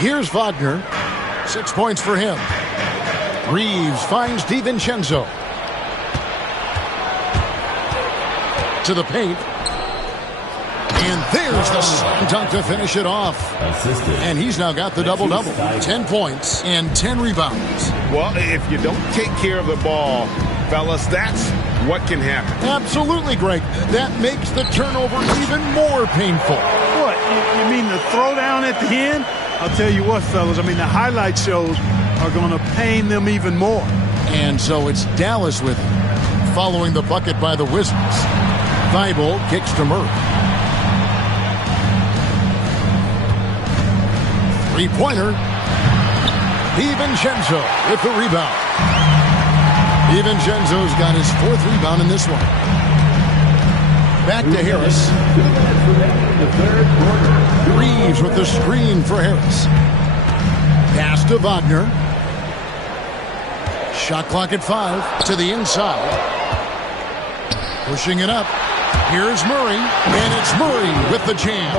Here's Wagner. 6 points for him. Reeves finds DiVincenzo. To the paint. And there's the slam dunk to finish it off. And he's now got the double-double. 10 points and 10 rebounds. Well, if you don't take care of the ball, fellas, that's what can happen. Absolutely, Greg. That makes the turnover even more painful. What? You mean the throwdown at the end? I'll tell you what, fellas. I mean, the highlight shows are going to pain them even more. And so it's Dallas with him, following the bucket by the Wizards. Thibault kicks to Murray. Three-pointer. DiVincenzo with the rebound. DiVincenzo's got his 4th rebound in this one. Back to Harris. Reeves with the screen for Harris. Pass to Wagner. Shot clock at 5. To the inside. Pushing it up. Here's Murray. And it's Murray with the jam.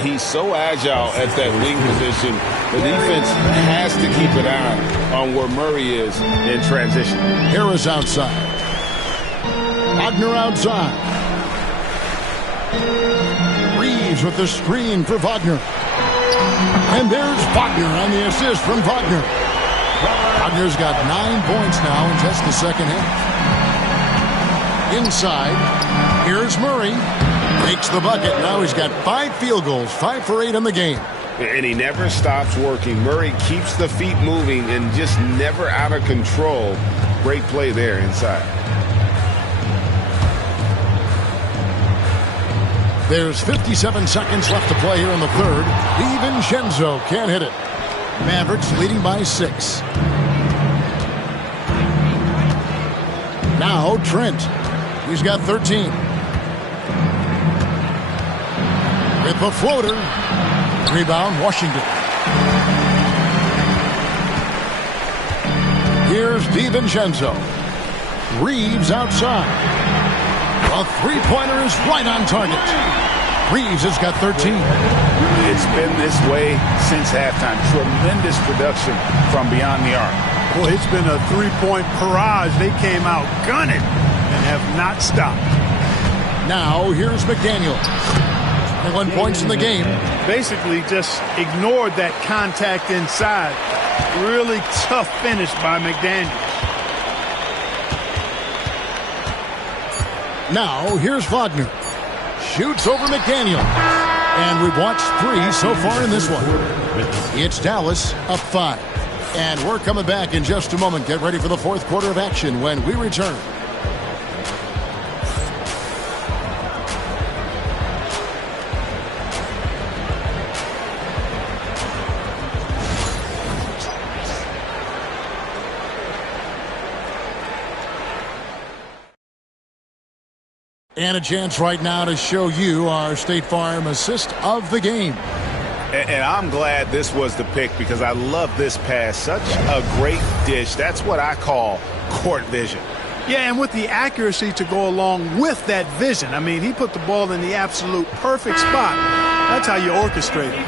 He's so agile at that wing position. The defense has to keep an eye on where Murray is in transition. Harris outside. Wagner outside. Reeves with the screen for Wagner. And there's Wagner on the assist from Wagner. Wagner's got 9 points now in just the second half. Inside. Here's Murray. Makes the bucket. Now he's got 5 field goals, 5 for 8 in the game. And he never stops working. Murray keeps the feet moving and just never out of control. Great play there inside. There's 57 seconds left to play here in the third. DiVincenzo can't hit it. Mavericks leading by 6. Now Trent. He's got 13. With the floater. Rebound, Washington. Here's DiVincenzo. Reeves outside. A three-pointer is right on target. Reeves has got 13. It's been this way since halftime. Tremendous production from beyond the arc. Well, it's been a three-point barrage. They came out gunning and have not stopped. Now, here's McDaniel. 21 points in the game. Basically just ignored that contact inside. Really tough finish by McDaniel. Now, here's Wagner. Shoots over McDaniel. And we've watched 3 so far in this one. It's Dallas up 5. And we're coming back in just a moment. Get ready for the fourth quarter of action when we return. And a chance right now to show you our State Farm assist of the game. And I'm glad this was the pick because I love this pass. Such a great dish. That's what I call court vision. Yeah, and with the accuracy to go along with that vision. I mean, he put the ball in the absolute perfect spot. That's how you orchestrate it.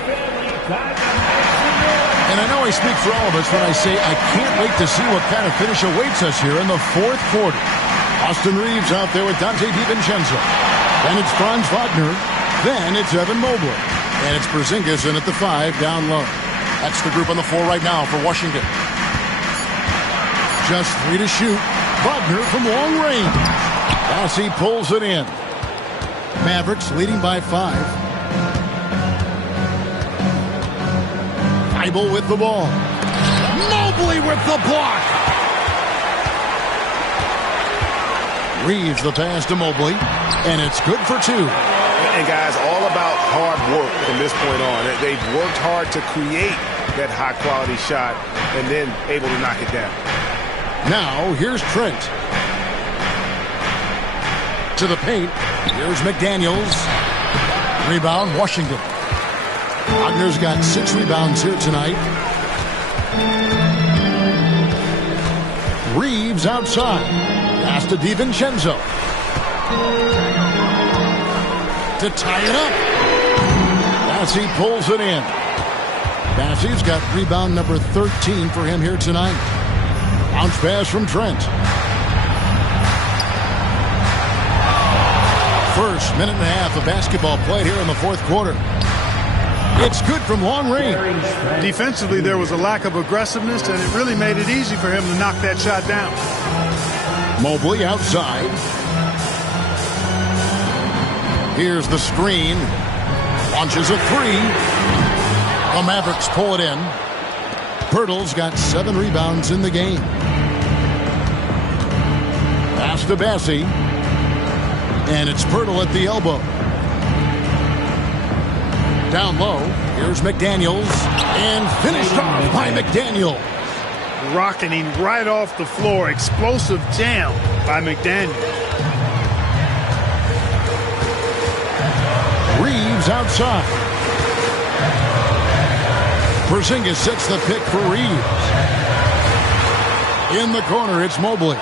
And I know I speak for all of us when I say I can't wait to see what kind of finish awaits us here in the fourth quarter. Austin Reeves out there with Donte DiVincenzo. Then it's Franz Wagner. Then it's Evan Mobley. And it's Porzingis in at the 5 down low. That's the group on the floor right now for Washington. Just 3 to shoot. Wagner from long range. As he pulls it in. Mavericks leading by 5. Thibault with the ball. Mobley with the block. Reeves the pass to Mobley, and it's good for 2. And guys, all about hard work from this point on. They've worked hard to create that high-quality shot and then able to knock it down. Now, here's Trent. To the paint. Here's McDaniels. Rebound, Washington. Wagner's got 6 rebounds here tonight. Reeves outside. Pass to DiVincenzo. To tie it up. As he pulls it in. Bassey's got rebound number 13 for him here tonight. Bounce pass from Trent. First minute and a half of basketball played here in the fourth quarter. It's good from long range. Defensively, there was a lack of aggressiveness, and it really made it easy for him to knock that shot down. Mobley outside. Here's the screen. Launches a three. The Mavericks pull it in. Pirtle's got 7 rebounds in the game. Pass to Bassey. And it's Pirtle at the elbow. Down low. Here's McDaniels. And finished off by McDaniel. Rocketing right off the floor. Explosive jam by McDaniel. Reeves outside. Porzingis sets the pick for Reeves. In the corner, it's Mobley.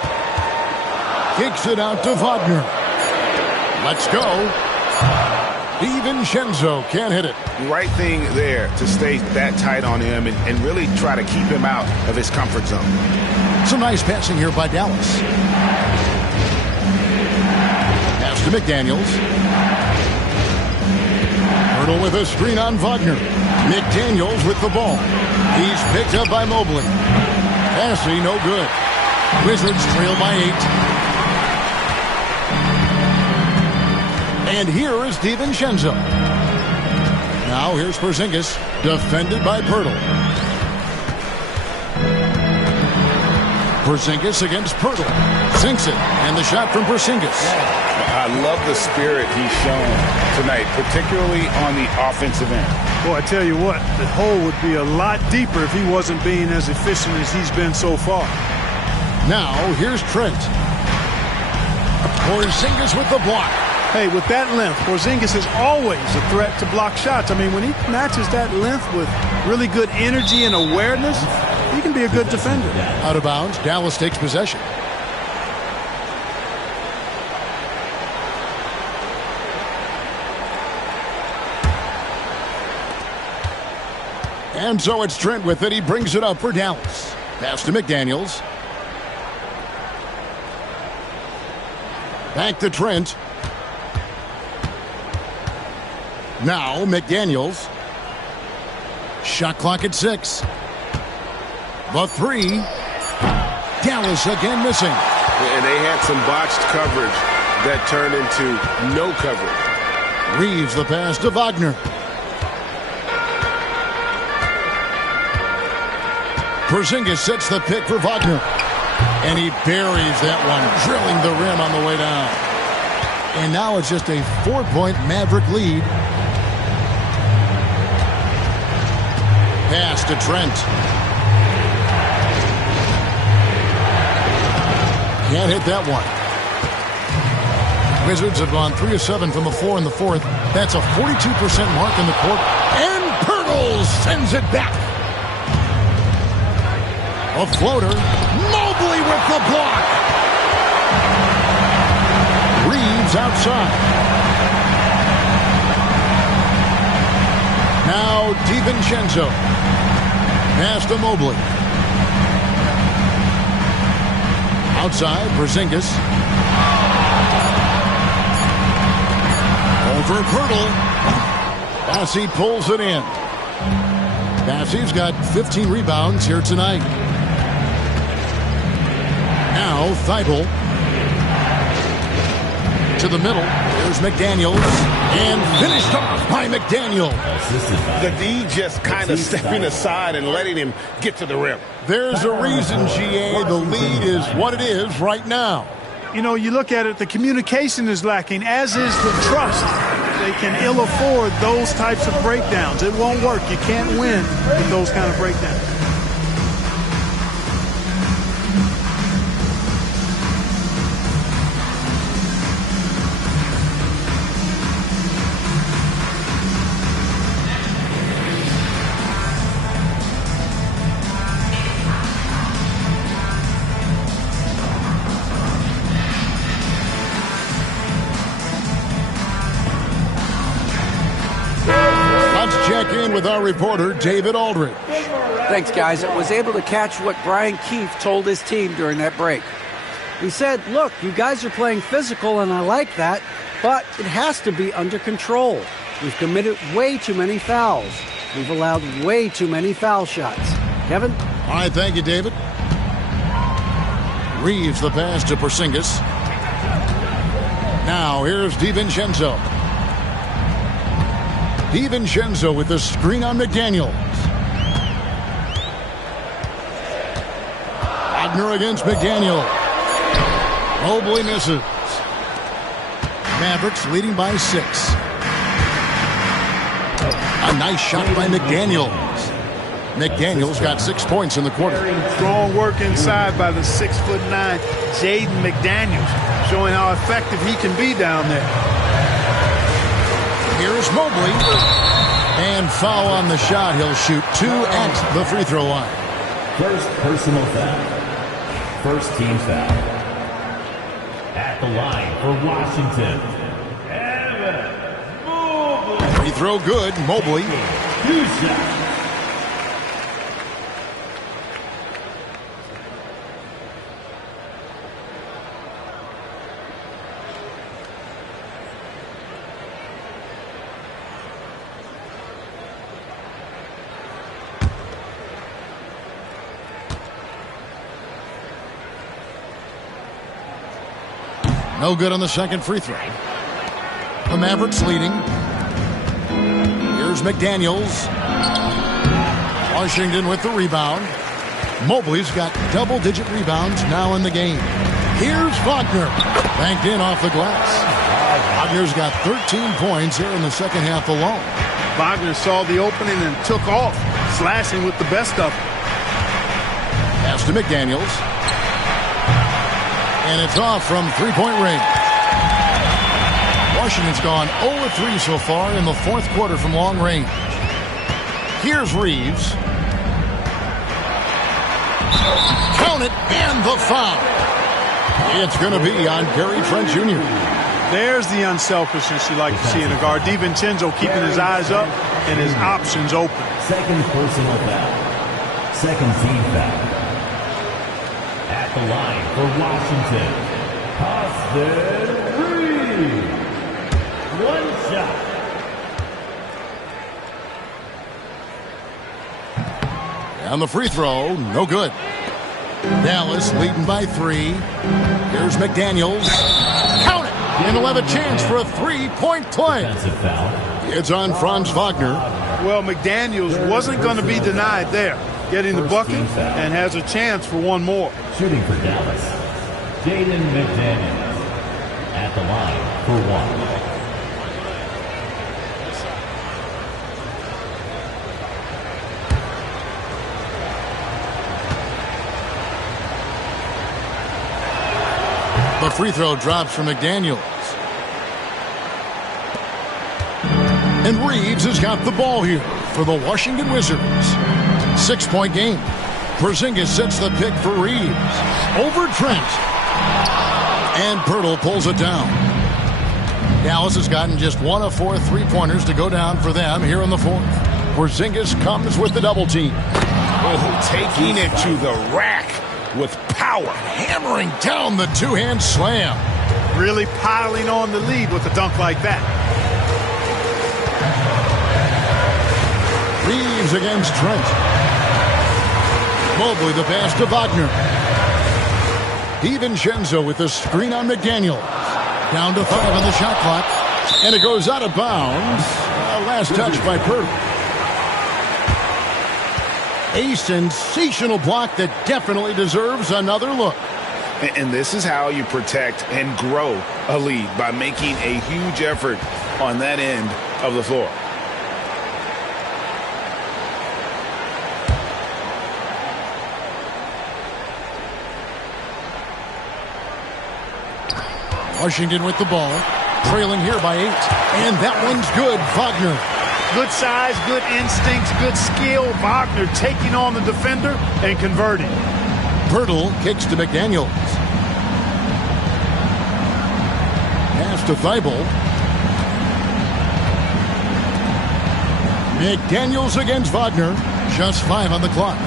Kicks it out to Wagner. Let's go. DiVincenzo can't hit it. Right thing there to stay that tight on him and really try to keep him out of his comfort zone. Some nice passing here by Dallas. Pass to McDaniels. Pirtle with a screen on Wagner. McDaniels with the ball. He's picked up by Mobley. Bassey, no good. Wizards trail by 8. And here is DiVincenzo. Now here's Porzingis, defended by Pirtle. Porzingis against Pirtle. Sinks it, and the shot from Porzingis. I love the spirit he's shown tonight, particularly on the offensive end. Well, I tell you what, the hole would be a lot deeper if he wasn't being as efficient as he's been so far. Now here's Trent. Porzingis with the block. Hey, with that length, Porzingis is always a threat to block shots. I mean, when he matches that length with really good energy and awareness, he can be a good defender. Out of bounds, Dallas takes possession. And so it's Trent with it. He brings it up for Dallas. Pass to McDaniels. Back to Trent. Now McDaniels. Shot clock at 6. The 3. Dallas again missing. And they had some botched coverage that turned into no coverage. Reeves the pass to Wagner. Porzingis sets the pick for Wagner. And he buries that one, drilling the rim on the way down. And now it's just a 4-point Maverick lead. Pass to Trent. Can't hit that one. Wizards have gone 3 of 7 from the floor in the fourth. That's a 42% mark in the court. And Pirtle sends it back. A floater. Mobley with the block. Reeves outside. Now DiVincenzo. Pass to Mobley. Outside, Porzingis. Over Pirtle. Bassey pulls it in. Bassey's got 15 rebounds here tonight. Now Thibault. To the middle. There's McDaniels. And finished off by McDaniel. The D just kind of stepping aside and letting him get to the rim. There's a reason, GA. The lead is what it is right now. You know, you look at it, the communication is lacking, as is the trust. They can ill afford those types of breakdowns. It won't work. You can't win with those kind of breakdowns. back in with our reporter, David Aldridge. Thanks, guys. I was able to catch what Brian Keefe told his team during that break. He said, look, you guys are playing physical, and I like that, but it has to be under control. We've committed way too many fouls. We've allowed way too many foul shots. Kevin? All right, thank you, David. Reeves the pass to Porzingis. Now here's DiVincenzo. DiVincenzo with the screen on McDaniels. Wagner against McDaniels. Mobley misses. Mavericks leading by 6. A nice shot by McDaniels. McDaniels got 6 points in the quarter. Strong work inside by the 6'9" Jaden McDaniels, showing how effective he can be down there. Here's Mobley. And foul on the shot. He'll shoot 2 at the free throw line. First personal foul. First team foul. At the line for Washington, Evan Mobley. Free throw good. Mobley. 2 shots. No good on the second free throw. The Mavericks leading. Here's McDaniels. Washington with the rebound. Mobley's got double-digit rebounds now in the game. Here's Wagner. Banked in off the glass. Wagner's got 13 points here in the second half alone. Wagner saw the opening and took off, slashing with the best of them. Pass to McDaniels. And it's off from three-point range. Washington's gone 0-3 so far in the fourth quarter from long range. Here's Reeves. Count it, and the foul. It's going to be on Gary Trent Jr. There's the unselfishness you like to see in a guard. DiVincenzo keeping his eyes up and his options open. Second personal foul. Second team foul. At the line for Washington, Austin Reeves. 1 shot. And the free throw, no good. Dallas leading by 3. Here's McDaniels. Count it! And he'll have a chance for a three-point play. Defensive foul. It's on Franz Wagner. Well, McDaniels wasn't going to be denied there. Getting the bucket and has a chance for one more. Shooting for Dallas, Jaden McDaniels. At the line for 1. The free throw drops from McDaniels. And Reeves has got the ball here for the Washington Wizards. 6-point game. Porzingis sets the pick for Reeves. Over Trent. And Pirtle pulls it down. Dallas has gotten just 1 of 4 three-pointers to go down for them here in the fourth. Porzingis comes with the double team. Oh, taking it to the rack with power. Hammering down the two-hand slam. Really piling on the lead with a dunk like that. Reeves against Trent. Mobley the pass to Wagner. DiVincenzo with the screen on McDaniels. Down to 5 on the shot clock. And it goes out of bounds. Last touch by Pirtle. A sensational block that definitely deserves another look. And this is how you protect and grow a lead, by making a huge effort on that end of the floor. Washington with the ball, trailing here by 8. And that one's good. Wagner. Good size, good instincts, good skill. Wagner taking on the defender and converting. Pirtle kicks to McDaniels. Pass to Thibault. McDaniels against Wagner. Just 5 on the clock.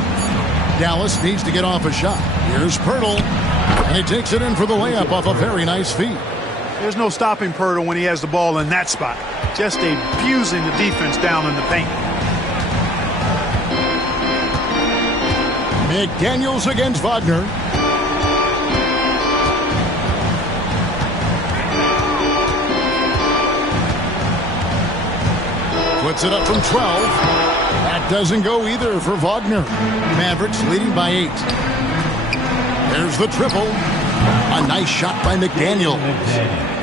Dallas needs to get off a shot. Here's Poeltl. And he takes it in for the layup off a very nice feed. There's no stopping Poeltl when he has the ball in that spot. Just abusing the defense down in the paint. McDaniels against Wagner. Puts it up from 12. That doesn't go either for Wagner. Mavericks leading by 8. There's the triple. A nice shot by McDaniels.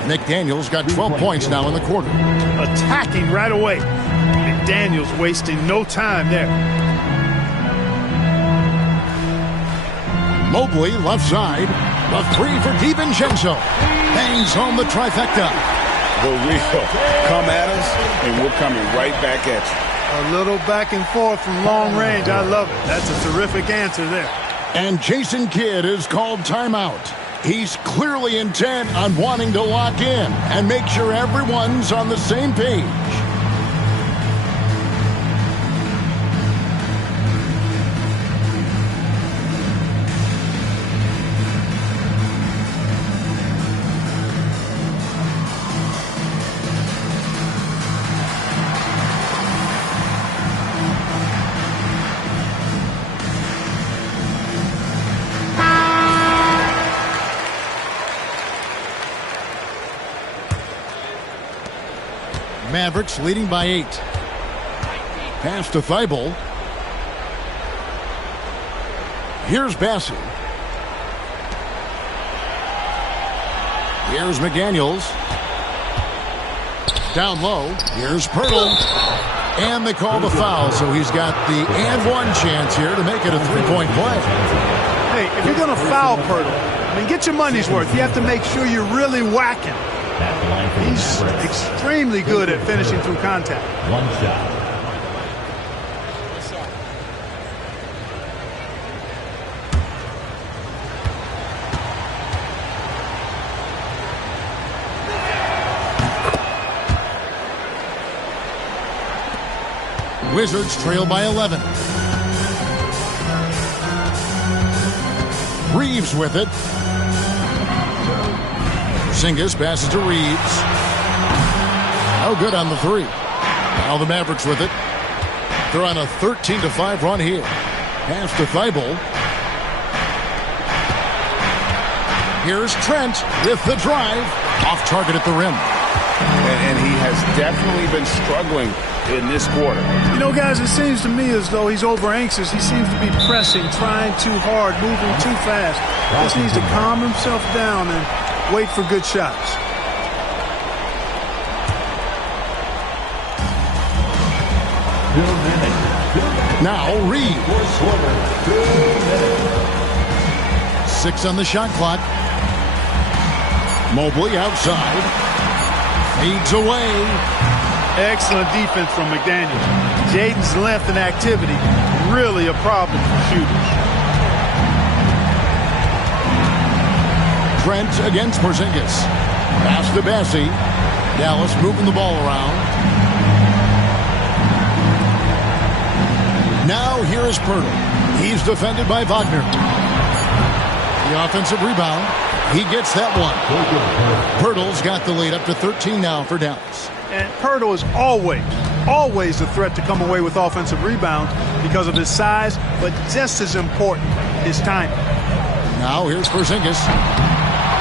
McDaniels got 12 points now in the quarter. Attacking right away. McDaniels wasting no time there. Mobley left side. The 3 for DiVincenzo. Bangs home the trifecta. The real come at us, and we're coming right back at you. A little back and forth from long range. I love it. That's a terrific answer there. And Jason Kidd is called timeout. He's clearly intent on wanting to lock in and make sure everyone's on the same page. Mavericks leading by 8. Pass to Thibault. Here's Bassey. Here's McDaniels. Down low. Here's Poeltl. And they call the foul, so he's got the and one chance here to make it a 3-point play. Hey, if you're going to foul Poeltl, get your money's worth. You have to make sure you're really whacking. He's extremely good at finishing through contact. One shot. Wizards trail by 11. Reeves with it. Porzingis passes to Reeves. Oh, good on the 3. Now the Mavericks with it. They're on a 13-5 run here. Pass to Thibault. Here's Trent with the drive. Off target at the rim. And he has definitely been struggling in this quarter. You know, guys, it seems to me as though he's over anxious. He seems to be pressing, trying too hard, moving too fast. Just needs to calm himself down and wait for good shots. Now Reed. 6 on the shot clock. Mobley outside. Feeds away. Excellent defense from McDaniels. Jaden's length and activity, really a problem for shooters. Trent against Porzingis. Pass to Bassey. Dallas moving the ball around. Now here is Poeltl. He's defended by Wagner. The offensive rebound. He gets that one. Poeltl's got the lead up to 13 now for Dallas. And Poeltl is always a threat to come away with offensive rebounds because of his size, but just as important, his timing. Now here's Porzingis.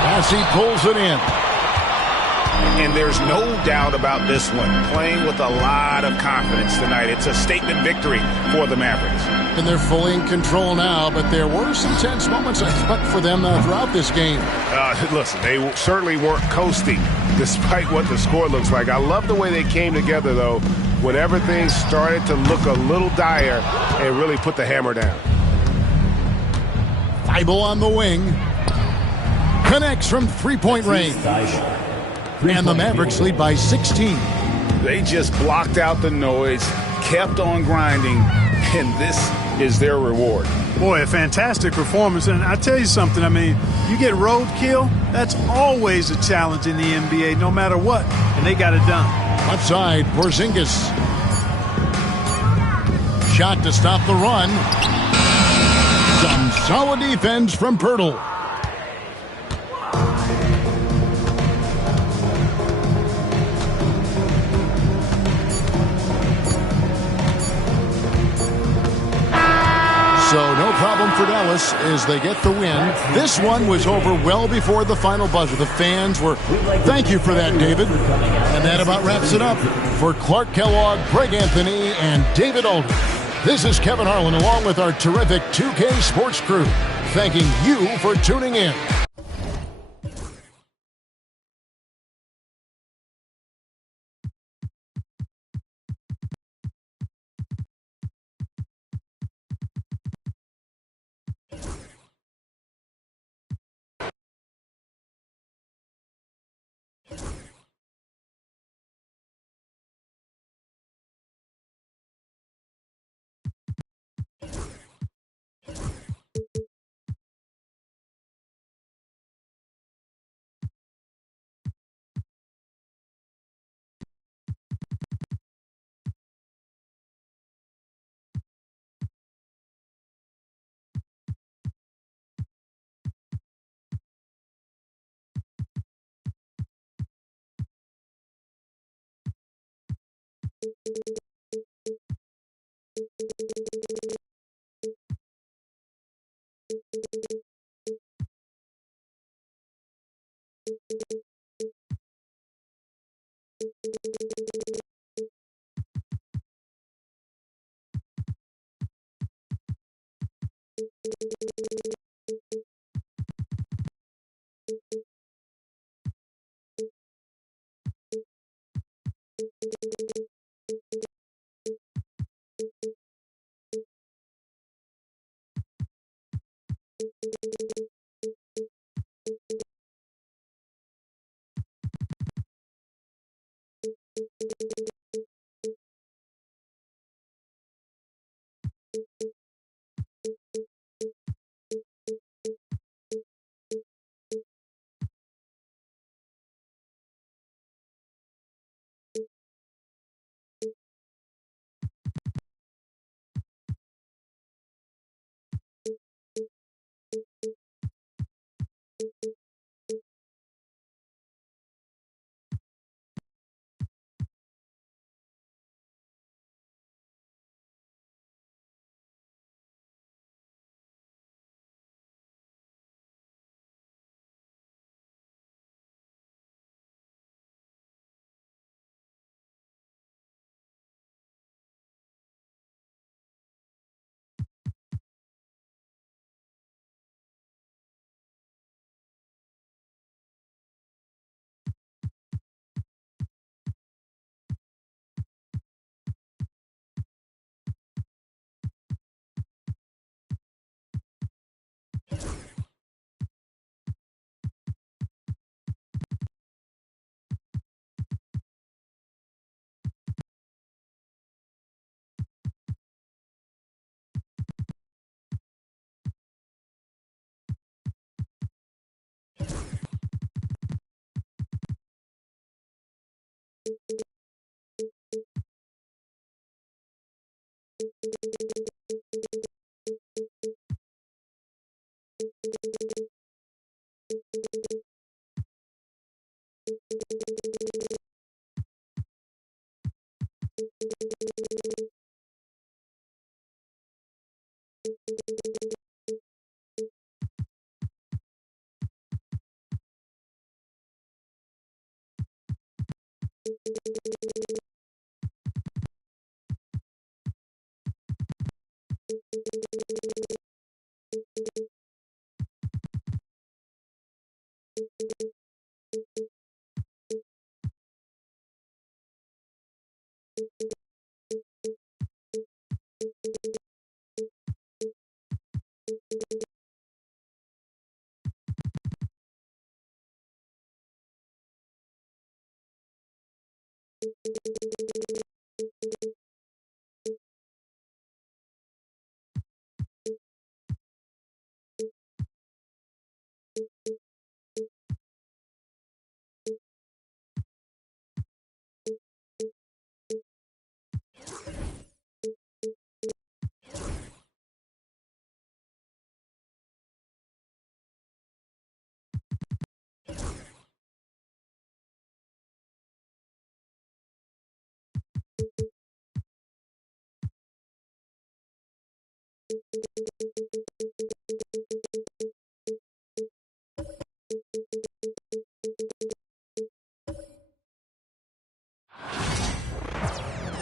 Bassey pulls it in. And there's no doubt about this one. Playing with a lot of confidence tonight. It's a statement victory for the Mavericks. And they're fully in control now, but there were some tense moments, I thought, for them throughout this game. Listen, they certainly weren't coasting despite what the score looks like. I love the way they came together, though, whenever things started to look a little dire and really put the hammer down. Thibault on the wing. Connects from three-point range. And the Mavericks lead by 16. They just blocked out the noise, kept on grinding, and this is their reward. Boy, a fantastic performance. And I tell you something, I mean, you get roadkill, that's always a challenge in the NBA, no matter what. And they got it done. Outside, Porzingis. shot to stop the run. Some solid defense from Pirtle. So no problem for Dallas as they get the win. This one was over well before the final buzzer. The fans were, thank you for that, David. And that about wraps it up. For Clark Kellogg, Greg Anthony, and David Alden, this is Kevin Harlan along with our terrific 2K Sports crew, thanking you for tuning in.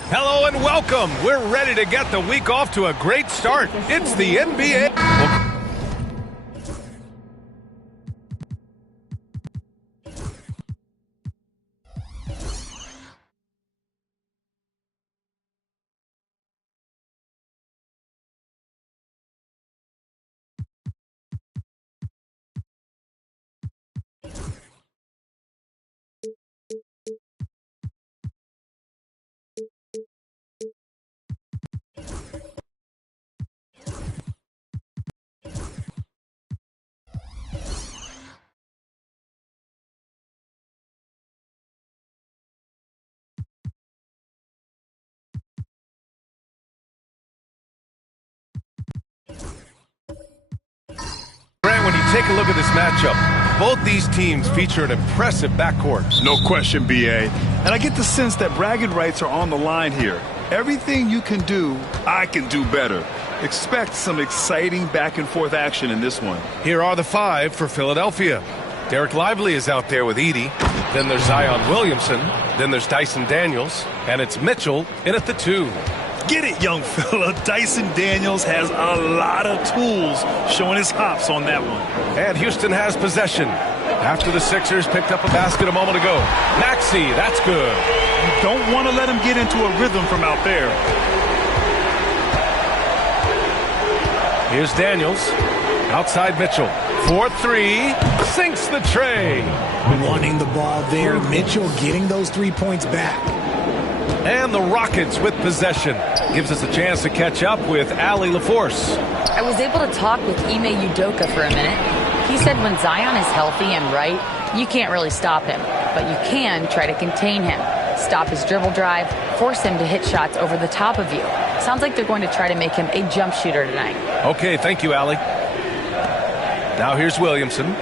Hello and welcome. We're ready to get the week off to a great start. It's the NBA. When you take a look at this matchup, both these teams feature an impressive backcourt. No question, B.A. And I get the sense that bragging rights are on the line here. Everything you can do, I can do better. Expect some exciting back-and-forth action in this one. Here are the five for Philadelphia. Derek Lively is out there with Edey. Then there's Zion Williamson. Then there's Dyson Daniels. And it's Mitchell in at the 2. Get it, young fella. Dyson Daniels has a lot of tools, showing his hops on that one. And Houston has possession after the Sixers picked up a basket a moment ago. Maxey, that's good. You don't want to let him get into a rhythm from out there. Here's Daniels. Outside Mitchell. 4-3. Sinks the tray. Wanting the ball there. Mitchell getting those 3 points back. And the Rockets with possession. Gives us a chance to catch up with Allie LaForce. I was able to talk with Ime Udoka for a minute. He said when Zion is healthy and right, you can't really stop him. But you can try to contain him. Stop his dribble drive, force him to hit shots over the top of you. Sounds like they're going to try to make him a jump shooter tonight. Okay, thank you, Allie. Now here's Williamson.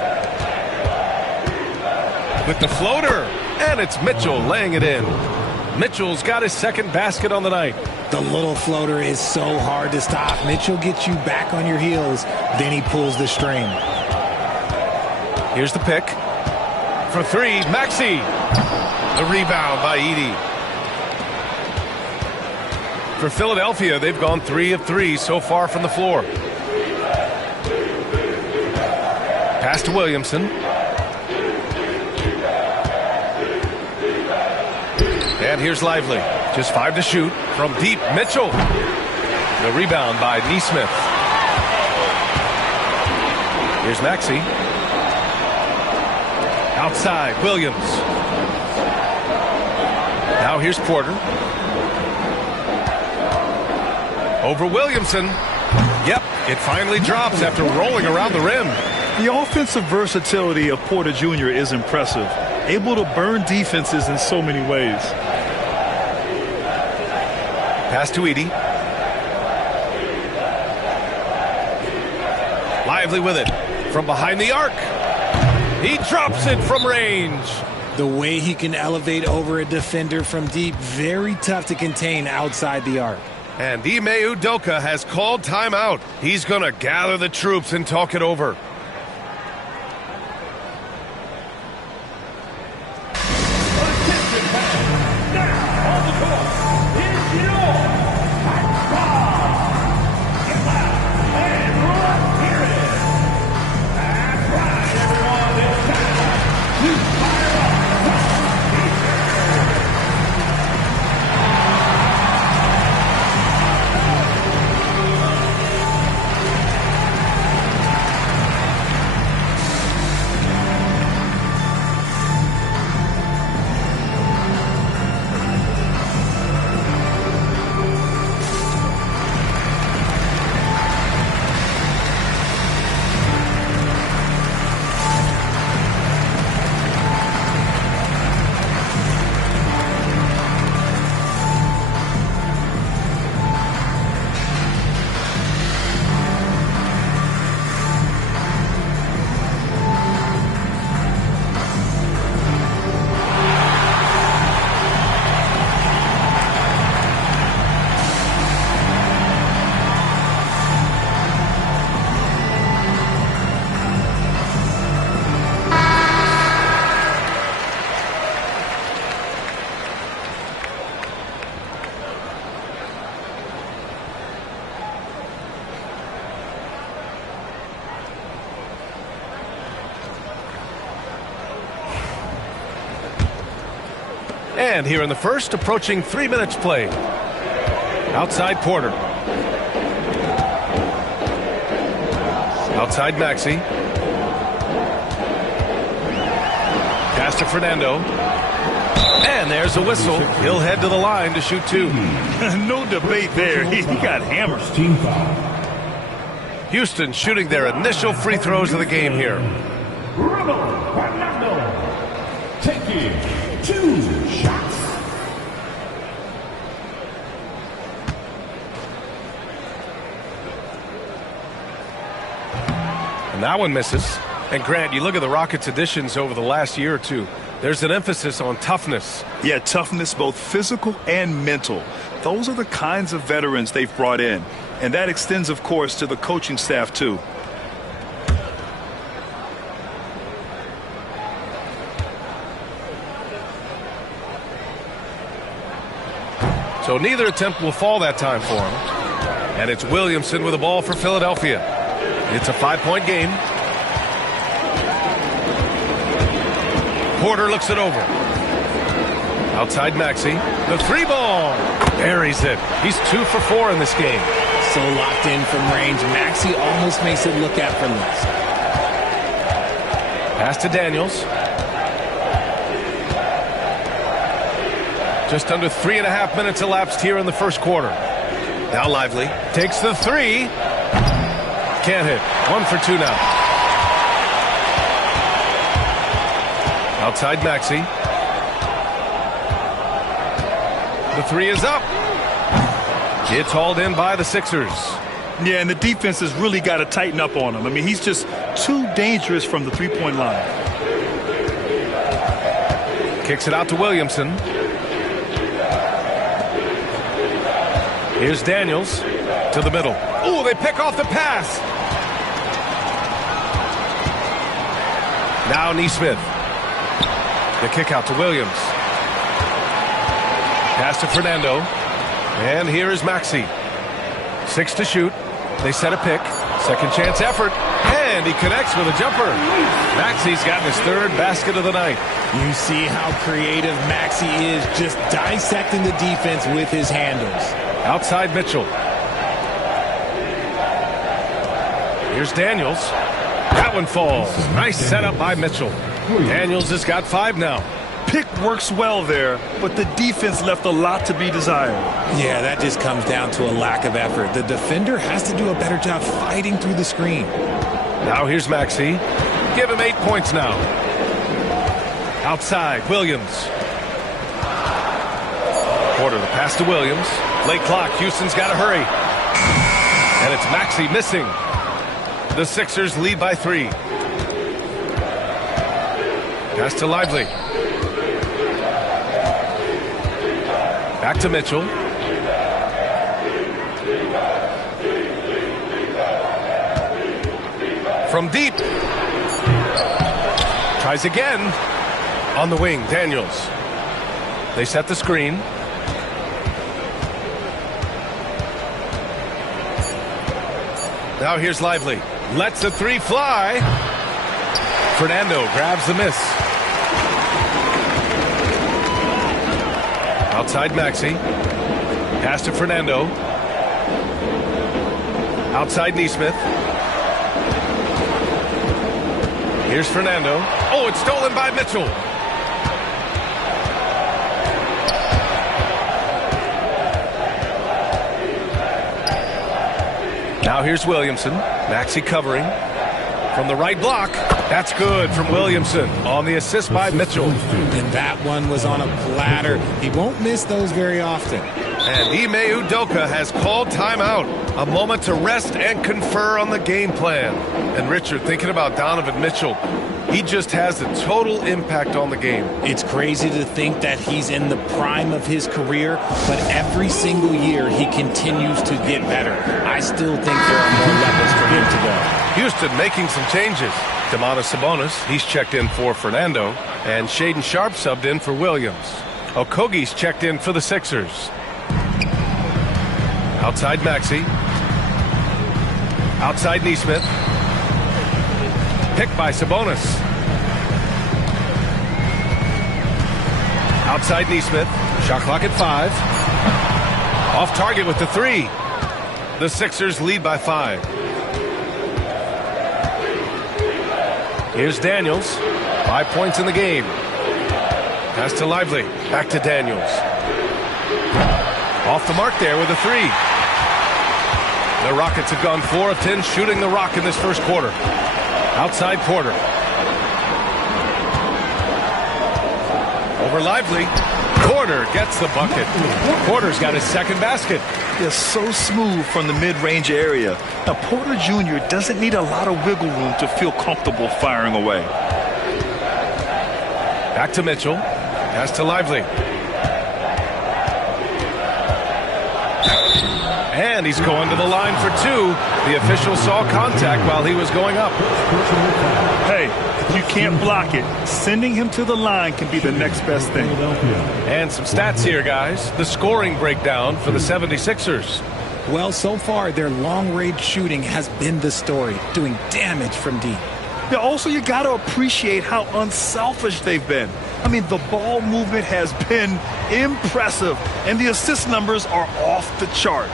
With the floater. And it's Mitchell laying it in. Mitchell's got his second basket on the night. The little floater is so hard to stop. Mitchell gets you back on your heels, then he pulls the string. Here's the pick. For 3, Maxey. The rebound by Edey. For Philadelphia, they've gone 3 of 3 so far from the floor. Pass to Williamson. And here's Lively. Just 5 to shoot from deep. Mitchell. The rebound by Nesmith. Here's Maxey. Outside, Williams. Now here's Porter. Over Williamson. Yep, it finally drops after rolling around the rim. The offensive versatility of Porter Jr. is impressive. Able to burn defenses in so many ways. Pass to Edey. Lively with it. From behind the arc. He drops it from range. The way he can elevate over a defender from deep, very tough to contain outside the arc. And Ime Udoka has called timeout. He's going to gather the troops and talk it over. And here in the first, approaching 3 minutes played. Outside Porter. Outside Maxey. Pass to Fernando. And there's a whistle. He'll head to the line to shoot 2. No debate there. He got hammered. Team foul. Houston shooting their initial free throws of the game here. Fernando taking 2 shots. And that one misses. And Grant, you look at the Rockets' additions over the last year or two. There's an emphasis on toughness. Yeah, toughness, both physical and mental. Those are the kinds of veterans they've brought in. And that extends, of course, to the coaching staff, too. So neither attempt will fall that time for him. And it's Williamson with the ball for Philadelphia. It's a 5-point game. Porter looks it over. Outside Maxey. The 3-ball. Buries it. He's 2 for 4 in this game. So locked in from range. Maxey almost makes it look effortless. Pass to Daniels. Just under 3.5 minutes elapsed here in the first quarter. Now Lively takes the 3. Can't hit. 1 for 2 now. Outside Maxey. The 3 is up. It's hauled in by the Sixers. Yeah, and the defense has really got to tighten up on him. I mean, he's just too dangerous from the three-point line. Kicks it out to Williamson. Here's Daniels to the middle. Oh, they pick off the pass. Now Nesmith. The kick out to Williams. Pass to Fernando. And here is Maxey. 6 to shoot. They set a pick. Second chance effort. And he connects with a jumper. Maxey's gotten his 3rd basket of the night. You see how creative Maxey is, just dissecting the defense with his handles. Outside Mitchell. Here's Daniels. That one falls. Nice setup by Mitchell. Daniels has got 5 now. Pick works well there, but the defense left a lot to be desired. Yeah, that just comes down to a lack of effort. The defender has to do a better job fighting through the screen. Now here's Maxey. Give him 8 points now. Outside, Williams. Porter, the pass to Williams. Late clock, Houston's got to hurry. And it's Maxey missing. The Sixers lead by 3. Pass to Lively. Back to Mitchell. From deep. Tries again. On the wing, Daniels. They set the screen. Now here's Lively. Lets the 3 fly. Fernando grabs the miss. Outside Maxey. Pass to Fernando. Outside Nesmith. Here's Fernando. Oh, it's stolen by Mitchell. Now here's Williamson. Maxey covering. From the right block. That's good from Williamson on the assist by Mitchell. And that one was on a platter. He won't miss those very often. And Ime Udoka has called timeout. A moment to rest and confer on the game plan. And Richard, thinking about Donovan Mitchell, he just has a total impact on the game. It's crazy to think that he's in the prime of his career, but every single year he continues to get better. I still think there are more levels for him to go. Houston making some changes. Domantas Sabonis, he's checked in for Fernando, and Shaedon Sharpe subbed in for Williams. Okogie's checked in for the Sixers. Outside Maxey. Outside Nesmith. Picked by Sabonis. Outside Neesmith. Shot clock at 5. Off target with the 3. The Sixers lead by 5. Here's Daniels. 5 points in the game. Pass to Lively. Back to Daniels. Off the mark there with a 3. The Rockets have gone 4 of 10 shooting the rock in this first quarter. Outside Porter. Over Lively. Porter gets the bucket. Porter's got his second basket. They're so smooth from the mid-range area. Now, Porter Jr. doesn't need a lot of wiggle room to feel comfortable firing away. Back to Mitchell. Pass to Lively. And he's going to the line for 2. The official saw contact while he was going up. Hey, if you can't block it, sending him to the line can be the next best thing. And some stats here, guys. The scoring breakdown for the 76ers. Well, so far, their long-range shooting has been the story, doing damage from deep. Yeah, also, you got to appreciate how unselfish they've been. I mean, the ball movement has been impressive, and the assist numbers are off the chart.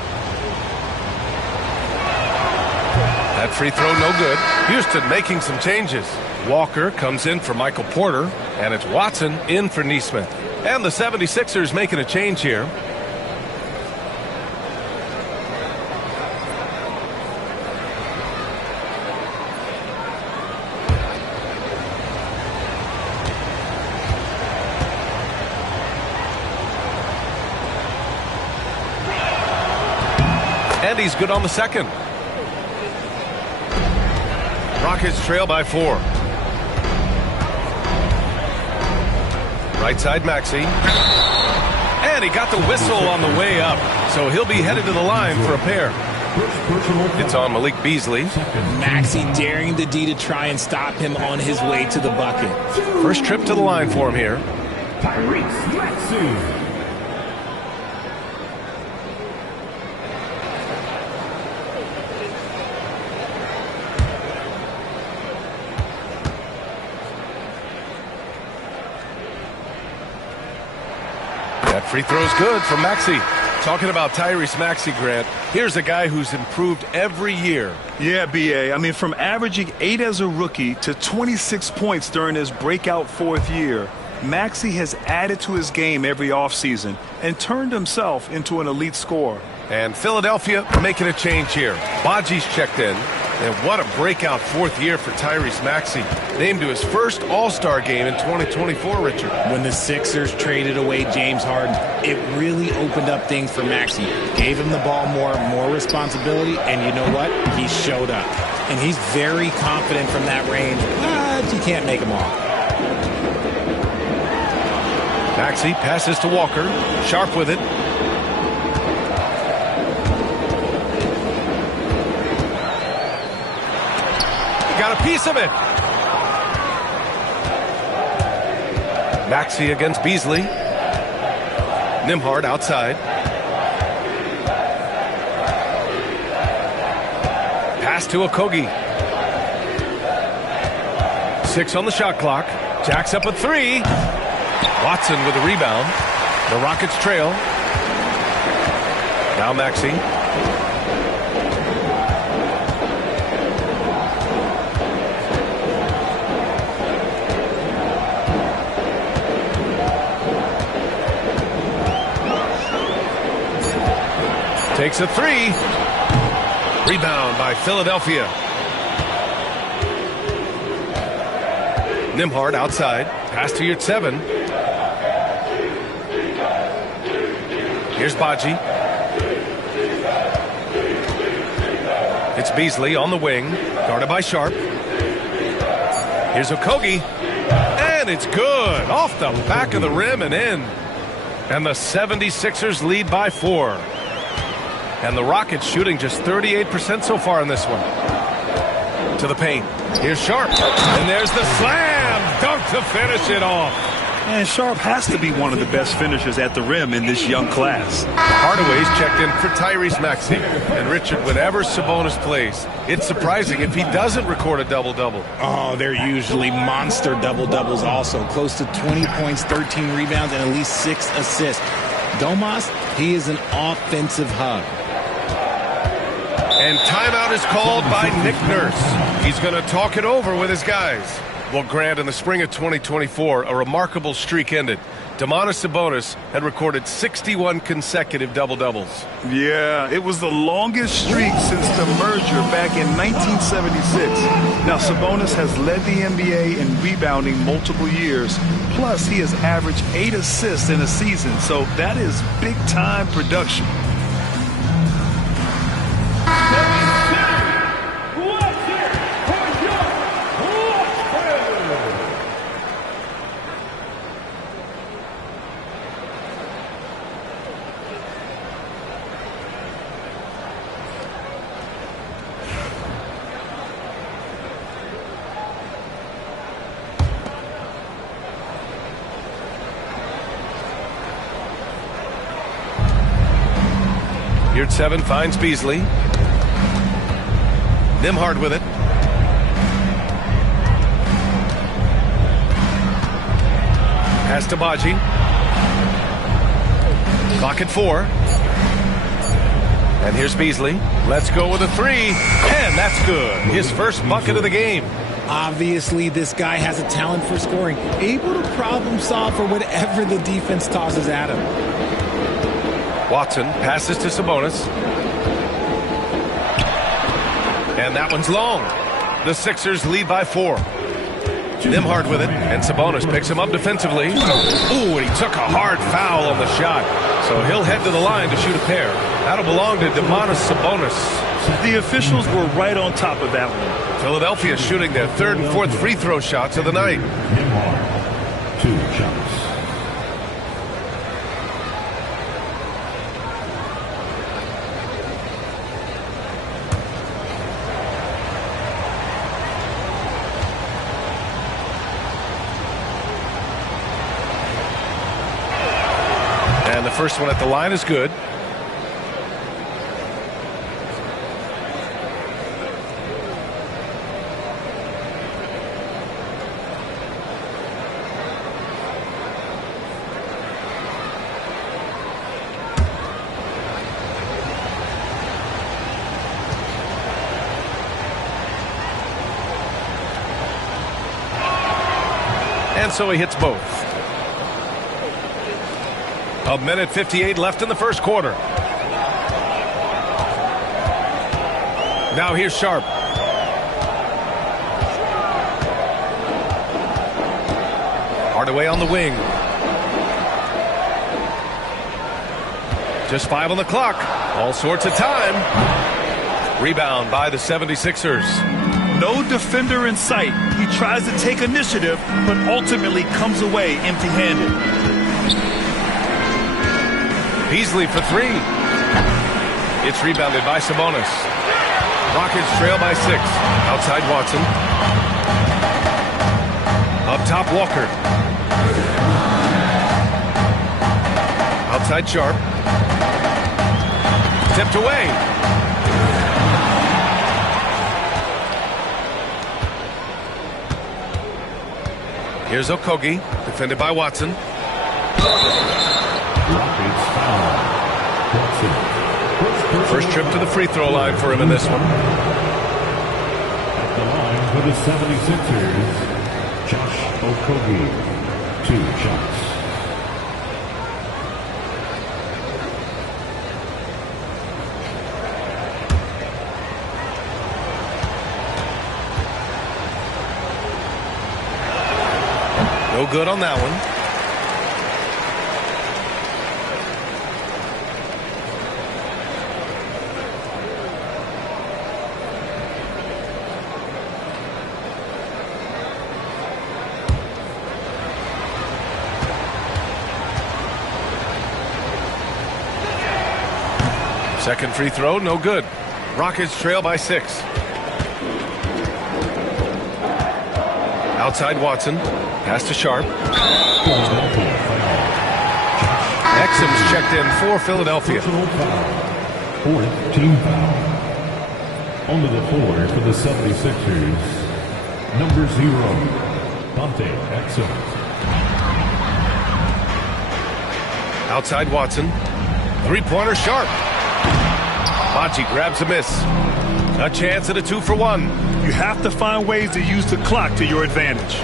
That free throw no good. Houston making some changes. Walker comes in for Michael Porter, and it's Watson in for Neesmith. And the 76ers making a change here. And he's good on the second. Rockets trail by 4. Right side Maxey. And he got the whistle on the way up. So he'll be headed to the line for a pair. It's on Malik Beasley. Maxey daring the D to try and stop him on his way to the bucket. First trip to the line for him here. Tyrese Maxey. That free throw's good from Maxey. Talking about Tyrese Maxey, Grant, here's a guy who's improved every year. Yeah, B.A. I mean, from averaging 8 as a rookie to 26 points during his breakout 4th year, Maxey has added to his game every offseason and turned himself into an elite scorer. And Philadelphia making a change here. Badji's checked in. And what a breakout 4th year for Tyrese Maxey. Named to his first All-Star game in 2024, Richard. When the Sixers traded away James Harden, it really opened up things for Maxey. Gave him the ball more responsibility, and you know what? He showed up. And he's very confident from that range, but you can't make him all. Maxey passes to Walker. Sharp with it. Got a piece of it. Maxey against Beasley. Nembhard outside. Pass to Okogie. 6 on the shot clock. Jacks up a 3. Watson with a rebound. The Rockets trail. Now Maxey. Takes a 3. Rebound by Philadelphia. Nembhard outside. Pass to Yurtseven. Here's Badji. It's Beasley on the wing. Guarded by Sharp. Here's Okogie. And it's good. Off the back of the rim and in. And the 76ers lead by 4. And the Rockets shooting just 38% so far in this one. To the paint. Here's Sharp. And there's the slam dunk to finish it off. And Sharp has to be one of the best finishers at the rim in this young class. Hardaway's checked in for Tyrese Maxey. And Richard, whenever Sabonis plays, it's surprising if he doesn't record a double-double. Oh, they're usually monster double-doubles also. Close to 20 points, 13 rebounds, and at least 6 assists. Domas, he is an offensive hub. And timeout is called by Nick Nurse. He's going to talk it over with his guys. Well, Grant, in the spring of 2024, a remarkable streak ended. Domantas Sabonis had recorded 61 consecutive double-doubles. Yeah, it was the longest streak since the merger back in 1976. Now, Sabonis has led the NBA in rebounding multiple years. Plus, he has averaged 8 assists in a season, so that is big-time production. Here at 7 finds Beasley. Nembhard with it. Pass to Baji. Clock at 4. And here's Beasley. Let's go with a 3. And that's good. His first bucket of the game. Obviously, this guy has a talent for scoring. Able to problem solve for whatever the defense tosses at him. Watson passes to Sabonis. And that one's long. The Sixers lead by 4. Nembhard with it, and Sabonis picks him up defensively. Ooh, and he took a hard foul on the shot. So he'll head to the line to shoot a pair. That'll belong to Domantas Sabonis. The officials were right on top of that one. Philadelphia shooting their 3rd and 4th free throw shots of the night. Nembhard, 2 shots. And the first one at the line is good. And so he hits both. A minute 58 left in the first quarter. Now here's Sharp. Hardaway on the wing. Just 5 on the clock. All sorts of time. Rebound by the 76ers. No defender in sight. He tries to take initiative, but ultimately comes away empty-handed. Beasley for 3. It's rebounded by Sabonis. Rockets trail by 6. Outside Watson. Up top Walker. Outside Sharp. Tipped away. Here's Okogie, defended by Watson. First trip to the free throw line for him in this one. At the line for the 76ers, Josh Okogie, 2 shots. No good on that one. Second free throw, no good. Rockets trail by 6. Outside Watson. Pass to Sharp. Exum's checked in for Philadelphia. Fourth team foul. Onto the floor for the 76ers, number 0, Dante Exum. Outside Watson. Three-pointer Sharp. Baji grabs a miss. A chance at a 2-for-1. You have to find ways to use the clock to your advantage.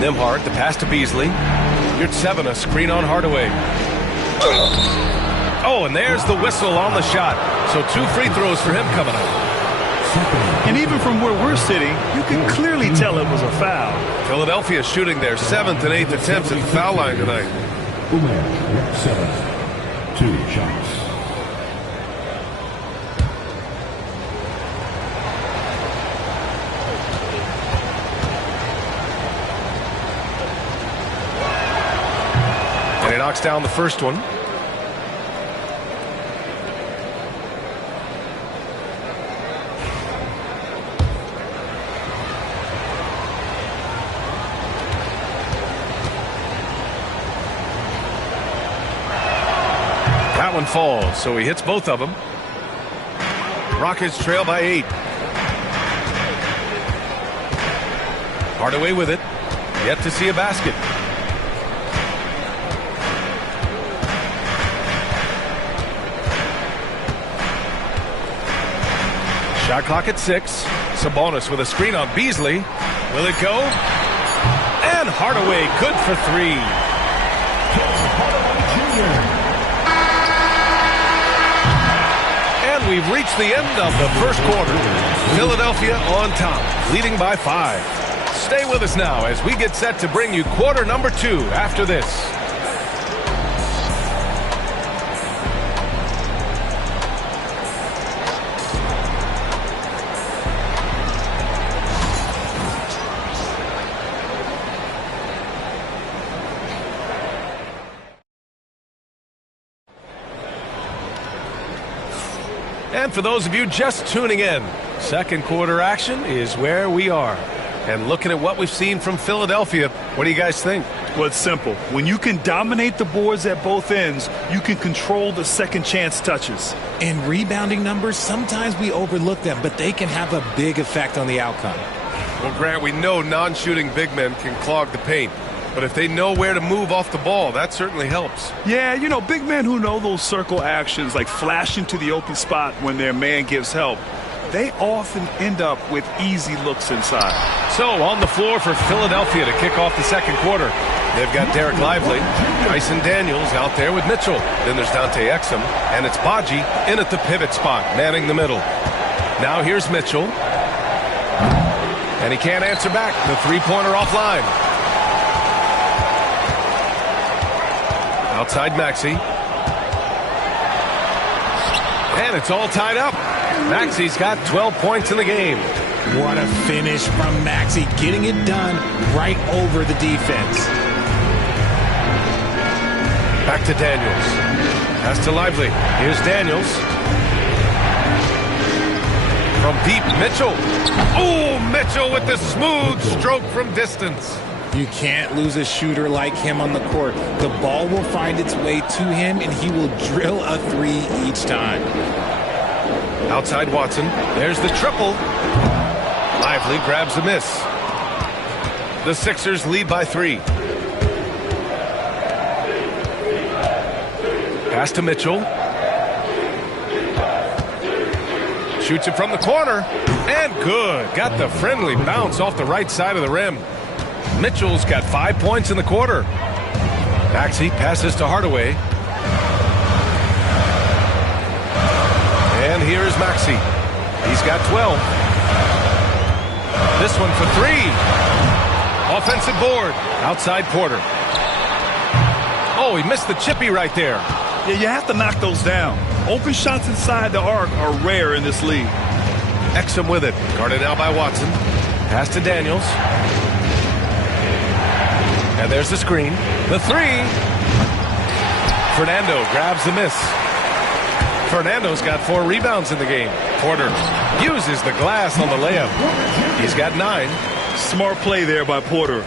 Nembhard, the pass to Beasley. Yurtseven, a screen on Hardaway. Oh, and there's the whistle on the shot. So 2 free throws for him coming up. And even from where we're sitting, you can clearly tell it was a foul. Philadelphia shooting their 7th and 8th attempts at the foul line tonight. 7, 2 shots. And he knocks down the first one. That one falls, so he hits both of them. Rockets trail by 8. Hardaway with it. Yet to see a basket. Shot clock at 6. Sabonis with a screen on Beasley. Will it go? And Hardaway good for 3. And we've reached the end of the first quarter. Philadelphia on top, leading by 5. Stay with us now as we get set to bring you quarter number 2 after this. And for those of you just tuning in, second quarter action is where we are. And looking at what we've seen from Philadelphia, what do you guys think? Well, it's simple. When you can dominate the boards at both ends, you can control the second chance touches. And rebounding numbers, sometimes we overlook them, but they can have a big effect on the outcome. Well, Grant, we know non-shooting big men can clog the paint. But if they know where to move off the ball, that certainly helps. Yeah, you know, big men who know those circle actions, like flashing to the open spot when their man gives help, they often end up with easy looks inside. So on the floor for Philadelphia to kick off the second quarter. They've got Derek Lively, Dyson Daniels out there with Mitchell. Then there's Dante Exum, and it's Baji in at the pivot spot, manning the middle. Now here's Mitchell. And he can't answer back. The three-pointer offline. Outside Maxey. And it's all tied up. Maxey's got 12 points in the game. What a finish from Maxey, getting it done right over the defense. Back to Daniels. Pass to Lively. Here's Daniels. From deep, Mitchell. Oh, Mitchell with the smooth stroke from distance. You can't lose a shooter like him on the court. The ball will find its way to him, and he will drill a 3 each time. Outside Watson. There's the triple. Lively grabs a miss. The Sixers lead by 3. Pass to Mitchell. Shoots it from the corner. And good. Got the friendly bounce off the right side of the rim. Mitchell's got 5 points in the quarter. Maxey passes to Hardaway. And here is Maxey. He's got 12. This one for 3. Offensive board. Outside Porter. Oh, he missed the chippy right there. Yeah, you have to knock those down. Open shots inside the arc are rare in this league. Exum with it. Guarded now by Watson. Pass to Daniels. And there's the screen. The 3. Fernando grabs the miss. Fernando's got 4 rebounds in the game. Porter uses the glass on the layup. He's got 9. Smart play there by Porter.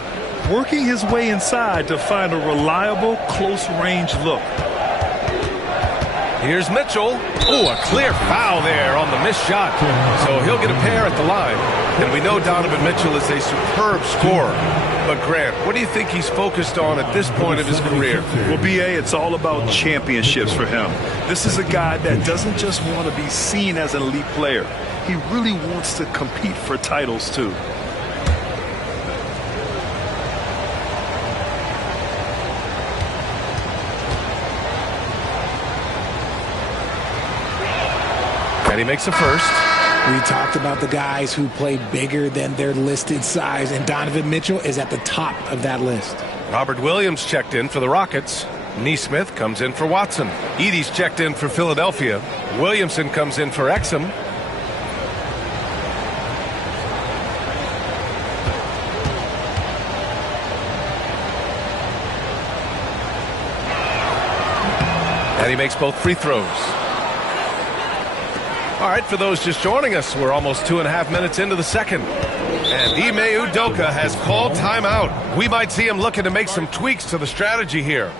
Working his way inside to find a reliable, close-range look. Here's Mitchell. Oh, a clear foul there on the missed shot. So he'll get a pair at the line. And we know Donovan Mitchell is a superb scorer. But Grant, what do you think he's focused on at this point of his career? Well, B.A., it's all about championships for him. This is a guy that doesn't just want to be seen as an elite player. He really wants to compete for titles, too. And he makes the first. We talked about the guys who play bigger than their listed size, and Donovan Mitchell is at the top of that list. Robert Williams checked in for the Rockets. Neesmith comes in for Watson. Edey's checked in for Philadelphia. Williamson comes in for Exum. And he makes both free throws. All right, for those just joining us, we're almost 2.5 minutes into the second. And Ime Udoka has called timeout. We might see him looking to make some tweaks to the strategy here.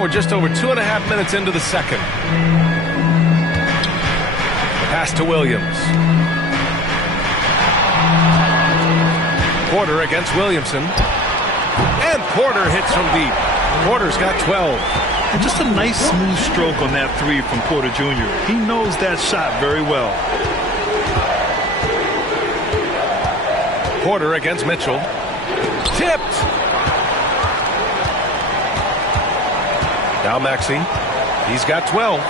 We're just over 2.5 minutes into the second. Pass to Williams. Porter against Williamson. And Porter hits from deep. Porter's got 12. And just a nice smooth stroke on that three from Porter Jr. He knows that shot very well. Porter against Mitchell. Tipped. Now Maxey. He's got 12.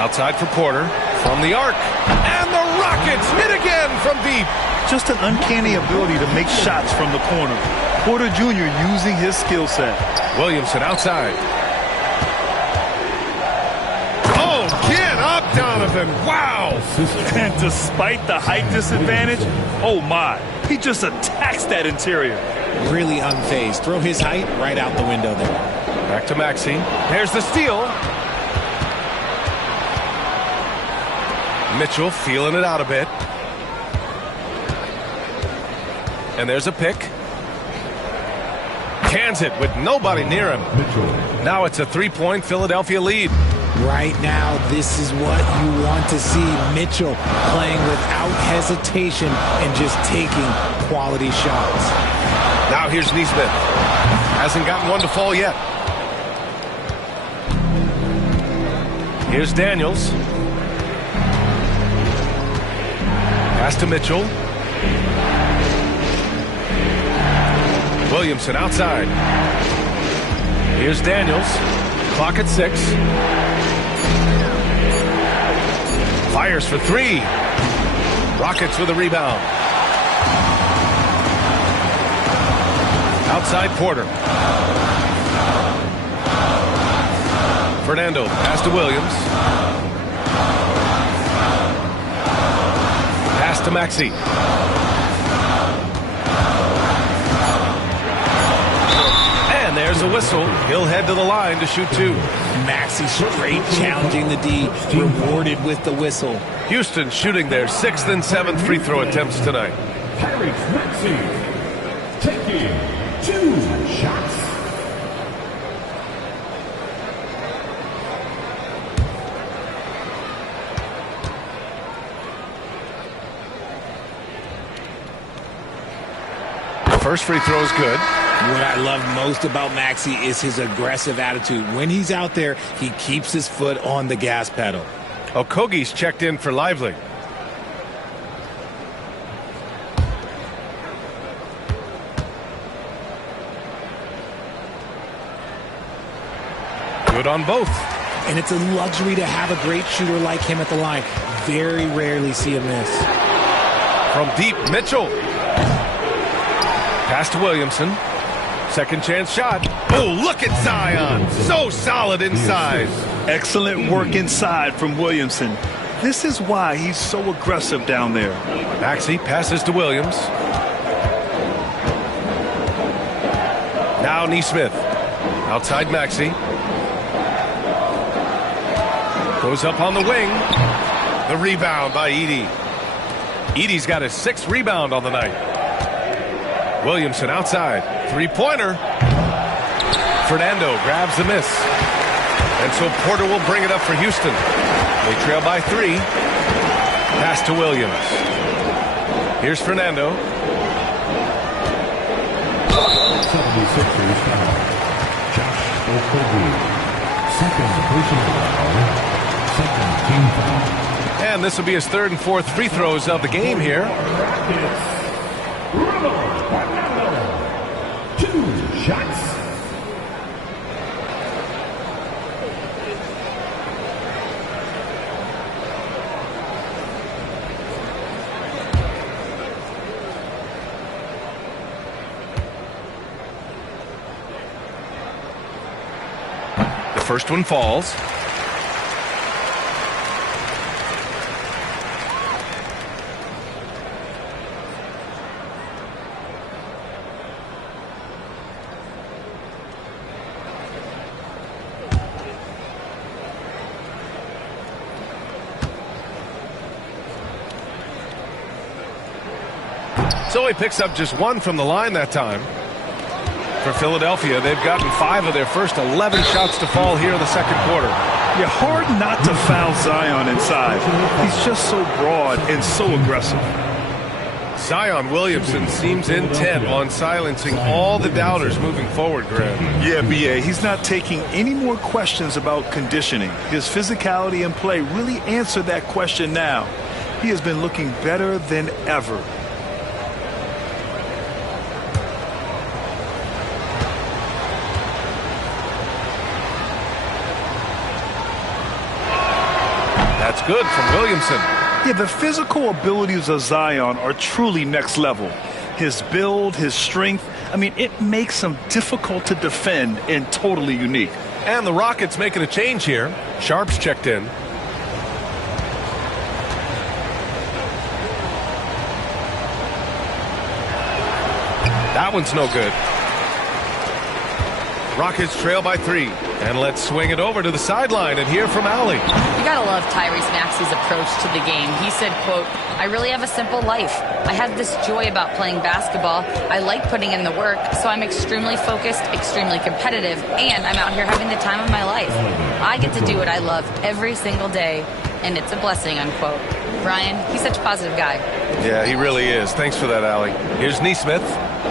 Outside for Porter. From the arc. And the Rockets hit again from deep. Just an uncanny ability to make shots from the corner. Porter Jr. using his skill set. Williamson outside. Oh, get up, Donovan. Wow. And despite the height disadvantage, oh my, he just attacks that interior. Really unfazed. Throw his height right out the window there. Back to Maxey. There's the steal. Mitchell feeling it out a bit. And there's a pick. Cans it with nobody near him. Now it's a three-point Philadelphia lead. Right now, this is what you want to see. Mitchell playing without hesitation and just taking quality shots. Now here's Neesmith. Hasn't gotten one to fall yet. Here's Daniels. Pass to Mitchell. Williamson outside. Here's Daniels. Clock at 6. Fires for 3. Rockets with a rebound. Outside Porter. Fernando, pass to Williams. Pass to Maxey. And there's a whistle. He'll head to the line to shoot 2. Maxey straight challenging the D, rewarded with the whistle. Houston shooting their 6th and 7th free throw attempts tonight. Tyrese Maxey taking 2 shots. First free throw is good. What I love most about Maxey is his aggressive attitude. When he's out there, he keeps his foot on the gas pedal. Okogie's checked in for Lively. Good on both. And it's a luxury to have a great shooter like him at the line. Very rarely see a miss. From deep, Mitchell. Pass to Williamson. Second chance shot. Oh, look at Zion. So solid inside. Excellent work inside from Williamson. This is why he's so aggressive down there. Maxey passes to Williams. Now Nesmith. Outside Maxey. Goes up on the wing. The rebound by Edey. Edey's got his 6th rebound on the night. Williamson outside. Three-pointer. Fernando grabs the miss. And so Porter will bring it up for Houston. They trail by 3. Pass to Williams. Here's Fernando. 76ers foul. Josh Okogie. Second personal foul. Second team foul. And this will be his 3rd and 4th free throws of the game here. 2 shots. The first one falls. So he picks up just 1 from the line that time. For Philadelphia, they've gotten 5 of their first 11 shots to fall here in the second quarter. Yeah, hard not to foul Zion inside. He's just so broad and so aggressive. Zion Williamson seems intent on silencing all the doubters moving forward, Graham. Yeah, B.A., he's not taking any more questions about conditioning. His physicality and play really answer that question now. He has been looking better than ever. That's good from Williamson. Yeah, the physical abilities of Zion are truly next level. His build, his strength, I mean, it makes him difficult to defend and totally unique. And the Rockets making a change here. Sharp's checked in. That one's no good. Rockets trail by 3. And let's swing it over to the sideline and hear from Allie. You gotta love Tyrese Maxey's approach to the game. He said, quote, "I really have a simple life. I have this joy about playing basketball. I like putting in the work, so I'm extremely focused, extremely competitive, and I'm out here having the time of my life. I get to do what I love every single day, and it's a blessing," unquote. Brian, he's such a positive guy. Yeah, he really is. Thanks for that, Allie. Here's Nesmith.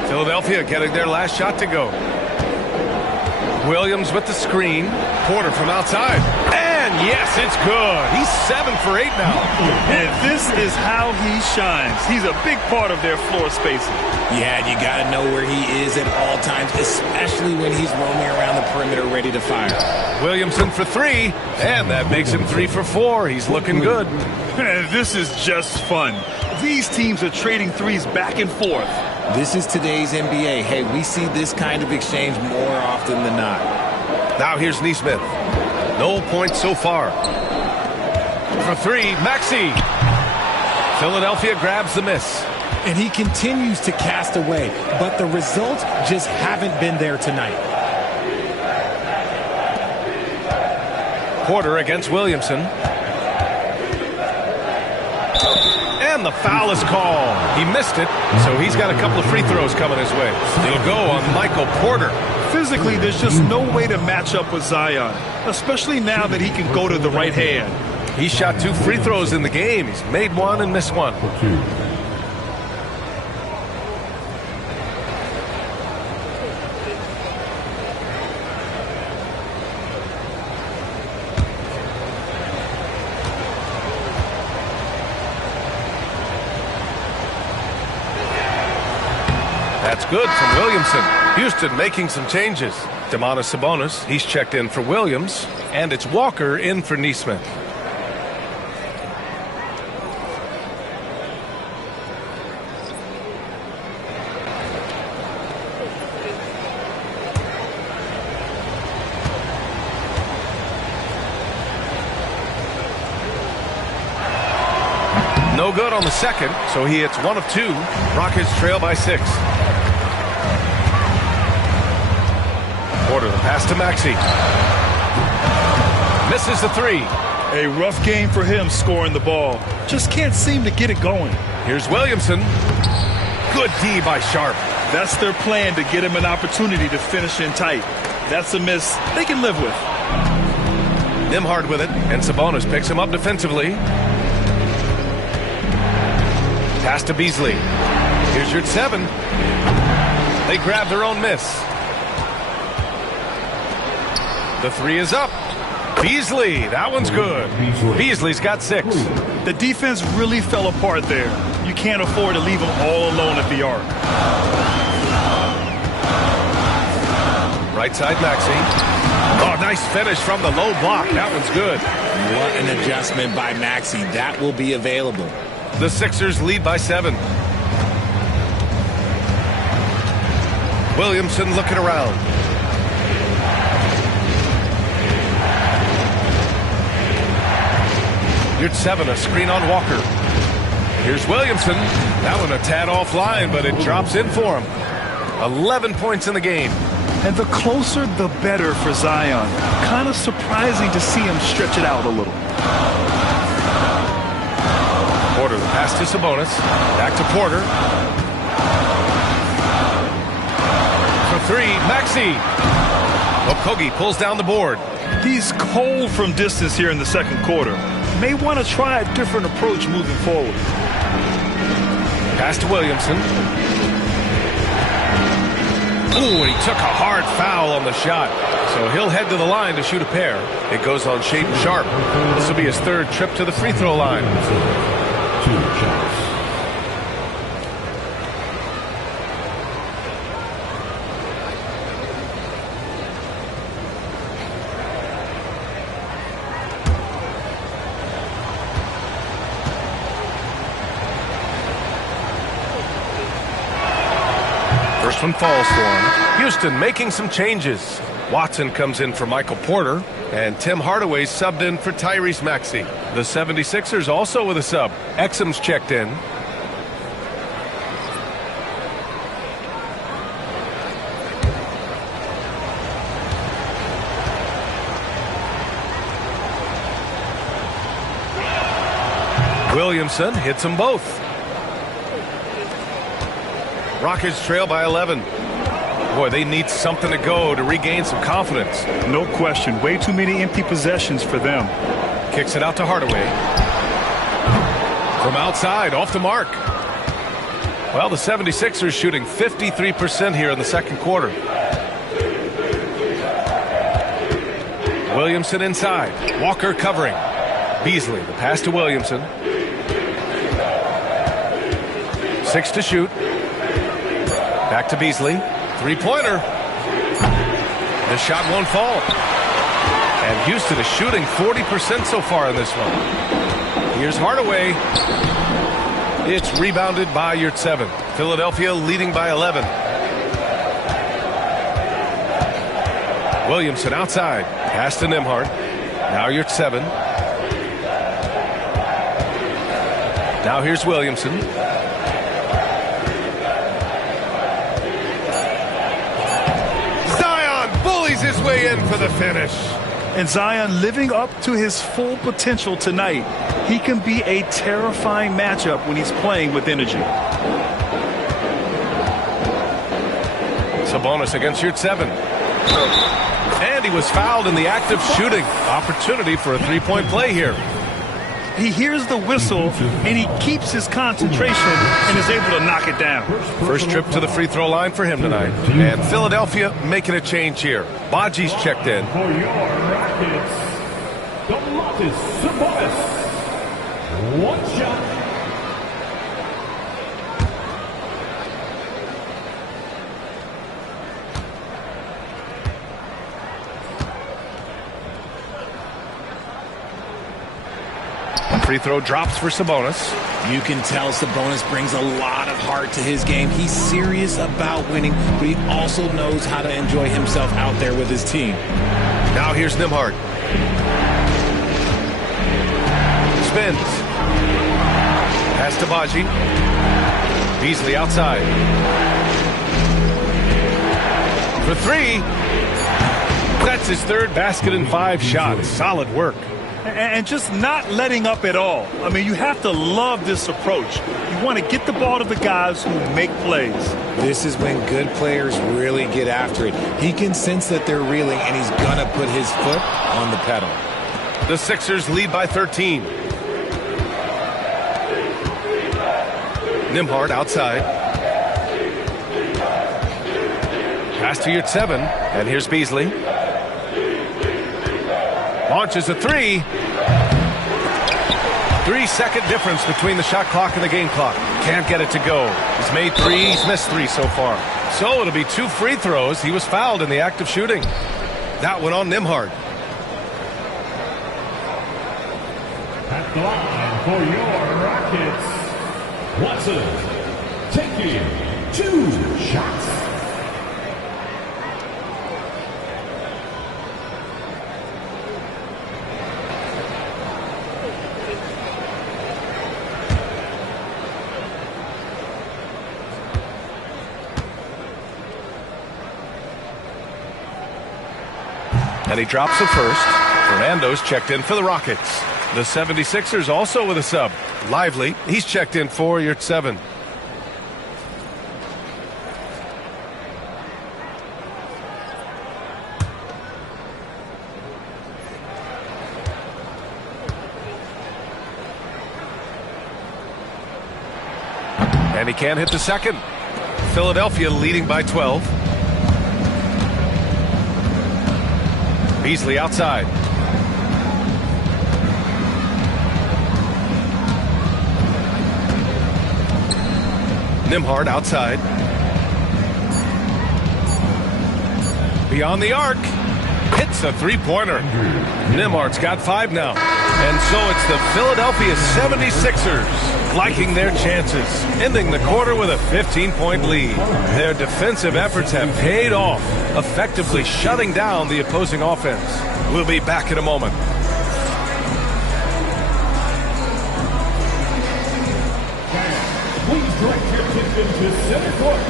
Philadelphia getting their last shot to go. Williams with the screen. Porter from outside. And yes, it's good. He's 7 for 8 now. And this is how he shines. He's a big part of their floor spacing. Yeah, you got to know where he is at all times, especially when he's roaming around the perimeter ready to fire. Williamson for 3, and that makes him 3 for 4. He's looking good. This is just fun. These teams are trading threes back and forth. This is today's NBA. Hey, we see this kind of exchange more often than not. Now here's Nesmith. No points so far. For 3, Maxey. Philadelphia grabs the miss. And he continues to cast away, but the results just haven't been there tonight. Porter against Williamson. And the foul is called. He missed it, so he's got a couple of free throws coming his way. It'll go on Michael Porter. Physically, there's just no way to match up with Zion, especially now that he can go to the right hand. He shot 2 free throws in the game. He's made 1 and missed 1. That's good from Williamson. Houston making some changes. Domantas Sabonis, he's checked in for Williams. And it's Walker in for Nesmith. No good on the second, so he hits 1 of 2. Rockets trail by 6. Porter, the pass to Maxey. Misses the 3. A rough game for him scoring the ball. Just can't seem to get it going. Here's Williamson. Good D by Sharp. That's their plan, to get him an opportunity to finish in tight. That's a miss they can live with. Nembhard with it, and Sabonis picks him up defensively. Pass to Beasley. Here's your 7. They grab their own miss. The 3 is up. Beasley, that one's good. Beasley's got 6. The defense really fell apart there. You can't afford to leave them all alone at the arc. Right side, Maxey. Oh, nice finish from the low block. That one's good. What an adjustment by Maxey. That will be available. The Sixers lead by 7. Williamson looking around. You're 7, a screen on Walker. Here's Williamson. That one a tad offline, but it drops in for him. 11 points in the game. And the closer, the better for Zion. Kind of surprising to see him stretch it out a little. Porter, the pass to Sabonis. Back to Porter. For 3, Maxey. Okogie pulls down the board. He's cold from distance here in the second quarter. May want to try a different approach moving forward. Pass to Williamson. Ooh, and he took a hard foul on the shot. So he'll head to the line to shoot a pair. It goes on Shaedon Sharpe. This will be his 3rd trip to the free throw line. 2 shots. First one falls for him. Houston making some changes. Watson comes in for Michael Porter, and Tim Hardaway subbed in for Tyrese Maxey. The 76ers also with a sub. Exum's checked in. Williamson hits them both. Rockets trail by 11. Boy, they need something to go to regain some confidence. No question. Way too many empty possessions for them. Kicks it out to Hardaway. From outside, off the mark. Well, the 76ers shooting 53% here in the second quarter. Williamson inside. Walker covering. Beasley, the pass to Williamson. 6 to shoot. Back to Beasley. 3-pointer. The shot won't fall. And Houston is shooting 40% so far in this one. Here's Hardaway. It's rebounded by Yurtseven. Philadelphia leading by 11. Williamson outside. Pass to Nembhard. Now Yurtseven. Now here's Williamson. His way in for the finish. And Zion living up to his full potential tonight. He can be a terrifying matchup when he's playing with energy. Sabonis against Yurtseven. And he was fouled in the act of shooting. Opportunity for a 3-point play here. He hears the whistle, and he keeps his concentration and is able to knock it down. First trip to the free throw line for him tonight. And Philadelphia making a change here. Baji's checked in. For your Rockets, Domantas Sabonis. 1 shot. Free throw drops for Sabonis. You can tell Sabonis brings a lot of heart to his game. He's serious about winning, but he also knows how to enjoy himself out there with his team. Now here's Nembhard. Spins. Pass to Baji. Beasley outside. For three. That's his third basket in 5 shots. Solid work. And just not letting up at all. I mean, you have to love this approach. You want to get the ball to the guys who make plays. This is when good players really get after it. He can sense that they're reeling, and he's going to put his foot on the pedal. The Sixers lead by 13. Nembhard outside. Pass to Yurtseven, and here's Beasley. Launches a 3. 3-second difference between the shot clock and the game clock. Can't get it to go. He's made 3, he's missed 3 so far. So it'll be 2 free throws. He was fouled in the act of shooting. That one on Nembhard. At the line for your Rockets, Watson taking 2 shots. And he drops the first. Fernando's checked in for the Rockets. The 76ers also with a sub. Lively, he's checked in for Yurtseven. And he can't hit the second. Philadelphia leading by 12. Beasley outside. Nembhard outside. Beyond the arc. Hits a 3-pointer. Nembhard's got 5 now. And so it's the Philadelphia 76ers liking their chances, ending the quarter with a 15-point lead. Their defensive efforts have paid off, effectively shutting down the opposing offense. We'll be back in a moment. Please direct your attention to center court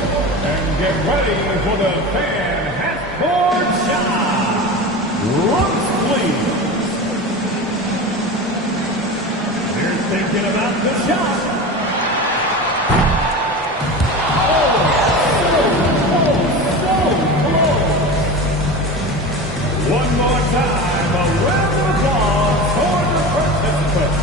and get ready for the fan half-court shot. Runs, please. They're thinking about the shot. One more time, a round of applause for the participants.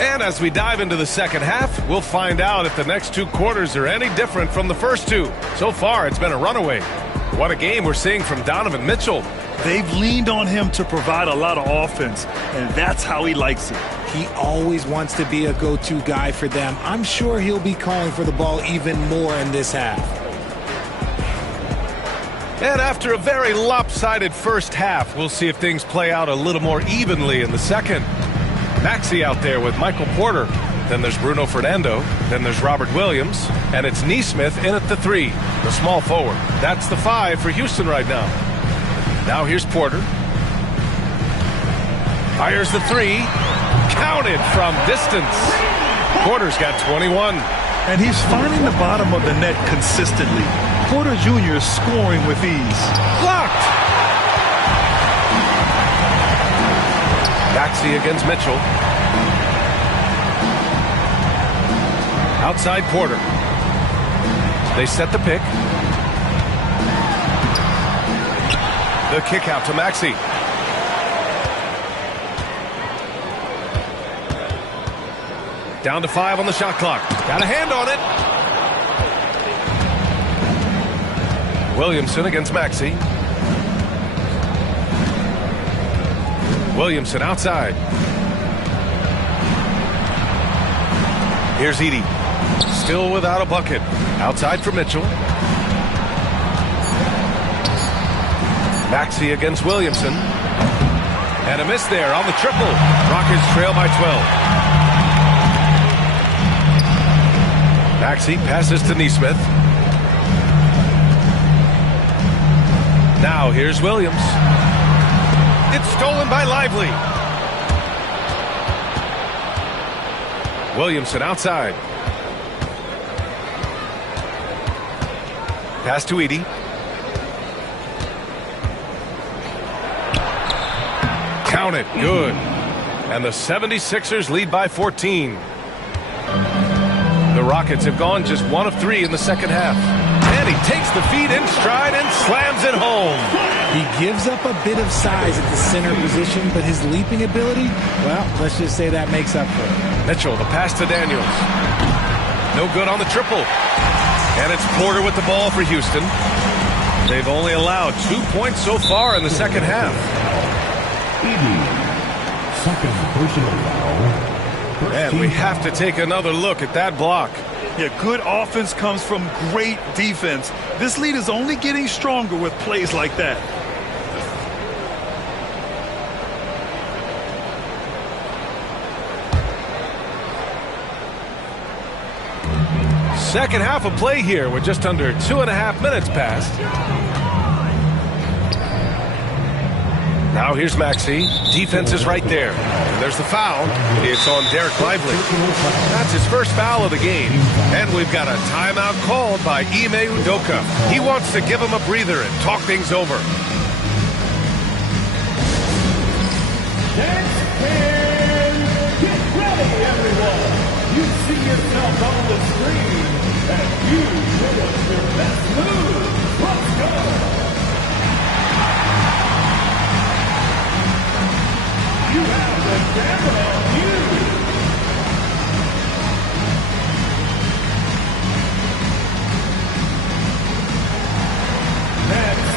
And as we dive into the second half, we'll find out if the next 2 quarters are any different from the first 2. So far, it's been a runaway. What a game we're seeing from Donovan Mitchell. They've leaned on him to provide a lot of offense, and that's how he likes it. He always wants to be a go-to guy for them. I'm sure he'll be calling for the ball even more in this half. And after a very lopsided first half, we'll see if things play out a little more evenly in the second. Maxey out there with Michael Porter. Then there's Bruno Fernando. Then there's Robert Williams. And it's Nesmith in at the 3, the small forward. That's the 5 for Houston right now. Now here's Porter. Fires the 3. Counted from distance. Porter's got 21. And he's finding the bottom of the net consistently. Porter Jr. is scoring with ease. Blocked. Maxey against Mitchell. Outside Porter. They set the pick. The kick out to Maxey. Down to 5 on the shot clock. Got a hand on it. Williamson against Maxey. Williamson outside. Here's Edey. Still without a bucket. Outside for Mitchell. Maxey against Williamson. And a miss there on the triple. Rockets trail by 12. Maxey passes to Nesmith. Now here's Williams. It's stolen by Lively. Williamson outside. Pass to Edey. Count it. Good. And the 76ers lead by 14. The Rockets have gone just 1 of 3 in the second half. And he takes the feed in stride and slams it home. He gives up a bit of size at the center position, but his leaping ability, well, let's just say that makes up for it. Mitchell, the pass to Daniels. No good on the triple. And it's Porter with the ball for Houston. They've only allowed 2 points so far in the second half. Second personal foul. And we have to take another look at that block. Yeah, good offense comes from great defense. This lead is only getting stronger with plays like that. Second half of play here with just under 2.5 minutes passed. Now here's Maxey. Defense is right there. And there's the foul. It's on Derek Lively. That's his first foul of the game. And we've got a timeout called by Ime Udoka. He wants to give him a breather and talk things over. And get ready, everyone. You see yourself on the screen, and you show us your best move. Let's go. You have the camera on you. Next.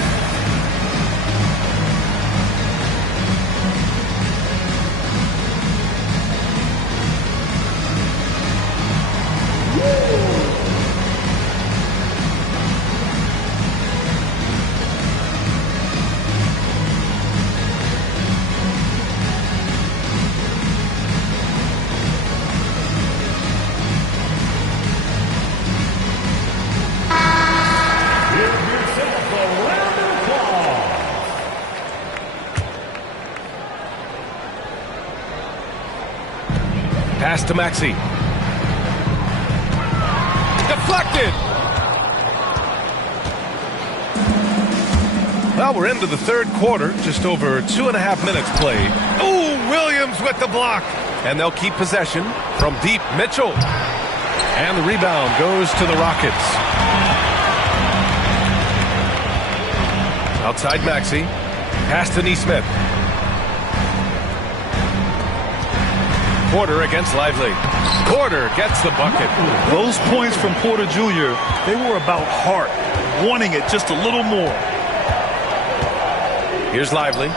Pass to Maxey. Deflected! Well, we're into the third quarter. Just over 2.5 minutes played. Ooh, Williams with the block. And they'll keep possession from deep. Mitchell. And the rebound goes to the Rockets. Outside Maxey. Pass to Nesmith. Porter against Lively. Porter gets the bucket. Those points from Porter Jr., they were about heart, wanting it just a little more. Here's Lively.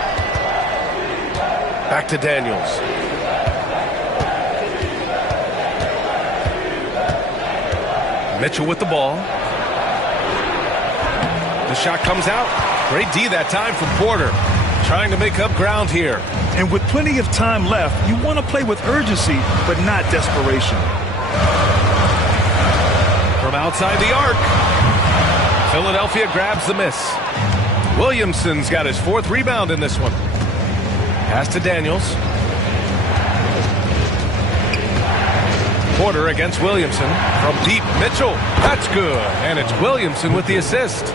Back to Daniels. Mitchell with the ball. The shot comes out. Great D that time from Porter. Trying to make up ground here. And with plenty of time left, you want to play with urgency, but not desperation. From outside the arc, Philadelphia grabs the miss. Williamson's got his 4th rebound in this one. Pass to Daniels. Porter against Williamson. From deep, Mitchell. That's good. And it's Williamson with the assist.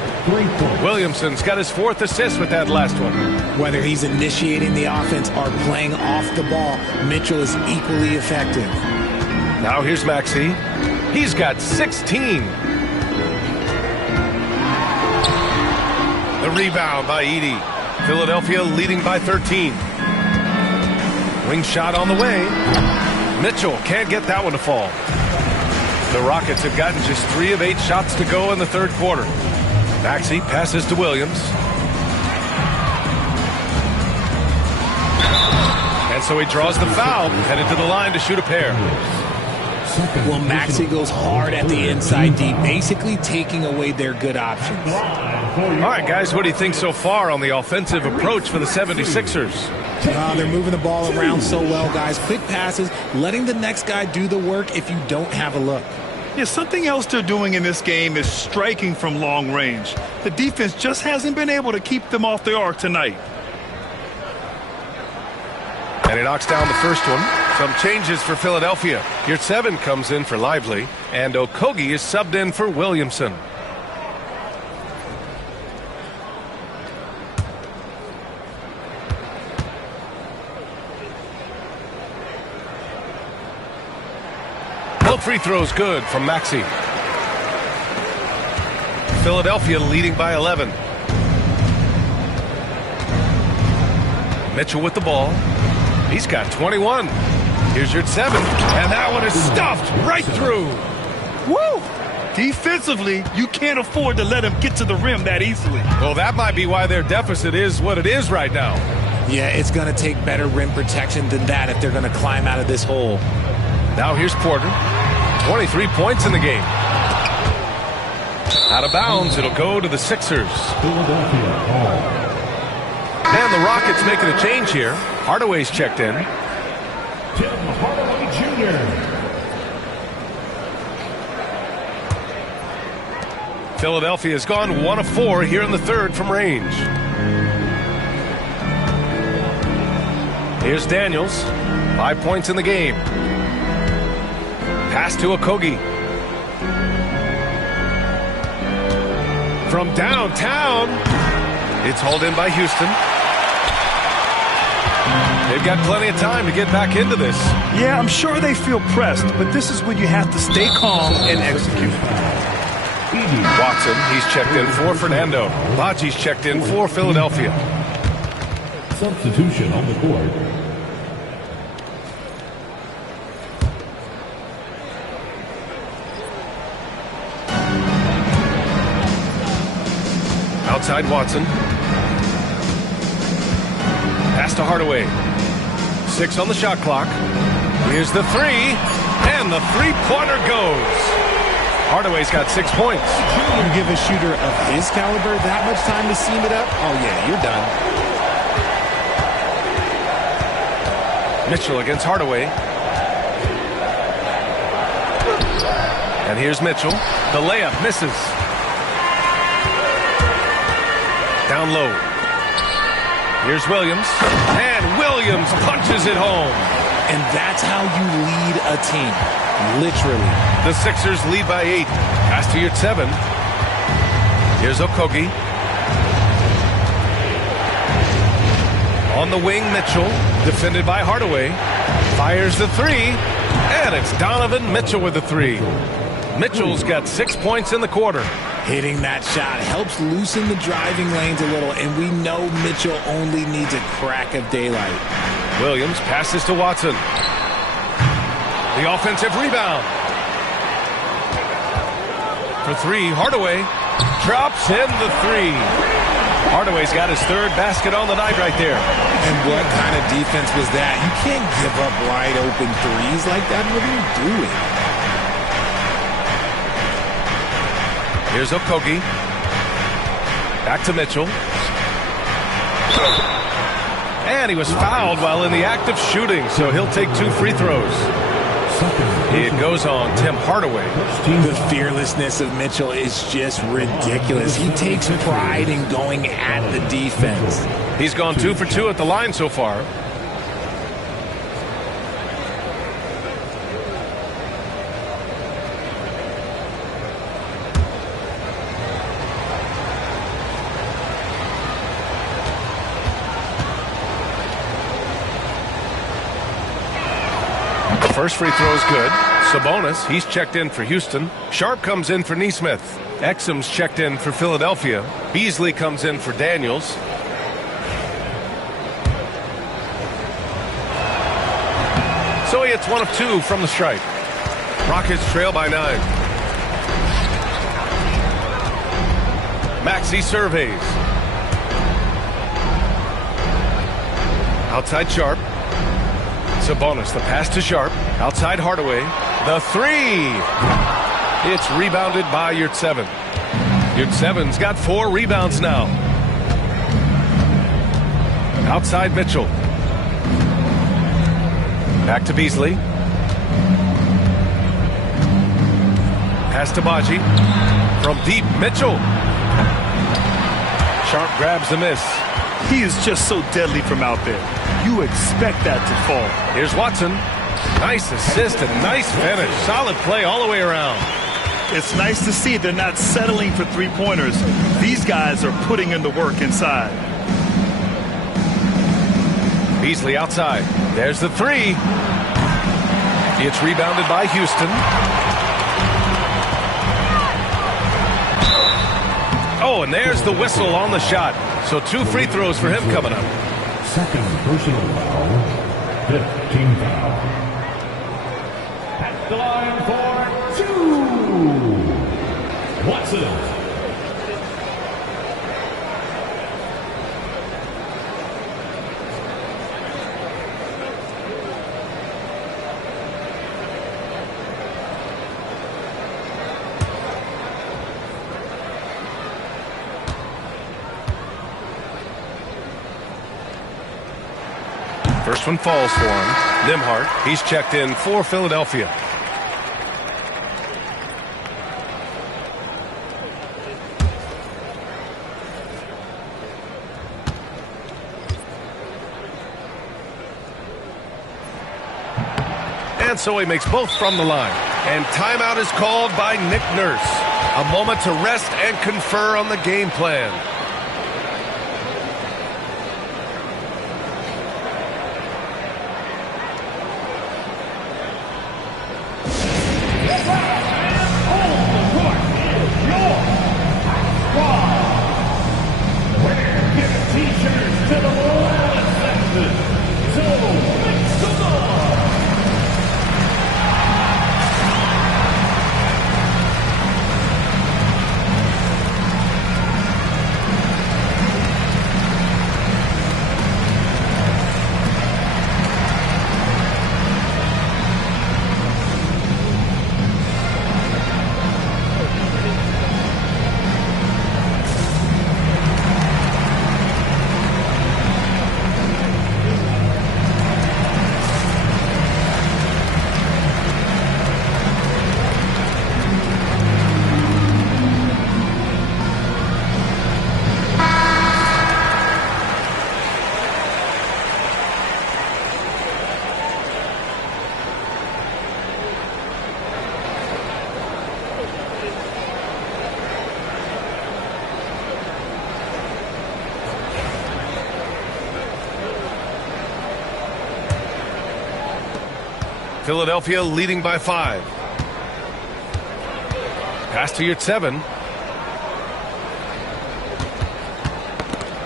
Williamson's got his 4th assist with that last one. Whether he's initiating the offense or playing off the ball, Mitchell is equally effective. Now here's Maxey. He's got 16. The rebound by Edey. Philadelphia leading by 13. Wing shot on the way. Mitchell can't get that one to fall. The Rockets have gotten just 3 of 8 shots to go in the third quarter. Maxey passes to Williams. And so he draws the foul, headed to the line to shoot a pair. Well, Maxey goes hard at the inside D, basically taking away their good options. All right, guys, what do you think so far on the offensive approach for the 76ers? They're moving the ball around so well, guys. Quick passes, letting the next guy do the work if you don't have a look. Yeah, something else they're doing in this game is striking from long range. The defense just hasn't been able to keep them off the arc tonight. And he knocks down the first one. Some changes for Philadelphia. Yurtseven comes in for Lively, and Okogie is subbed in for Williamson. Both free throws good from Maxey. Philadelphia leading by 11. Mitchell with the ball. He's got 21. Here's Yurtseven, and that one is stuffed right through. Woo! Defensively, you can't afford to let him get to the rim that easily. Well, that might be why their deficit is what it is right now. Yeah, it's going to take better rim protection than that if they're going to climb out of this hole. Now here's Porter. 23 points in the game. Out of bounds, it'll go to the Sixers. And the Rockets making a change here. Hardaway's checked in. Tim Hardaway Jr. Philadelphia has gone 1 of 4 here in the third from range. Here's Daniels. 5 points in the game. Pass to Okogie. From downtown, it's hauled in by Houston. They've got plenty of time to get back into this. Yeah, I'm sure they feel pressed, but this is when you have to stay calm and execute. Watson, he's checked in for Fernando. Baji's checked in for Philadelphia. Substitution on the court. Outside Watson. Pass to Hardaway. 6 on the shot clock. Here's the 3, and the three-pointer goes. Hardaway's got 6 points. You give a shooter of his caliber that much time to seam it up? Oh, yeah, you're done. Mitchell against Hardaway. And here's Mitchell. The layup misses. Down low. Here's Williams. And Williams punches it home. And that's how you lead a team. Literally. The Sixers lead by 8. Pass to Yurtseven. Here's Okogie. On the wing, Mitchell. Defended by Hardaway. Fires the 3. And it's Donovan Mitchell with the 3. Mitchell's got 6 points in the quarter. Hitting that shot helps loosen the driving lanes a little, and we know Mitchell only needs a crack of daylight. Williams passes to Watson. The offensive rebound. For 3, Hardaway drops in the 3. Hardaway's got his 3rd basket on the night right there. And what kind of defense was that? You can't give up wide open threes like that. What are you doing? Here's Okogie. Back to Mitchell. And he was fouled while in the act of shooting, so he'll take 2 free throws. It goes on Tim Hardaway. The fearlessness of Mitchell is just ridiculous. He takes pride in going at the defense. He's gone 2 for 2 at the line so far. First free throw is good. Sabonis, he's checked in for Houston. Sharp comes in for Nesmith. Exum's checked in for Philadelphia. Beasley comes in for Daniels. So he hits 1 of 2 from the stripe. Rockets trail by 9. Maxey surveys. Outside Sharp. Sabonis, the pass to Sharp. Outside Hardaway. The 3. It's rebounded by Yurtseven. Yurtseven's got 4 rebounds now. Outside Mitchell. Back to Beasley. Pass to Baji. From deep, Mitchell. Sharp grabs the miss. He is just so deadly from out there. You expect that to fall. Here's Watson. Nice assist and nice finish. Solid play all the way around. It's nice to see they're not settling for three-pointers. These guys are putting in the work inside. Beasley outside. There's the 3. It's rebounded by Houston. Oh, and there's the whistle on the shot. So 2 free throws for him coming up. Second personal foul, 15th foul. At the line for 2. Watson. First one falls for him. Nembhard, he's checked in for Philadelphia. And so he makes both from the line. And timeout is called by Nick Nurse. A moment to rest and confer on the game plan. Philadelphia leading by 5. Pass to Yurtseven.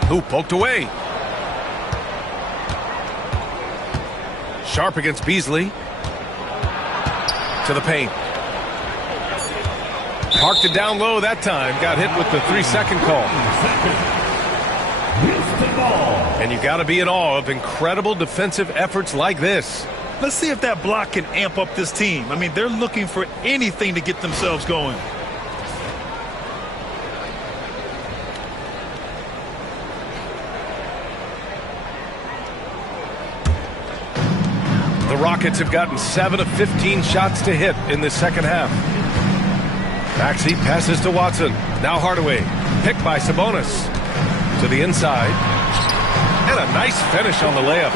Who poked away. Sharp against Beasley. To the paint. Parked it down low that time. Got hit with the 3-second call. And you got to be in awe of incredible defensive efforts like this. Let's see if that block can amp up this team. I mean, they're looking for anything to get themselves going. The Rockets have gotten 7 of 15 shots to hit in the second half. Maxey passes to Watson. Now Hardaway. Picked by Sabonis. To the inside. And a nice finish on the layup.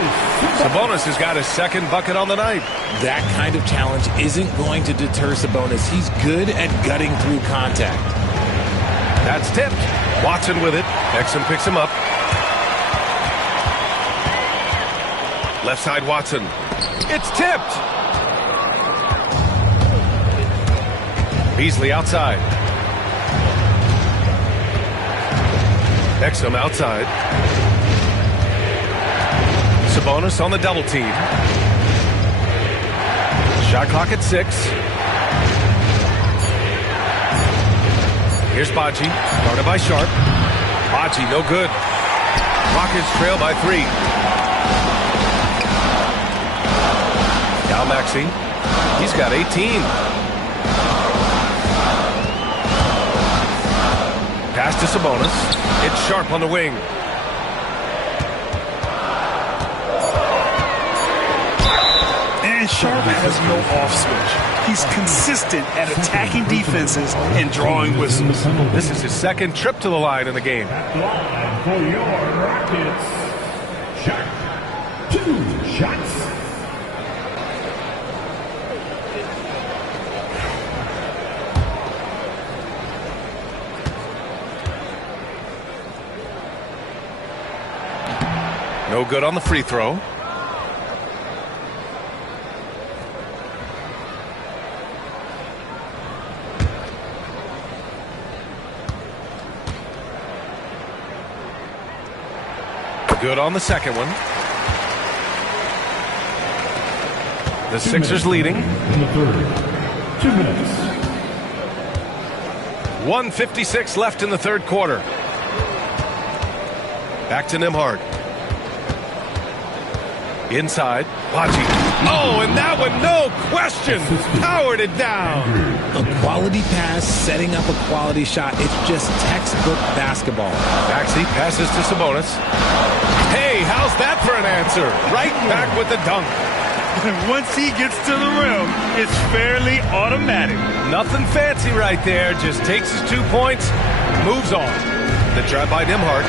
Sabonis has got his second bucket on the night. That kind of challenge isn't going to deter Sabonis. He's good at gutting through contact. That's tipped. Watson with it. Exum picks him up. Left side Watson. It's tipped. Beasley outside. Exum outside. Sabonis on the double team. Shot clock at 6. Here's Baji, guarded by Sharp. Baji, no good. Rockets trail by 3. Now Maxey. He's got 18. Pass to Sabonis. It's Sharp on the wing. And Sharp has no off switch. He's consistent at attacking defenses and drawing whistles. This is his second trip to the line in the game. For your Rockets, Sharp. 2 shots. No good on the free throw. Good on the second one. The Sixers leading. In the third. 2 minutes. 1:56 left in the third quarter. Back to Nembhard. Inside. Baji. Oh, and that one, no question. Powered it down. A quality pass, setting up a quality shot. It's just textbook basketball. Maxey passes to Sabonis. Hey, how's that for an answer? Right back with the dunk. Once he gets to the rim, it's fairly automatic. Nothing fancy right there. Just takes his 2 points, moves on. The drive by Nembhard.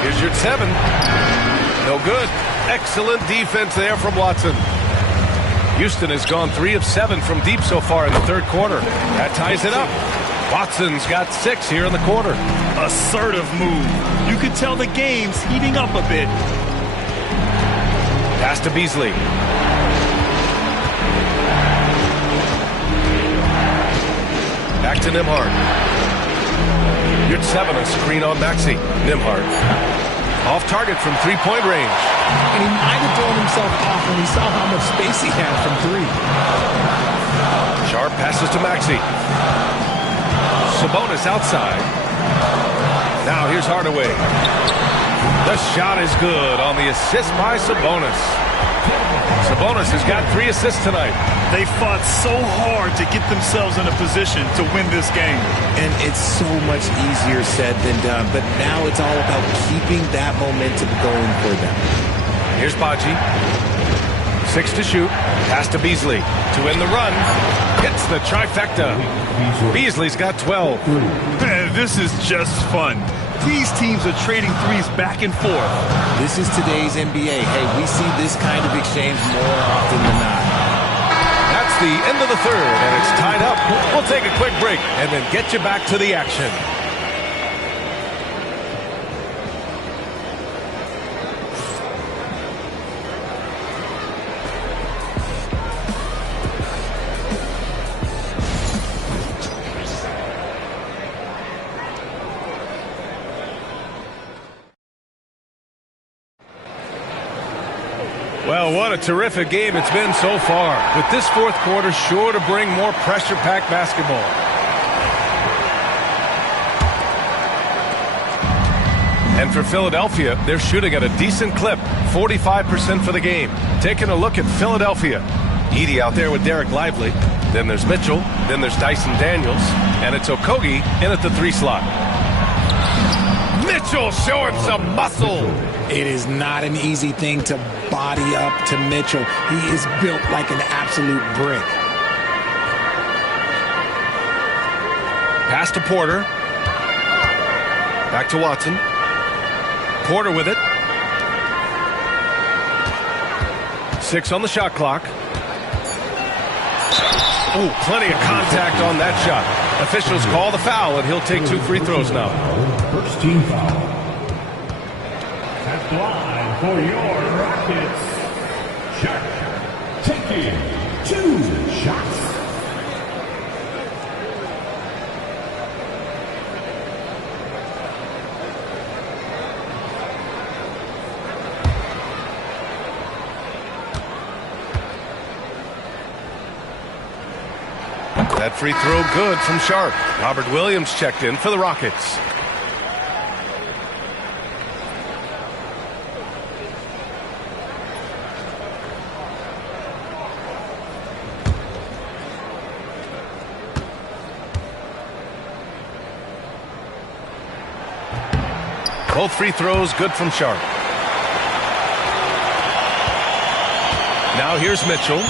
Here's your 7. No good. Excellent defense there from Watson. Houston has gone 3 of 7 from deep so far in the third quarter. That ties it up. Watson's got 6 here in the quarter. Assertive move. You can tell the game's heating up a bit. Pass to Beasley. Back to Nembhard. You're 7, a screen on Maxey. Nembhard. Off target from 3-point range. And he might have thrown himself off when he saw how much space he had from 3. Sharp passes to Maxey. Sabonis outside. Now here's Hardaway. The shot is good on the assist by Sabonis. Sabonis has got 3 assists tonight. They fought so hard to get themselves in a position to win this game. And it's so much easier said than done. But now it's all about keeping that momentum going for them. Here's Baji. 6 to shoot. Pass to Beasley. To end the run. Hits the trifecta. Beasley's got 12. This is just fun. These teams are trading threes back and forth. This is today's NBA. Hey, we see this kind of exchange more often than not. That's the end of the third, and it's tied up. We'll take a quick break and then get you back to the action. Well, what a terrific game it's been so far. With this fourth quarter sure to bring more pressure-packed basketball. And for Philadelphia, they're shooting at a decent clip, 45% for the game. Taking a look at Philadelphia. Edey out there with Derek Lively. Then there's Mitchell. Then there's Dyson Daniels. And it's Okogie in at the 3 slot. Mitchell showing some muscle. It is not an easy thing to body up to Mitchell. He is built like an absolute brick. Pass to Porter. Back to Watson. Porter with it. 6 on the shot clock. Oh, plenty of contact on that shot. Officials call the foul, and he'll take 2 free throws now. First team foul. At the line for your Rockets, Sharp taking 2 shots. That free throw good from Sharp. Robert Williams checked in for the Rockets. Both free throws good from Sharp. Now here's Mitchell.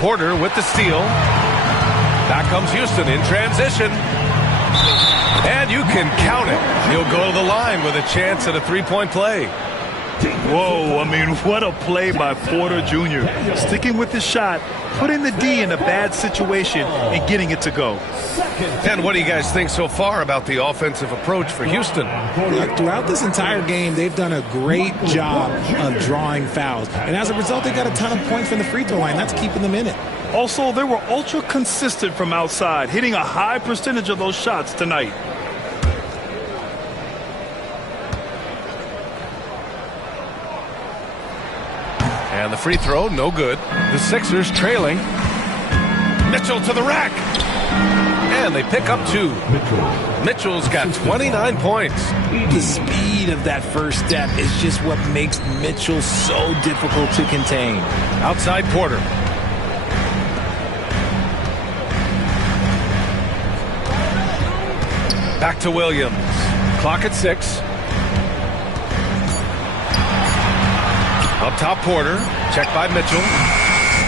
Porter with the steal. Back comes Houston in transition. And you can count it. He'll go to the line with a chance at a three-point play. Whoa, I mean, what a play by Porter Jr. Sticking with his shot, putting the D in a bad situation, and getting it to go. And what do you guys think so far about the offensive approach for Houston? Look, throughout this entire game, they've done a great job of drawing fouls. And as a result, they got a ton of points from the free throw line. That's keeping them in it. Also, they were ultra consistent from outside, hitting a high percentage of those shots tonight. And the free throw, no good. The Sixers trailing. Mitchell to the rack. And they pick up 2. Mitchell's got 29 points. The speed of that first step is just what makes Mitchell so difficult to contain. Outside Porter. Back to Williams. Clock at 6. Up top, Porter. Checked by Mitchell.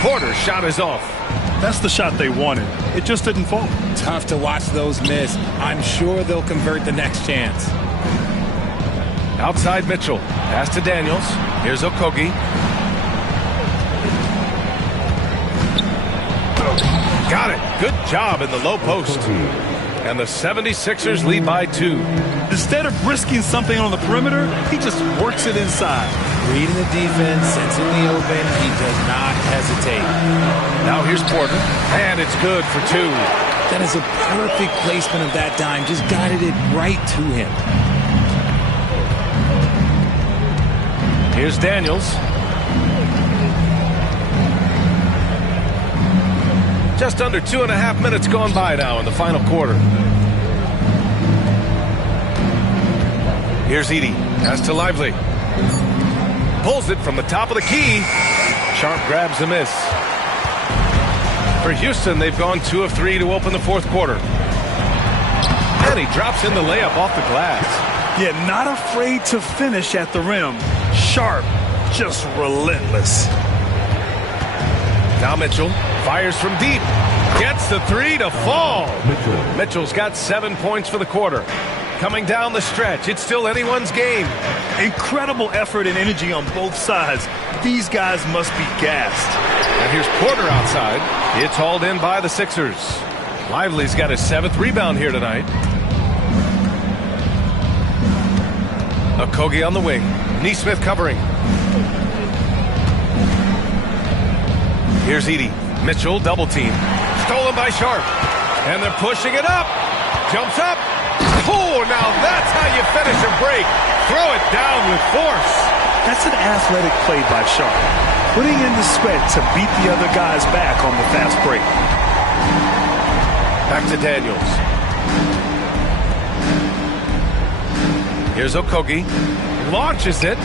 Porter's shot is off. That's the shot they wanted. It just didn't fall. Tough to watch those miss. I'm sure they'll convert the next chance. Outside Mitchell. Pass to Daniels. Here's Okogie. Got it. Good job in the low post. And the 76ers lead by 2. Instead of risking something on the perimeter, he just works it inside. Reading the defense, sensing the open, he does not hesitate. Now here's Porter, and it's good for 2. That is a perfect placement of that dime. Just guided it right to him. Here's Daniels. Just under 2.5 minutes gone by now in the final quarter. Here's Edey. Pass to Lively. Pulls it from the top of the key. Sharp grabs a miss. For Houston, they've gone 2 of 3 to open the fourth quarter. And he drops in the layup off the glass. Yeah, not afraid to finish at the rim. Sharp, just relentless. Now Mitchell fires from deep. Gets the 3 to fall. Mitchell's got 7 points for the quarter. Coming down the stretch, it's still anyone's game. Incredible effort and energy on both sides. These guys must be gassed. And here's Porter outside. It's hauled in by the Sixers. Lively's got his 7th rebound here tonight. Okogie on the wing. Nesmith covering. Here's Edey. Mitchell double team. Stolen by Sharp. And they're pushing it up. Jumps up. Oh, now that's how you finish a break. Throw it down with force. That's an athletic play by Sharp. Putting in the sweat to beat the other guys back on the fast break. Back to Daniels. Here's Okogie. Launches it.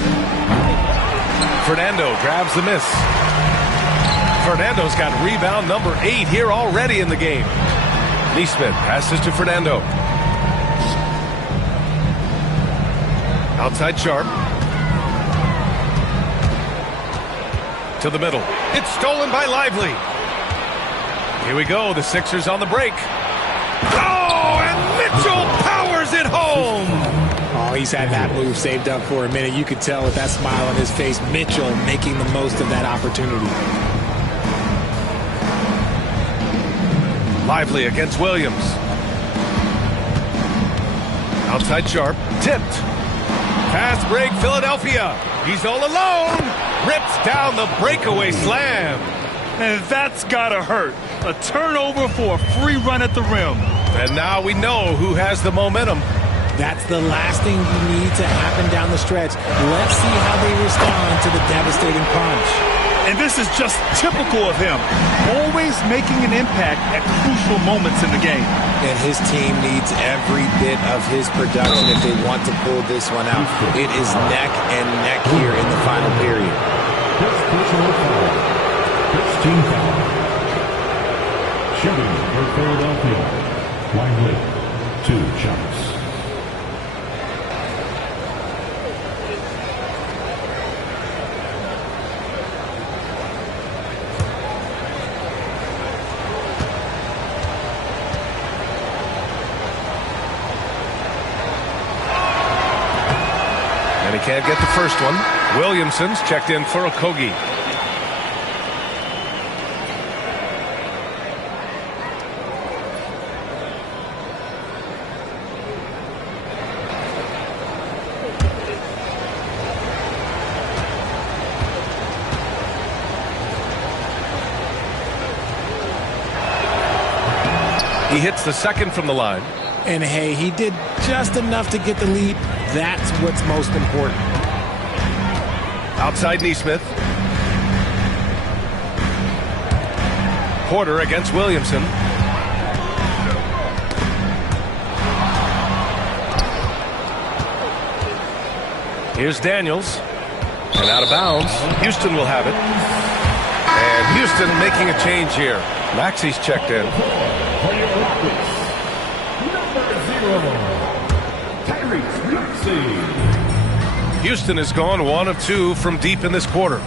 Fernando grabs the miss. Fernando's got rebound number 8 here already in the game. Nesmith passes to Fernando. Outside Sharp. To the middle. It's stolen by Lively. Here we go. The Sixers on the break. Oh, and Mitchell powers it home. Oh, he's had that move saved up for a minute. You could tell with that smile on his face, Mitchell making the most of that opportunity. Lively against Williams. Outside Sharp. Tipped. Fast break, Philadelphia. He's all alone. Rips down the breakaway slam. And that's gotta hurt. A turnover for a free run at the rim. And now we know who has the momentum. That's the last thing you need to happen down the stretch. Let's see how they respond to the devastating punch. And this is just typical of him, always making an impact at crucial moments in the game. And his team needs every bit of his production if they want to pull this one out. It is neck and neck here in the final period. First personal foul. First team foul. Shooting for Philadelphia. Lively, 2 shots. And he can't get the first one. Williamson's checked in for Okogie. He hits the second from the line. And hey, he did just enough to get the lead. That's what's most important. Outside Neesmith. Porter against Williamson. Here's Daniels. And out of bounds. Houston will have it. And Houston making a change here. Maxey's checked in. For your Rockets, number 0, Tyrese Maxey. Houston has gone 1 of 2 from deep in this quarter.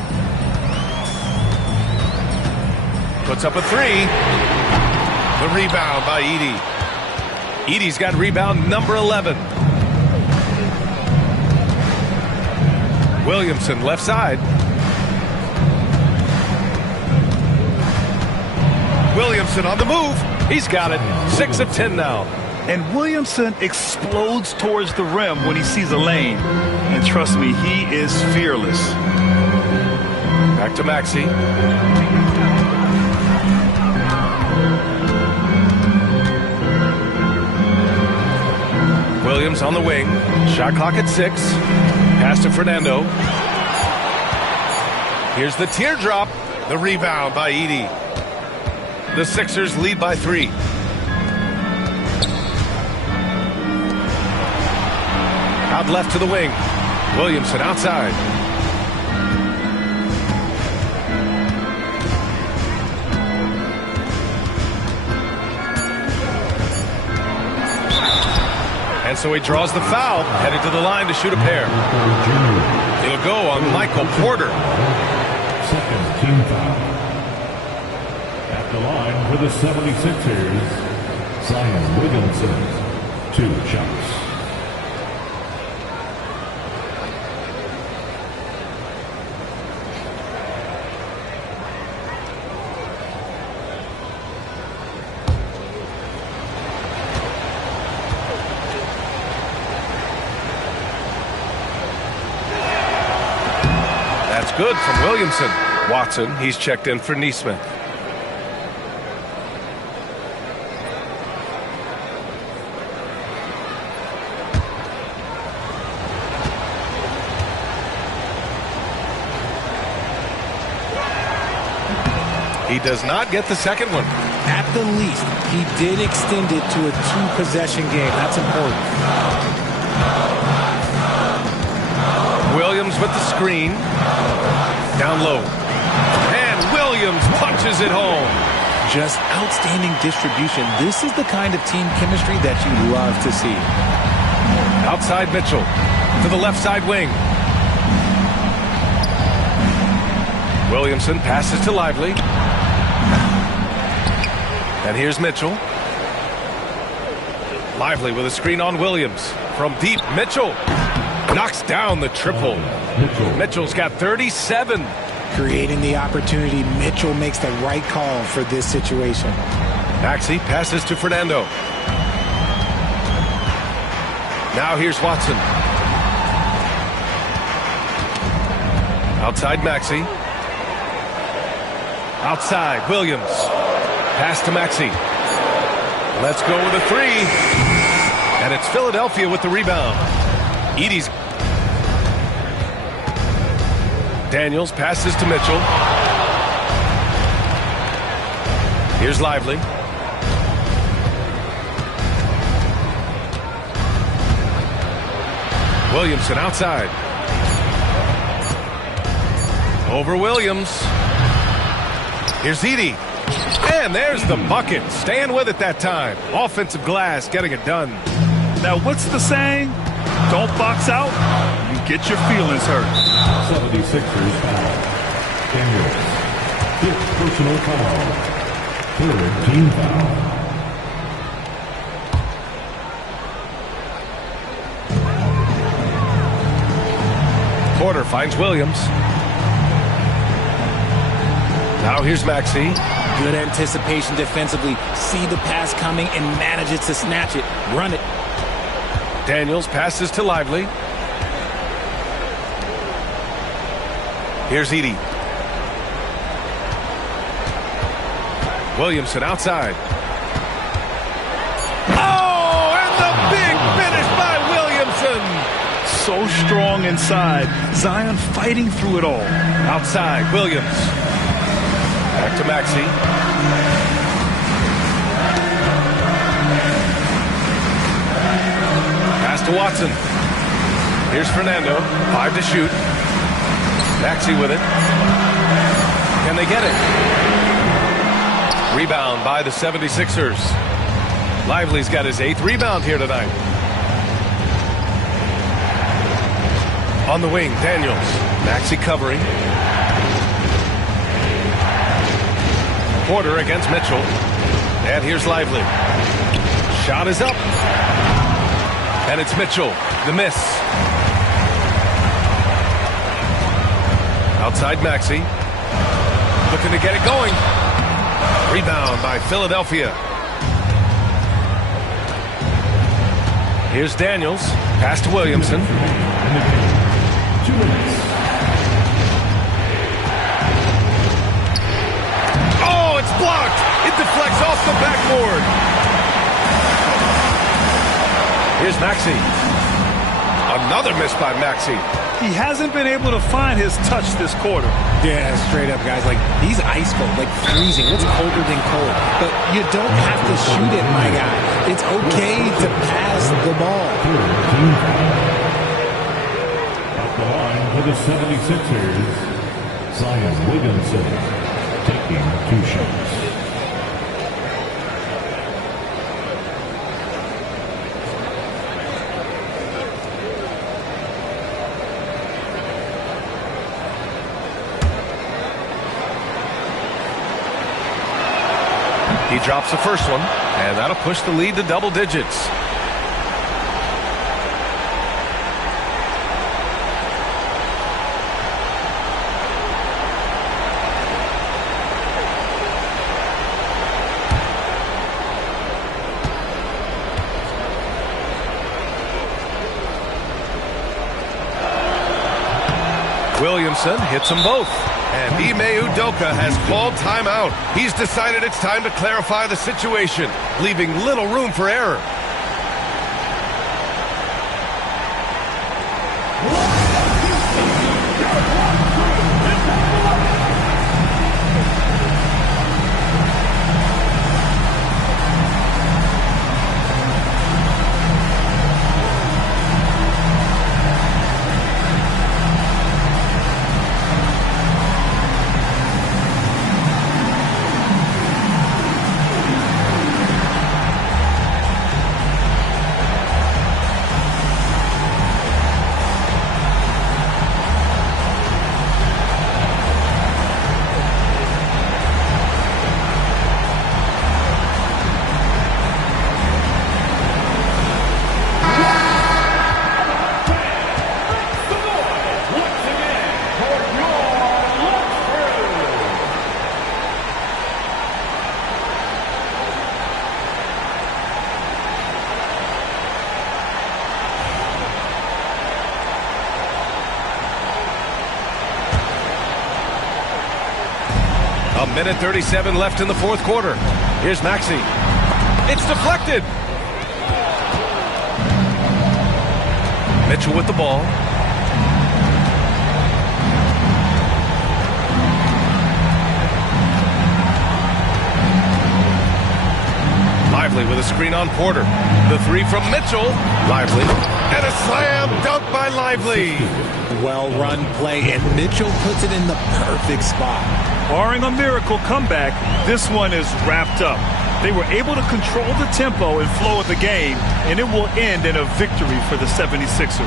Puts up a 3. The rebound by Edey. Edey's got rebound number 11. Williamson left side. Williamson on the move. He's got it. 6 of 10 now. And Williamson explodes towards the rim when he sees a lane. And trust me, he is fearless. Back to Maxey. Williams on the wing. Shot clock at 6. Pass to Fernando. Here's the teardrop. The rebound by Edey. The Sixers lead by 3. Out left to the wing. Williamson outside. And so he draws the foul, headed to the line to shoot a pair. It'll go on Michael Porter. Second team foul. At the line for the 76ers, Zion Williamson, 2 shots. That's good from Williamson. Watson, he's checked in for Neesmith. He does not get the second one. At the least, he did extend it to a 2-possession game. That's important. Williams with the screen. Down low. And Williams punches it home. Just outstanding distribution. This is the kind of team chemistry that you love to see. Outside Mitchell. To the left side wing. Williamson passes to Lively. And here's Mitchell. Lively with a screen on Williams. From deep, Mitchell knocks down the triple. Mitchell's got 37. Creating the opportunity, Mitchell makes the right call for this situation. Maxey passes to Fernando. Now here's Watson. Outside Maxey. Outside Williams. Pass to Maxey. Let's go with a 3. And it's Philadelphia with the rebound. Edey's. Daniels passes to Mitchell. Here's Lively. Williamson outside. Over Williams. Here's Edey. And there's the bucket. Staying with it that time. Offensive glass getting it done. Now, what's the saying? Don't box out. You get your feelings hurt. 76ers foul. Daniels. 5th personal foul. 3rd team foul. Porter finds Williams. Now here's Maxey. Good anticipation defensively. See the pass coming and manage it to snatch it. Run it. Daniels passes to Lively. Here's Edey. Williamson outside. Oh, and the big finish by Williamson. So strong inside. Zion fighting through it all. Outside, Williams. Back to Maxey. Pass to Watson. Here's Fernando. 5 to shoot. Maxey with it. Can they get it? Rebound by the 76ers. Lively's got his 8th rebound here tonight. On the wing, Daniels. Maxey covering. Porter against Mitchell. And here's Lively. Shot is up. And it's Mitchell. The miss. Outside Maxey. Looking to get it going. Rebound by Philadelphia. Here's Daniels. Pass to Williamson. 2 minutes. Oh, it's blocked. It deflects off the backboard. Here's Maxey. Another miss by Maxey. He hasn't been able to find his touch this quarter. Yeah, straight up, guys. Like, he's ice cold, like freezing. What's colder than cold? But you don't have to shoot it, my guy. It's okay to pass the ball. At the line for the 76ers, Zion Williamson taking 2 shots. He drops the first one, and that'll push the lead to double digits. Williamson hits them both. And Ime Udoka has called timeout. He's decided it's time to clarify the situation, leaving little room for error. A minute 37 left in the fourth quarter. Here's Maxey. It's deflected. Mitchell with the ball. Lively with a screen on Porter. The three from Mitchell. Lively. And a slam dunk by Lively. Well-run play, and Mitchell puts it in the perfect spot. Barring a miracle comeback, this one is wrapped up. They were able to control the tempo and flow of the game, and it will end in a victory for the 76ers.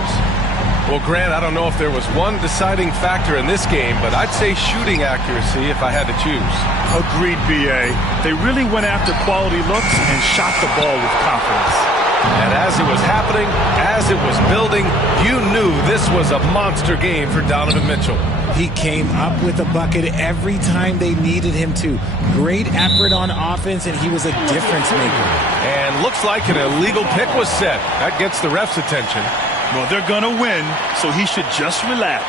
Well, Grant, I don't know if there was one deciding factor in this game, but I'd say shooting accuracy if I had to choose. Agreed, B.A. They really went after quality looks and shot the ball with confidence. And as it was happening, as it was building, you knew this was a monster game for Donovan Mitchell. He came up with a bucket every time they needed him to. Great effort on offense, and he was a difference maker. And looks like an illegal pick was set. That gets the ref's attention. Well, they're going to win, so he should just relax.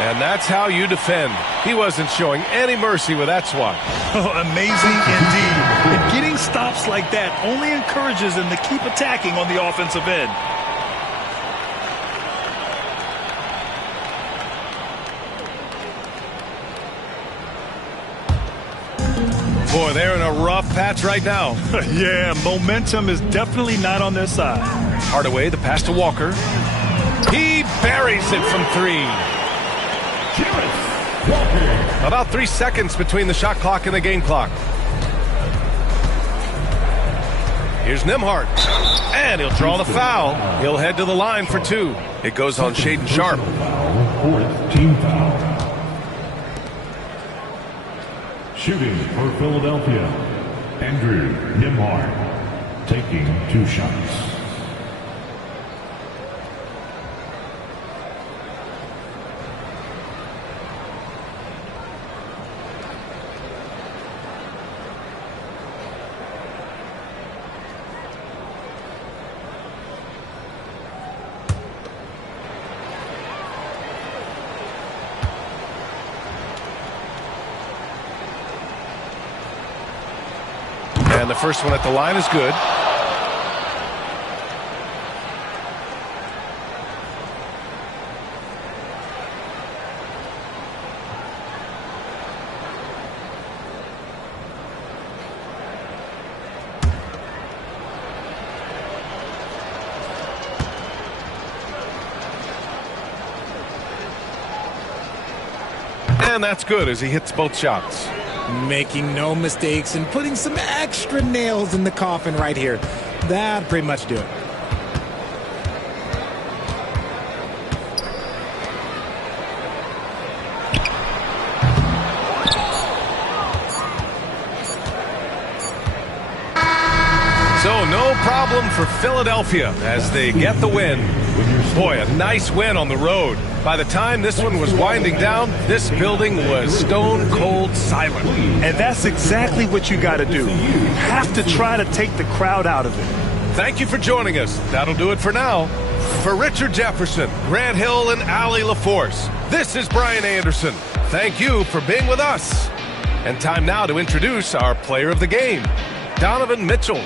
And that's how you defend. He wasn't showing any mercy with that swat. Oh, amazing indeed. And getting stops like that only encourages them to keep attacking on the offensive end. Boy, they're in a rough patch right now. Yeah, momentum is definitely not on their side. Hardaway, the pass to Walker. He buries it from three. About 3 seconds between the shot clock and the game clock. Here's Nembhard. And he'll draw the foul. He'll head to the line for two. It goes on Shaedon Sharpe. Fourth team foul. Shooting for Philadelphia, Andrew Nembhard, taking 2 shots. And the first one at the line is good. And that's good as he hits both shots. Making no mistakes and putting some extra nails in the coffin right here. That'd pretty much do it. So no problem for Philadelphia as they get the win. Boy, a nice win on the road. By the time this one was winding down, this building was stone cold silent. And that's exactly what you got to do. You have to try to take the crowd out of it. Thank you for joining us. That'll do it for now. For Richard Jefferson, Grant Hill, and Allie LaForce, this is Brian Anderson. Thank you for being with us. And time now to introduce our player of the game, Donovan Mitchell.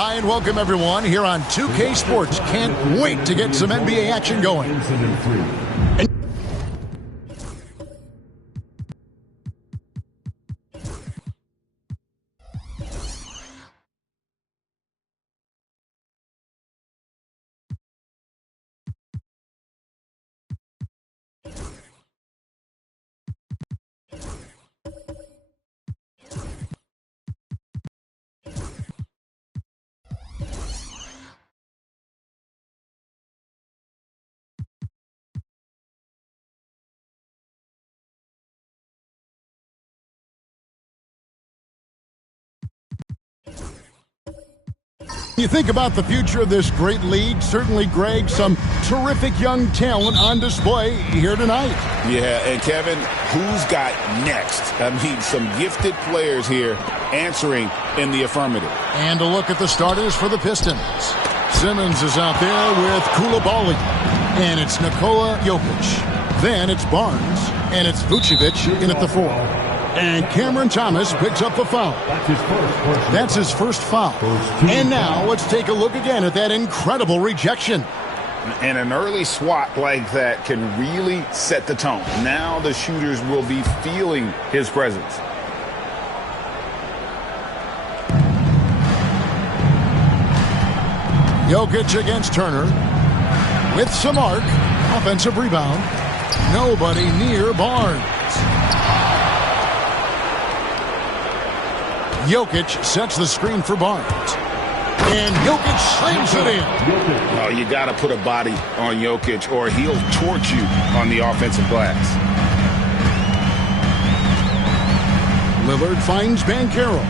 Hi, and welcome, everyone, here on 2K Sports. Can't wait to get some NBA action going. You think about the future of this great league, certainly, Greg, some terrific young talent on display here tonight. Yeah, and Kevin, who's got next? I mean, some gifted players here answering in the affirmative. And a look at the starters for the Pistons. Simmons is out there with Koulibaly, and it's Nikola Jokic. Then it's Barnes, and it's Vucevic in at the 4. And Cameron Thomas picks up the foul. That's his first foul. And now let's take a look again at that incredible rejection. And an early swat like that can really set the tone. Now the shooters will be feeling his presence. Jokic against Turner. With some arc. Offensive rebound. Nobody near Barnes. Jokic sets the screen for Barnes. And Jokic slams it in. Oh, you got to put a body on Jokic or he'll torch you on the offensive glass. Lillard finds Banchero.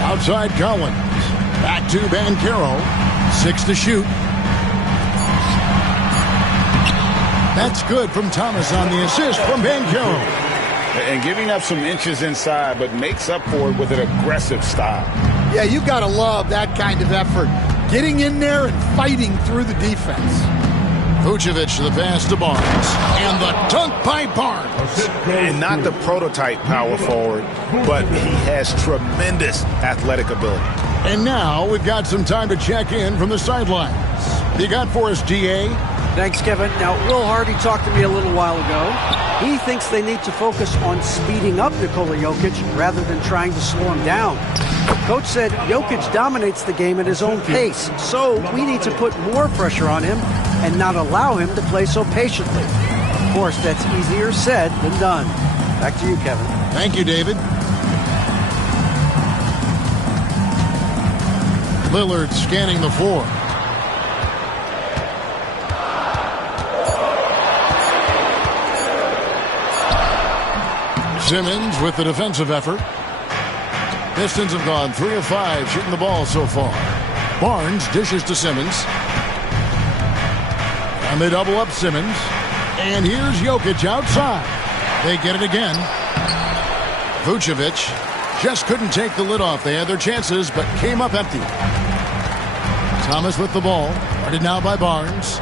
Outside Collins. Back to Banchero. 6 to shoot. That's good from Thomas on the assist from Banchero. And giving up some inches inside, but makes up for it with an aggressive style. Yeah, you've got to love that kind of effort. Getting in there and fighting through the defense. Vucevic the pass to Barnes. And the dunk by Barnes. And not the prototype power forward, but he has tremendous athletic ability. And now we've got some time to check in from the sidelines. You got for us, DA? Thanks, Kevin. Now, Will Hardy talked to me a little while ago. He thinks they need to focus on speeding up Nikola Jokic rather than trying to slow him down. Coach said Jokic dominates the game at his own pace, so we need to put more pressure on him and not allow him to play so patiently. Of course, that's easier said than done. Back to you, Kevin. Thank you, David. Lillard scanning the floor. Simmons with the defensive effort. Pistons have gone 3 of 5 shooting the ball so far. Barnes dishes to Simmons. And they double up Simmons. And here's Jokic outside. They get it again. Vucevic just couldn't take the lid off. They had their chances, but came up empty. Thomas with the ball. Guarded now by Barnes.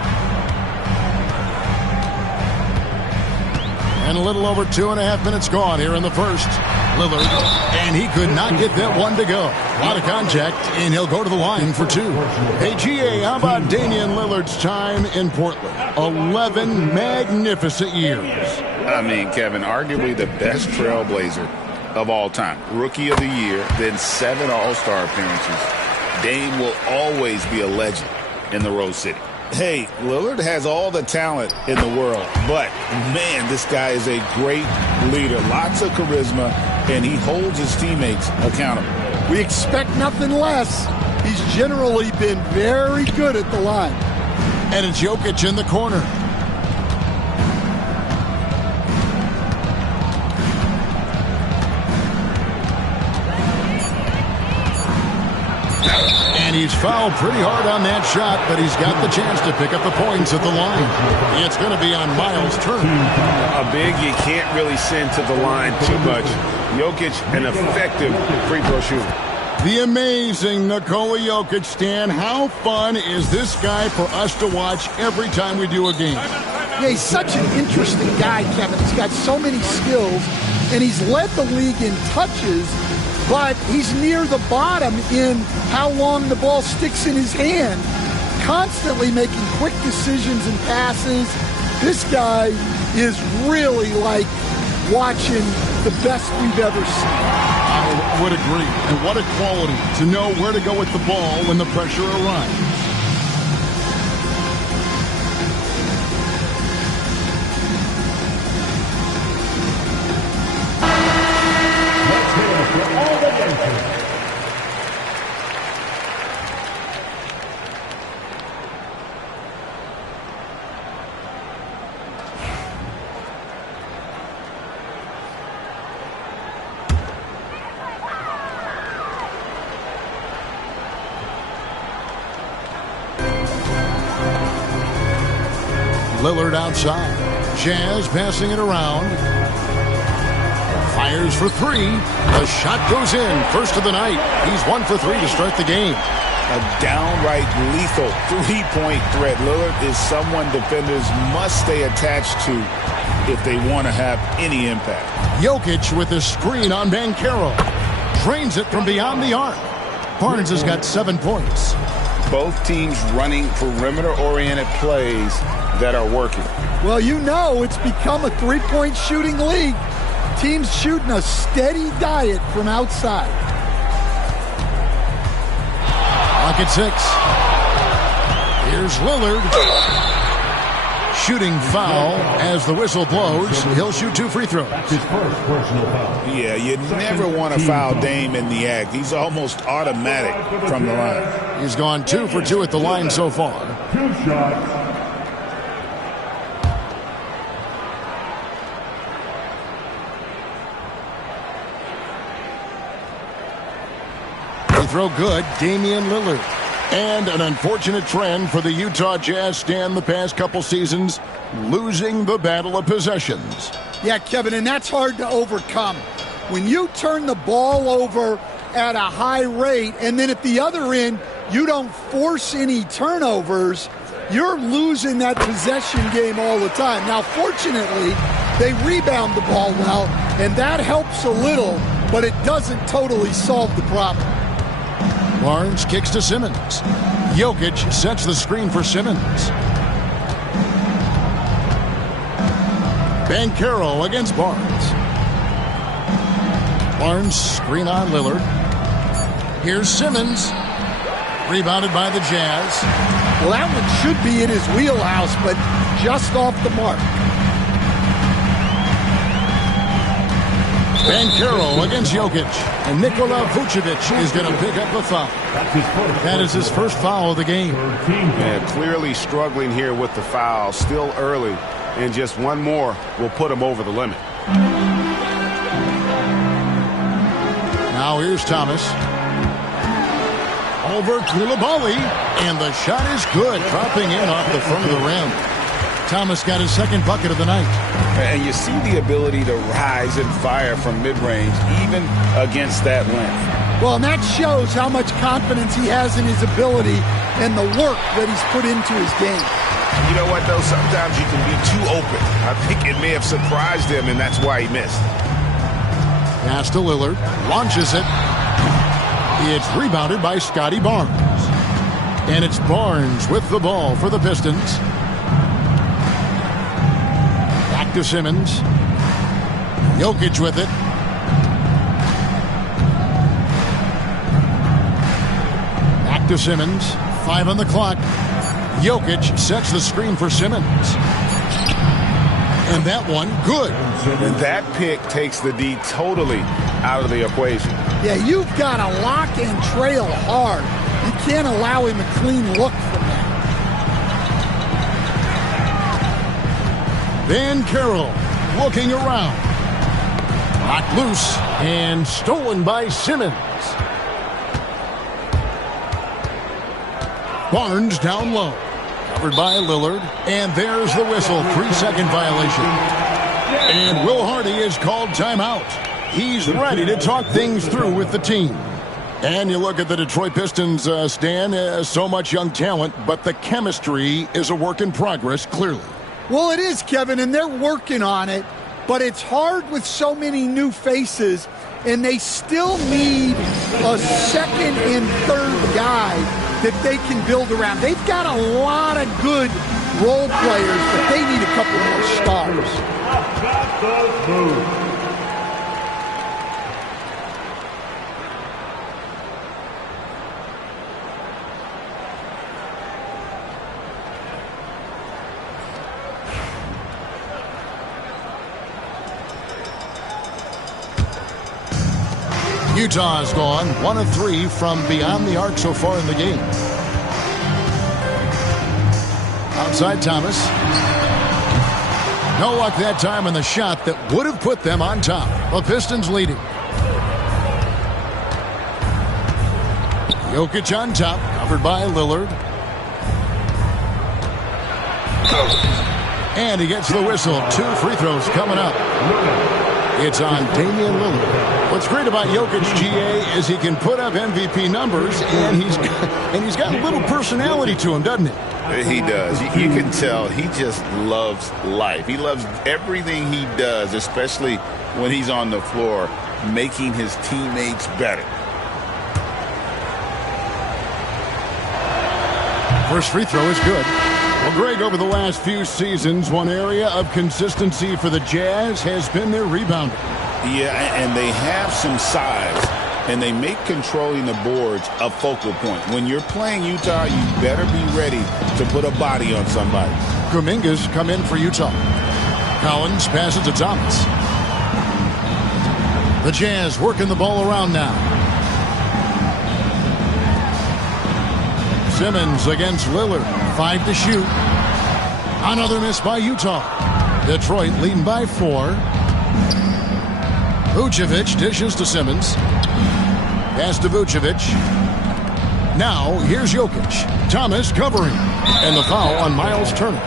And a little over 2.5 minutes gone here in the first. Lillard, and he could not get that one to go. A lot of contact, and he'll go to the line for 2. Hey, GA, how about Damian Lillard's time in Portland? 11 magnificent years. I mean, Kevin, arguably the best trailblazer of all time. Rookie of the year, then 7 All-Star appearances. Dame will always be a legend in the Rose City. Hey, Lillard has all the talent in the world, but, man, this guy is a great leader. Lots of charisma, and he holds his teammates accountable. We expect nothing less. He's generally been very good at the line. And it's Jokic in the corner. And he's fouled pretty hard on that shot, but he's got the chance to pick up the points at the line. It's going to be on Miles Turner. A big you can't really send to the line too much. Jokic, an effective free throw shooter. The amazing Nikola Jokic, Stan. How fun is this guy for us to watch every time we do a game? Yeah, he's such an interesting guy, Kevin. He's got so many skills, and he's led the league in touches, but he's near the bottom in how long the ball sticks in his hand, constantly making quick decisions and passes. This guy is really like watching the best we've ever seen. I would agree. And what a quality to know where to go with the ball when the pressure arrives. Lillard outside. Jazz passing it around. Fires for three. The shot goes in. First of the night. He's 1 for 3 to start the game. A downright lethal three-point threat. Lillard is someone defenders must stay attached to if they want to have any impact. Jokic with the screen on Banchero. Drains it from beyond the arc. Barnes has got 7 points. Both teams running perimeter-oriented plays that are working. Well, you know it's become a three-point shooting league. Teams shooting a steady diet from outside. Clock at 6. Here's Lillard. Shooting foul as the whistle blows. He'll shoot 2 free throws. His first personal foul. Yeah, you never want to foul Dame in the act. He's almost automatic from the line. He's gone 2 for 2 at the line so far. 2 shots. Throw good, Damian Lillard. And an unfortunate trend for the Utah Jazz stand the past couple seasons, losing the battle of possessions. Yeah, Kevin, and that's hard to overcome. When you turn the ball over at a high rate, and then at the other end, you don't force any turnovers, you're losing that possession game all the time. Now, fortunately, they rebound the ball well, and that helps a little, but it doesn't totally solve the problem. Barnes kicks to Simmons. Jokic sets the screen for Simmons. Banchero against Barnes. Barnes screen on Lillard. Here's Simmons. Rebounded by the Jazz. Well, that one should be in his wheelhouse, but just off the mark. Banchero against Jokic. And Nikola Vucevic is going to pick up the foul. That is his first foul of the game. Yeah, clearly struggling here with the foul. Still early. And just one more will put him over the limit. Now here's Thomas. Over Coulibaly. And the shot is good. Dropping in off the front of the rim. Thomas got his second bucket of the night. And you see the ability to rise and fire from mid-range, even against that length. Well, and that shows how much confidence he has in his ability and the work that he's put into his game. You know what, though? Sometimes you can be too open. I think it may have surprised him, and that's why he missed. Pass to Lillard. Launches it. It's rebounded by Scotty Barnes. And it's Barnes with the ball for the Pistons. Back to Simmons. Jokic with it. Back to Simmons. 5 on the clock. Jokic sets the screen for Simmons. And that one, good. And that pick takes the D totally out of the equation. Yeah, you've got to lock and trail hard. You can't allow him a clean look from that. Banchero looking around. Knocked loose and stolen by Simmons. Barnes down low. Covered by Lillard. And there's the whistle. 3-second violation. And Will Hardy is called timeout. He's ready to talk things through with the team. And you look at the Detroit Pistons, Stan, so much young talent, but the chemistry is a work in progress, clearly. Well, it is, Kevin, and they're working on it. but it's hard with so many new faces, and they still need a second and third guy that they can build around. They've got a lot of good role players, but they need a couple more stars. Utah has gone 1 of 3 from beyond the arc so far in the game. Outside Thomas. No luck that time on the shot that would have put them on top. The Pistons leading. Jokic on top, covered by Lillard. And he gets the whistle. 2 free throws coming up. It's on Damian Lillard. What's great about Jokic, GA, is he can put up MVP numbers, and he's got a little personality to him, doesn't he? He does. You can tell he just loves life. He loves everything he does, especially when he's on the floor, making his teammates better. First free throw is good. Well, Greg, over the last few seasons, one area of consistency for the Jazz has been their rebounding. Yeah, and they have some size, and they make controlling the boards a focal point. When you're playing Utah, you better be ready to put a body on somebody. Kuminga's come in for Utah. Collins passes to Thomas. The Jazz working the ball around now. Simmons against Lillard. 5 to shoot. Another miss by Utah. Detroit leading by 4. Vucevic dishes to Simmons. Pass to Vucevic. Now here's Jokic. Thomas covering. And the foul on Miles Turner.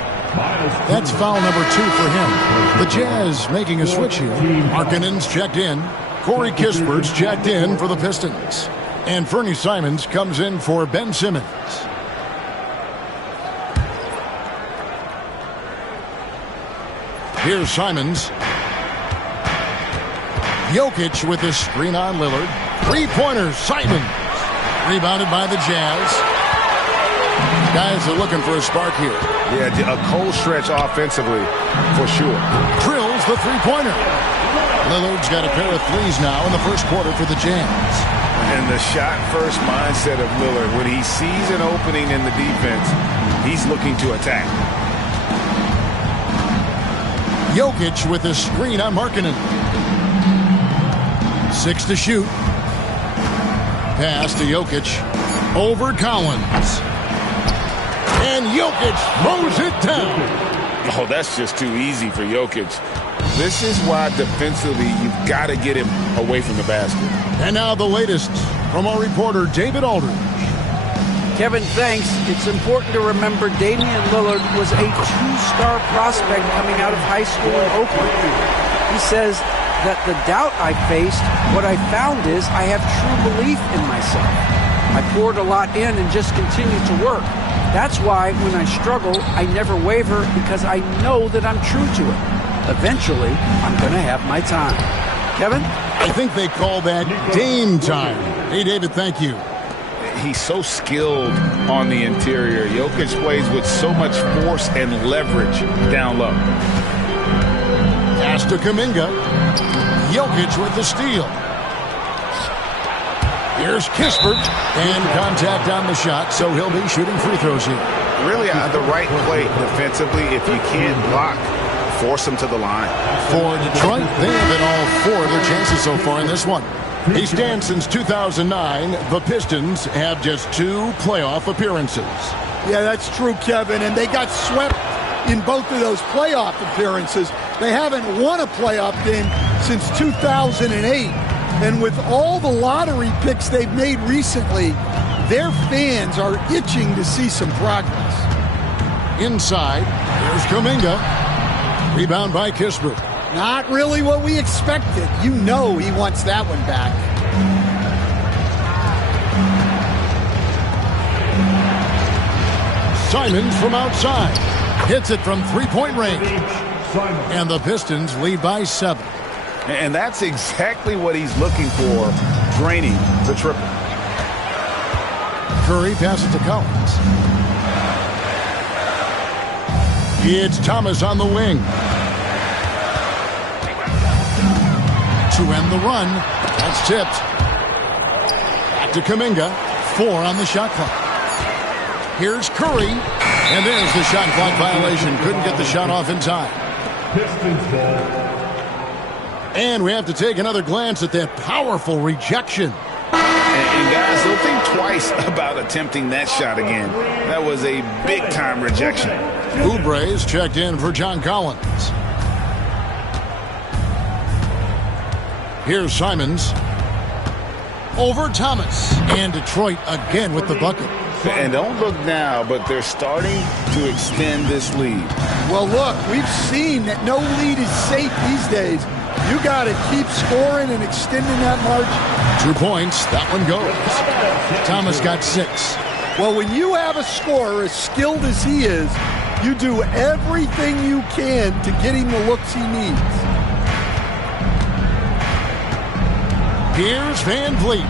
That's foul number 2 for him. The Jazz making a switch here. Markkanen's checked in. Corey Kispert's checked in for the Pistons. And Fernie Simons comes in for Ben Simmons. Here's Simons. Jokic with the screen on Lillard. 3-pointers, Simons. Rebounded by the Jazz. Guys are looking for a spark here. Yeah, a cold stretch offensively, for sure. Drills the 3-pointer. Lillard's got a pair of threes now in the first quarter for the Jazz. And the shot-first mindset of Lillard, when he sees an opening in the defense, he's looking to attack. Jokic with the screen on Markkanen. 6 to shoot. Pass to Jokic. Over Collins. And Jokic throws it down. Oh, that's just too easy for Jokic. This is why defensively you've got to get him away from the basket. And now the latest from our reporter David Aldridge. Kevin, thanks. It's important to remember Damian Lillard was a 2-star prospect coming out of high school in Oakland. He says that the doubt I faced, what I found is I have true belief in myself. I poured a lot in and just continued to work. That's why when I struggle, I never waver because I know that I'm true to it. Eventually, I'm going to have my time. Kevin? I think they call that Dame time. Hey, David, thank you. He's so skilled on the interior. Jokic plays with so much force and leverage down low. Pass to Kuminga. Jokic with the steal. Here's Kispert. And contact on the shot, so he'll be shooting free throws here. Really the right play defensively. If you can't block, force them to the line. For Detroit, they have hit all 4 of their chances so far in this one. He stands since 2009. The Pistons have just 2 playoff appearances. Yeah, that's true, Kevin. And they got swept in both of those playoff appearances. They haven't won a playoff game since 2008. And with all the lottery picks they've made recently, their fans are itching to see some progress. Inside, there's Kuminga. Rebound by Kispert. Not really what we expected. You know he wants that one back. Simons from outside. Hits it from 3-point range. And the Pistons lead by 7. And that's exactly what he's looking for, draining the triple. Curry passes to Collins. It's Thomas on the wing. To end the run, that's tipped. Back to Kuminga. 4 on the shot clock. Here's Curry. And there's the shot clock violation. Couldn't get the shot off in time. Pistons ball. And we have to take another glance at that powerful rejection. And guys, don't think twice about attempting that shot again. That was a big-time rejection. Oubre is checked in for John Collins. Here's Simons. Over Thomas. And Detroit again with the bucket. And don't look now, but they're starting to extend this lead. Well, look, we've seen that no lead is safe these days. You got to keep scoring and extending that margin. 2 points. That one goes. Thomas got 6. Well, when you have a scorer as skilled as he is, you do everything you can to get him the looks he needs. Here's Van Vliet.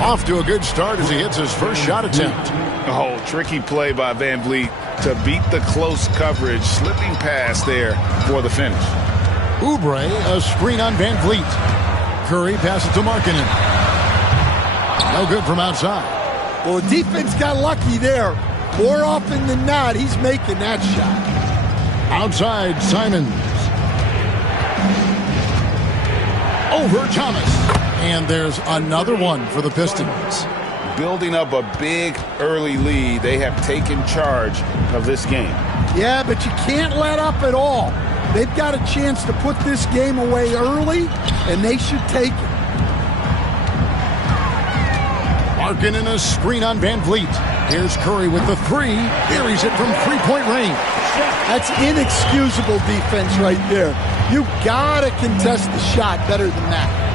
Off to a good start as he hits his first shot attempt. Oh, tricky play by Van Vliet to beat the close coverage, slipping past there for the finish. Oubre, a screen on Van Vliet. Curry passes to Markkanen. No good from outside. Well, the defense got lucky there. More often than not, he's making that shot. Outside, Simons. Over Thomas. And there's another one for the Pistons. Building up a big early lead, they have taken charge of this game. Yeah, but you can't let up at all. They've got a chance to put this game away early, and they should take it. Markkanen a screen on Van Vliet. Here's Curry with the 3. Buries it from 3-point range. That's inexcusable defense right there. You got to contest the shot better than that.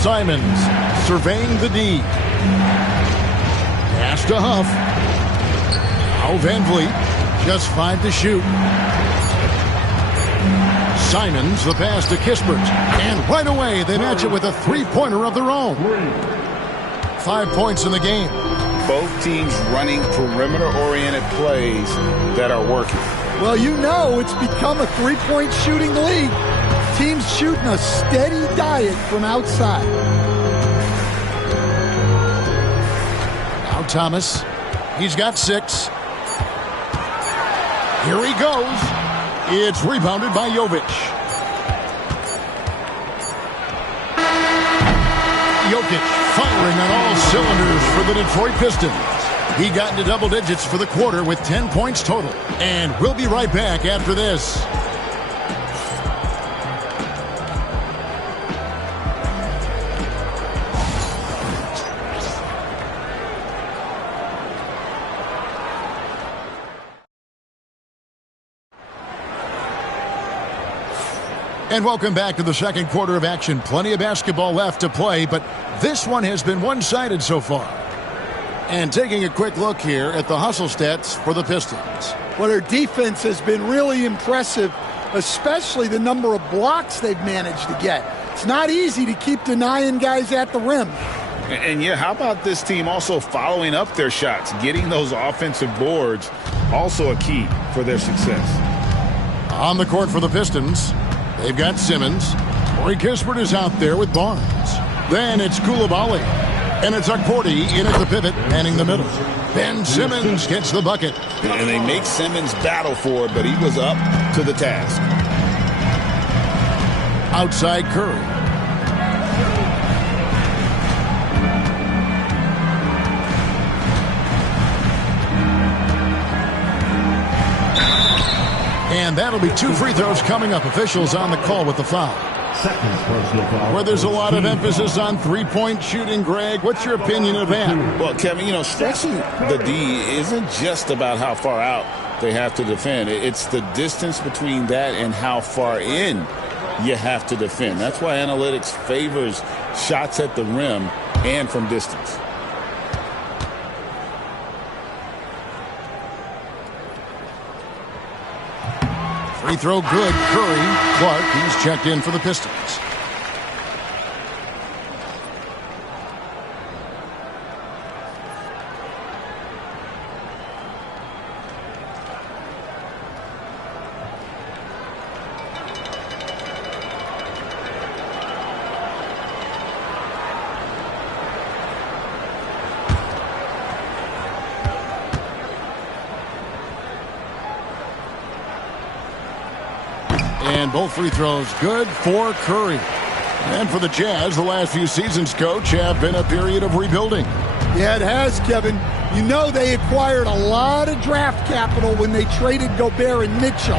Simons surveying the D. Pass to Huff. Now Van Vliet. Just 5 to shoot. Simons, the pass to Kispert. And right away, they match it with a 3-pointer of their own. 5 points in the game. Both teams running perimeter-oriented plays that are working. Well, you know it's become a 3-point shooting league. Teams shooting a steady diet from outside. Now Thomas. He's got 6. Here he goes. It's rebounded by Jovic. Jokic firing on all cylinders for the Detroit Pistons. He got into double digits for the quarter with 10 points total. And we'll be right back after this. And welcome back to the second quarter of action. Plenty of basketball left to play, but this one has been one-sided so far. And taking a quick look here at the hustle stats for the Pistons. Well, their defense has been really impressive, especially the number of blocks they've managed to get. It's not easy to keep denying guys at the rim. And yeah, how about this team also following up their shots, getting those offensive boards, also a key for their success. On the court for the Pistons, they've got Simmons. Corey Kispert is out there with Barnes. Then it's Coulibaly. And it's Okporti in at the pivot, manning the middle. Ben Simmons gets the bucket. And they make Simmons battle for it, but he was up to the task. Outside Curry. And that'll be 2 free throws coming up. Officials on the call with the foul. Where there's a lot of emphasis on three-point shooting, Greg. What's your opinion of that? Well, Kevin, you know, stretching the D isn't just about how far out they have to defend. It's the distance between that and how far in you have to defend. That's why analytics favors shots at the rim and from distance. Free throw good. Curry. Clark, he's checked in for the Pistons. And both free throws good for Curry. And for the Jazz, the last few seasons, Coach, have been a period of rebuilding. Yeah, it has, Kevin. You know they acquired a lot of draft capital when they traded Gobert and Mitchell.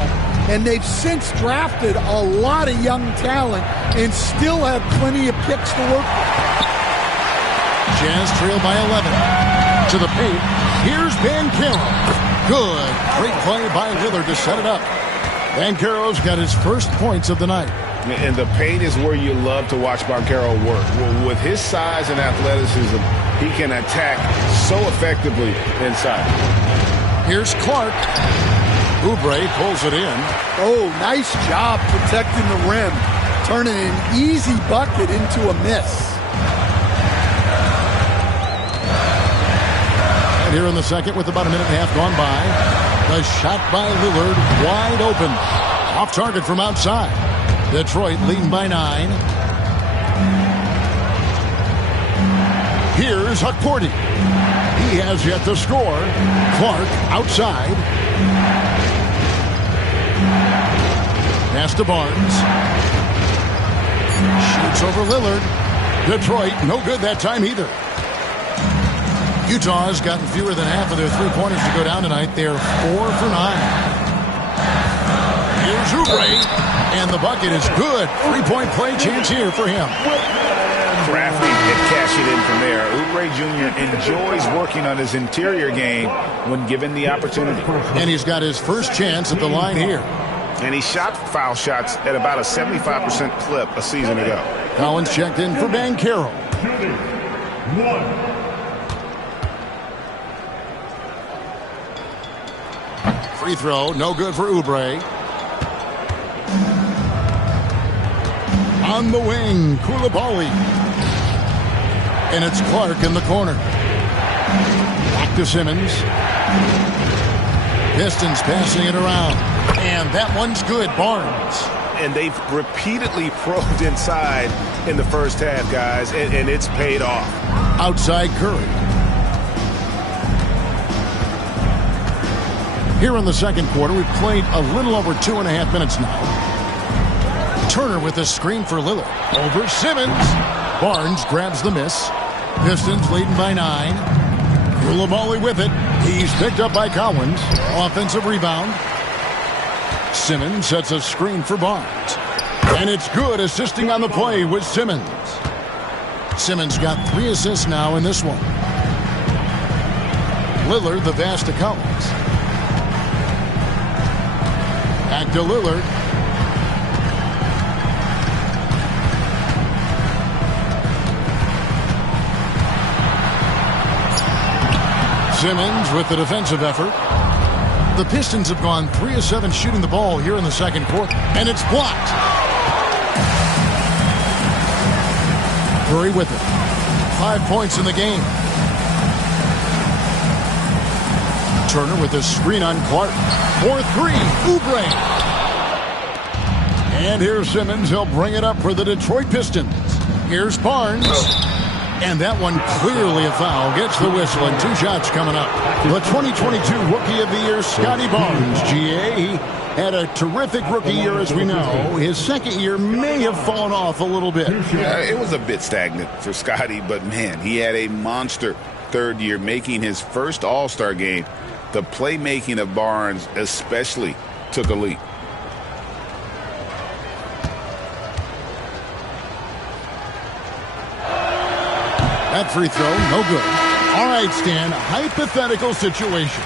And they've since drafted a lot of young talent and still have plenty of picks to work with. Jazz trail by 11. To the paint. Here's Banchero. Good. Great play by Lillard to set it up. Banchero's got his first points of the night. And the paint is where you love to watch Banchero work. Well, with his size and athleticism, he can attack so effectively inside. Here's Clark. Oubre pulls it in. Oh, nice job protecting the rim. Turning an easy bucket into a miss. And here in the second with about a minute and a half gone by. The shot by Lillard, wide open. Off target from outside. Detroit leading by 9. Here's Hukporti. He has yet to score. Clark outside. Pass to Barnes. Shoots over Lillard. Detroit, no good that time either. Utah has gotten fewer than half of their three-pointers to go down tonight. They're 4 for 9. Here's Oubre, and the bucket is good. Three-point play chance here for him. Crafty and cash it in from there. Oubre Jr. enjoys working on his interior game when given the opportunity. And he's got his first chance at the line here. And he shot foul shots at about a 75% clip a season ago. Collins checked in for Banchero. 1. Free throw, no good for Oubre. On the wing, Koulibaly. And it's Clark in the corner. Back to Simmons. Pistons passing it around. And that one's good, Barnes. And they've repeatedly probed inside in the first half, guys, and it's paid off. Outside Curry. Here in the second quarter, we've played a little over 2.5 minutes now. Turner with a screen for Lillard. Over Simmons. Barnes grabs the miss. Pistons leading by 9. Koulibaly with it. He's picked up by Collins. Offensive rebound. Simmons sets a screen for Barnes. And it's good, assisting on the play with Simmons. Simmons got 3 assists now in this one. Lillard, the pass to Collins. Back to Lillard. Simmons with the defensive effort. The Pistons have gone 3 of 7 shooting the ball here in the second quarter. And it's blocked. Curry with it. 5 points in the game. Turner with a screen on Clark. 4-3. Oubre. And here's Simmons. He'll bring it up for the Detroit Pistons. Here's Barnes. And that one clearly a foul. Gets the whistle, and 2 shots coming up. The 2022 Rookie of the Year, Scotty Barnes. GA, he had a terrific rookie year, as we know. His second year may have fallen off a little bit. Yeah, it was a bit stagnant for Scotty, but man, he had a monster third year, making his first All-Star game. The playmaking of Barnes especially took a leap. That free throw, no good. All right, Stan, hypothetical situation.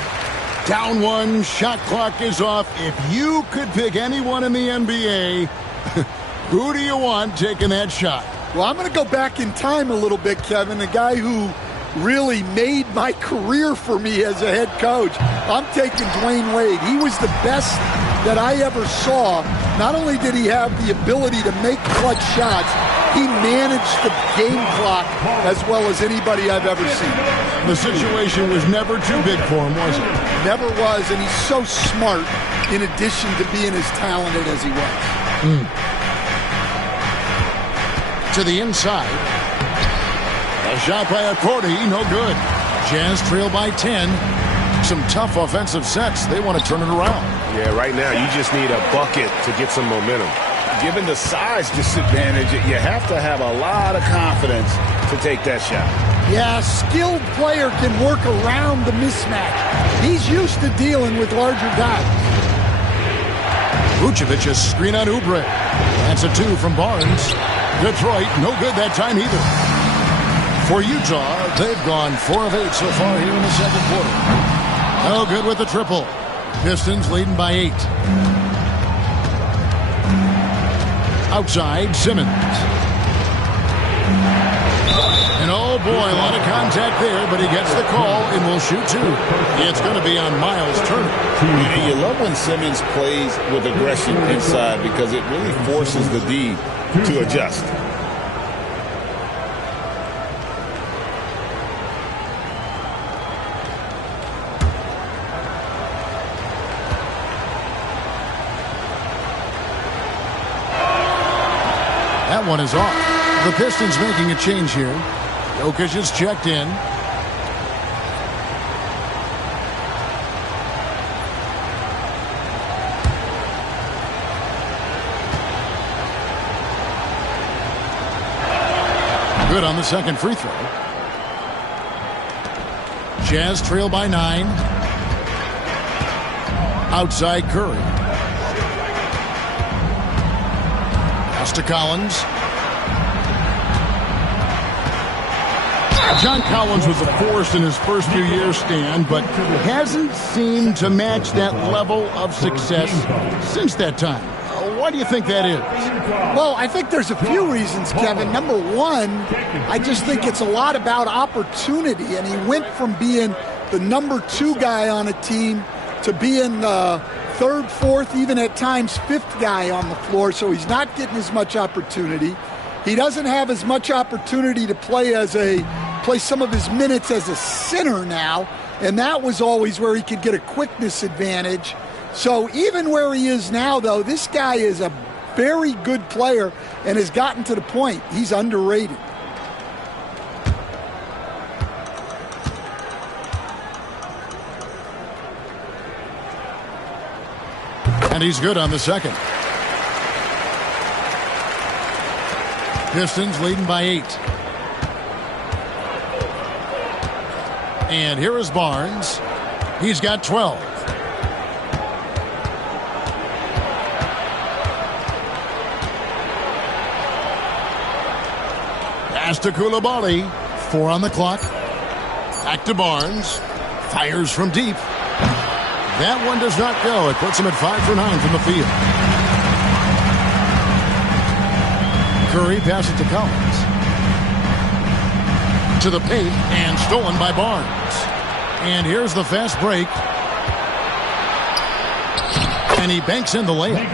Down 1, shot clock is off. If you could pick anyone in the NBA, who do you want taking that shot? Well, I'm going to go back in time a little bit, Kevin. A guy who really made my career for me as a head coach. I'm taking Dwayne Wade. He was the best that I ever saw. Not only did he have the ability to make clutch shots, he managed the game clock as well as anybody I've ever seen. The situation was never too big for him, was it? Never was, and he's so smart in addition to being as talented as he was. To the inside. A shot by Accordi, no good. Jazz trail by 10. Some tough offensive sets. They want to turn it around. Yeah, right now you just need a bucket to get some momentum. Given the size disadvantage, you have to have a lot of confidence to take that shot. Yeah, a skilled player can work around the mismatch. He's used to dealing with larger guys. Vucevic's screen on Oubre. That's a 2 from Barnes. Detroit, no good that time either. For Utah, they've gone 4 of 8 so far here in the second quarter. No good with the triple. Pistons leading by 8. Outside, Simmons. And oh boy, a lot of contact there, but he gets the call and will shoot 2. It's going to be on Miles Turner. You love when Simmons plays with aggression inside because it really forces the D to adjust. That one is off. The Pistons making a change here. Jokic is checked in. Good on the second free throw. Jazz trail by 9. Outside Curry. To Collins. John Collins was a force in his first few years, Stan, but hasn't seemed to match that level of success since that time. Why do you think that is? Well, I think there's a few reasons, Kevin. Number one, I just think it's a lot about opportunity, and he went from being the number 2 guy on a team to being the 3rd, 4th, even at times 5th guy on the floor, so he's not getting as much opportunity. He doesn't have as much opportunity to play some of his minutes as a center now, and that was always where he could get a quickness advantage. So even where he is now, though, this guy is a very good player and has gotten to the point he's underrated. And he's good on the second. Pistons leading by 8. And here is Barnes. He's got 12. Pass to Coulibaly. 4 on the clock. Back to Barnes. Fires from deep. That one does not go. It puts him at 5 for 9 from the field. Curry passes to Collins. To the paint and stolen by Barnes. And here's the fast break. And he banks in the layup.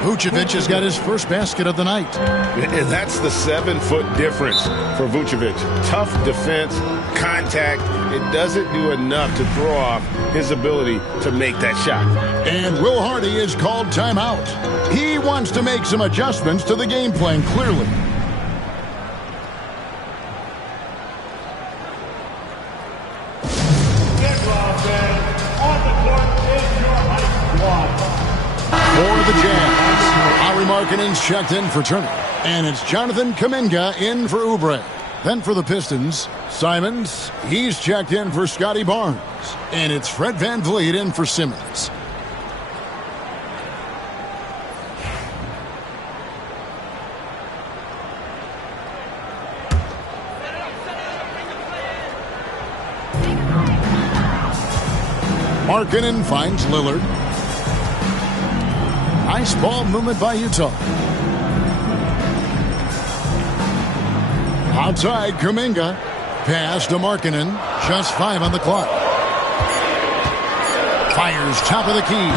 Vucevic has got his first basket of the night. And that's the 7-foot difference for Vucevic. Tough defense, contact. It doesn't do enough to throw off his ability to make that shot. And Will Hardy is called timeout. He wants to make some adjustments to the game plan, clearly. For the Jazz, Lauri Markkanen's checked in for Turner. And it's Jonathan Kuminga in for Oubre. Then for the Pistons, Simons, he's checked in for Scotty Barnes. And it's Fred VanVleet in for Simmons. Markkanen finds Lillard. Nice ball movement by Utah. Outside, Kuminga. Pass to Markkanen. Just 5 on the clock. Fires top of the key.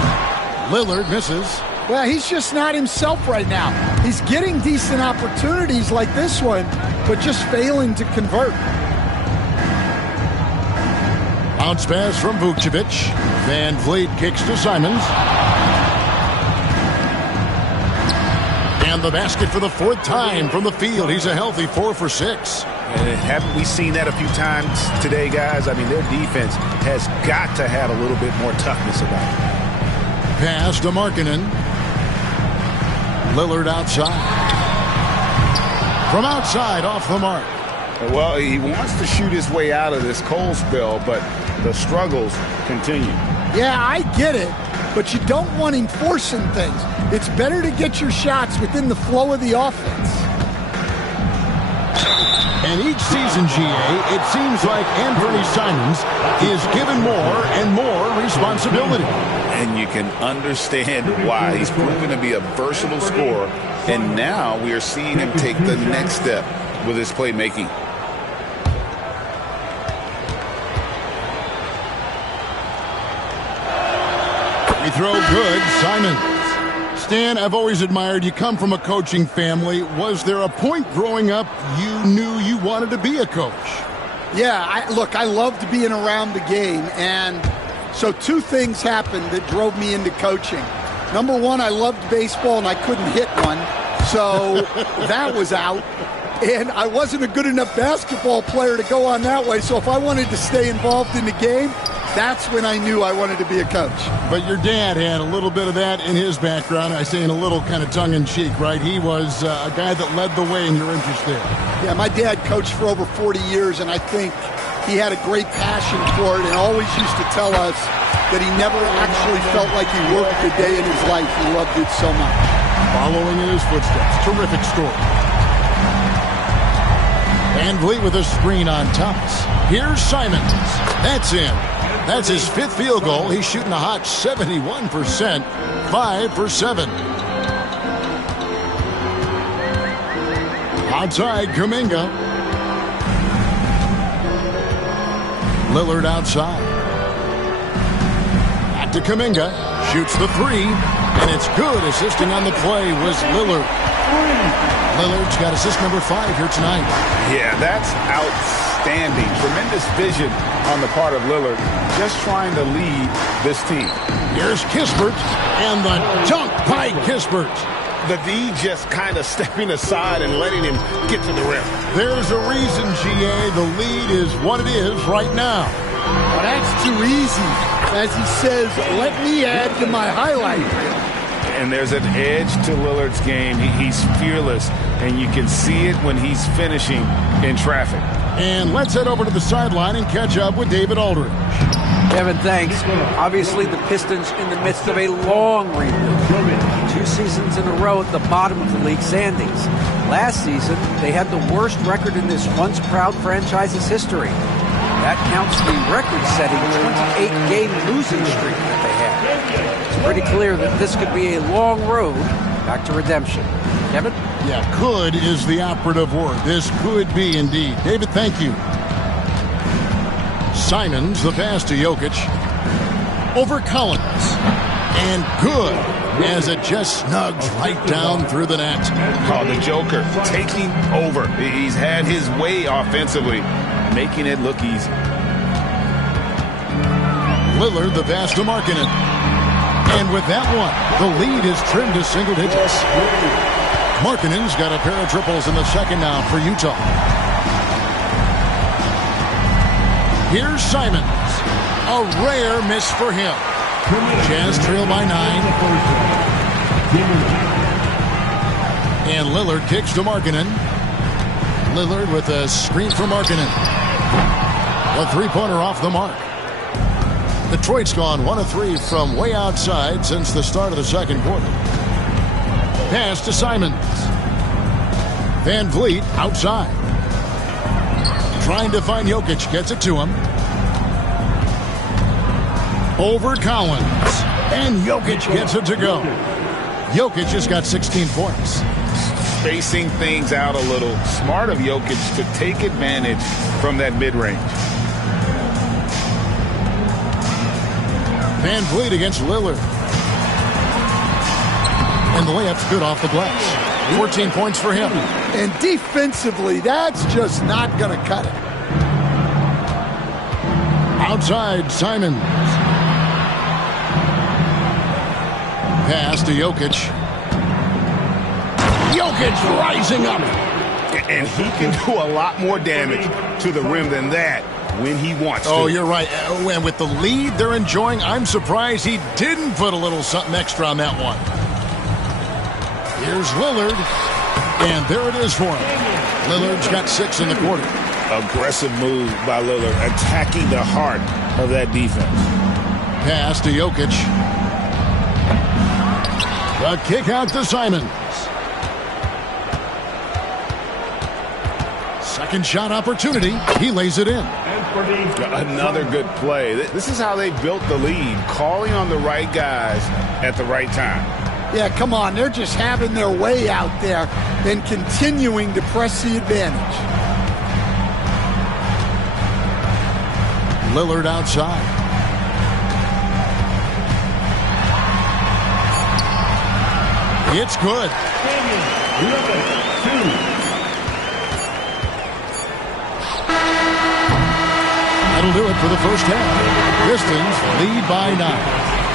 Lillard misses. Well, he's just not himself right now. He's getting decent opportunities like this one, but just failing to convert. Bounce pass from Vucevic. Van Vliet kicks to Simons. And the basket for the 4th time from the field. He's a healthy 4 for 6. And haven't we seen that a few times today, guys? I mean, their defense has got to have a little bit more toughness about it. Pass to Markkanen. Lillard outside. From outside, off the mark. Well, he wants to shoot his way out of this cold spell, but the struggles continue. Yeah, I get it, but you don't want him forcing things. It's better to get your shots within the flow of the offense. And each season, GA, it seems like Anthony Simons is given more and more responsibility. And you can understand why. He's proven to be a versatile scorer, and now we are seeing him take the next step with his playmaking. Free throw good, Simons. Stan, I've always admired you. Come from a coaching family. Was there a point growing up you knew you wanted to be a coach? Yeah, I loved being around the game, and so 2 things happened that drove me into coaching. Number one, I loved baseball, and I couldn't hit one, so that was out. And I wasn't a good enough basketball player to go on that way, so if I wanted to stay involved in the game, that's when I knew I wanted to be a coach. But your dad had a little bit of that in his background. I say in a little kind of tongue-in-cheek, right? He was a guy that led the way in your interest there. Yeah, my dad coached for over 40 years, and I think he had a great passion for it and always used to tell us that he never actually felt like he worked a day in his life. He loved it so much. Following in his footsteps. Terrific score. Van Vliet with a screen on Thomas. Here's Simons. That's in. That's his 5th field goal. He's shooting a hot 71%. 5 for 7. Outside, Kuminga. Lillard outside. Back to Kuminga. Shoots the 3. And it's good. Assisting on the play was Lillard. Lillard's got assist number 5 here tonight. Yeah, that's outstanding. Tremendous vision on the part of Lillard, just trying to lead this team. Here's Kispert, and the dunk by Kispert. The D just kind of stepping aside and letting him get to the rim. There's a reason, GA, the lead is what it is right now. Well, that's too easy. As he says, let me add to my highlight reel. And there's an edge to Lillard's game. He's fearless, and you can see it when he's finishing in traffic. And let's head over to the sideline and catch up with David Aldridge. Kevin, thanks. Obviously, the Pistons in the midst of a long rebuild. 2 seasons in a row at the bottom of the league standings. Last season, they had the worst record in this once-proud franchise's history. That counts the record-setting 28-game losing streak that they had. It's pretty clear that this could be a long road back to redemption. Kevin? Yeah, could is the operative word. This could be indeed. David, thank you. Simons, the pass to Jokic. Over Collins. And good as it just snugs right down through the net. Oh, the Joker taking over. He's had his way offensively, making it look easy. Lillard, the pass to Markkanen. And with that one, the lead is trimmed to single digits. Markkanen's got a pair of triples in the second now for Utah. Here's Simons. A rare miss for him. Jazz trail by 9. And Lillard kicks to Markkanen. Lillard with a screen for Markkanen. A 3-pointer off the mark. Detroit's gone 1 of 3 from way outside since the start of the second quarter. Pass to Simons. Van Vliet outside. Trying to find Jokic. Gets it to him. Over Collins. And Jokic gets it to go. Jokic has got 16 points. Spacing things out a little. Smart of Jokic to take advantage from that mid-range. Van Vliet against Lillard. And the layup's good off the glass. 14 points for him. And defensively, that's just not going to cut it. Outside, Simons. Pass to Jokic. Jokic rising up. And he can do a lot more damage to the rim than that when he wants to. Oh, you're right. And with the lead they're enjoying, I'm surprised he didn't put a little something extra on that one. Here's Lillard. And there it is for him. Lillard's got 6 in the quarter. Aggressive move by Lillard, attacking the heart of that defense. Pass to Jokic. The kick out to Simons. Second shot opportunity. He lays it in. Another good play. This is how they built the lead, calling on the right guys at the right time. Yeah, come on. They're just having their way out there and continuing to press the advantage. Lillard outside. It's good. That'll do it for the first half. Pistons lead by 9.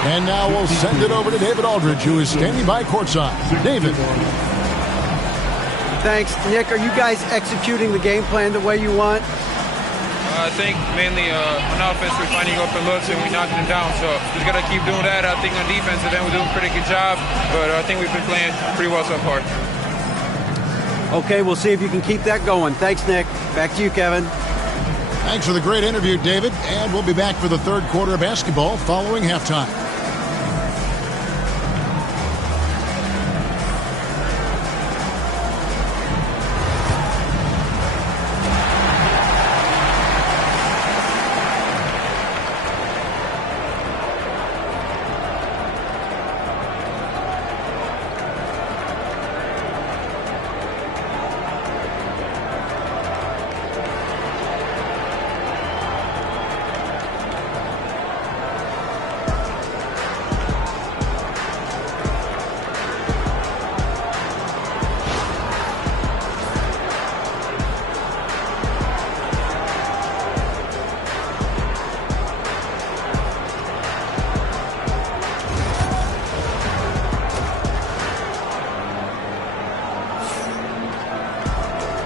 And now we'll send it over to David Aldridge, who is standing by courtside. David. Thanks, Nick. Are you guys executing the game plan the way you want? I think mainly on offense we're finding open looks and we're knocking them down. So just got to keep doing that. I think on defense, and then we're doing a pretty good job. But I think we've been playing pretty well so far. Okay, we'll see if you can keep that going. Thanks, Nick. Back to you, Kevin. Thanks for the great interview, David. And we'll be back for the third quarter of basketball following halftime.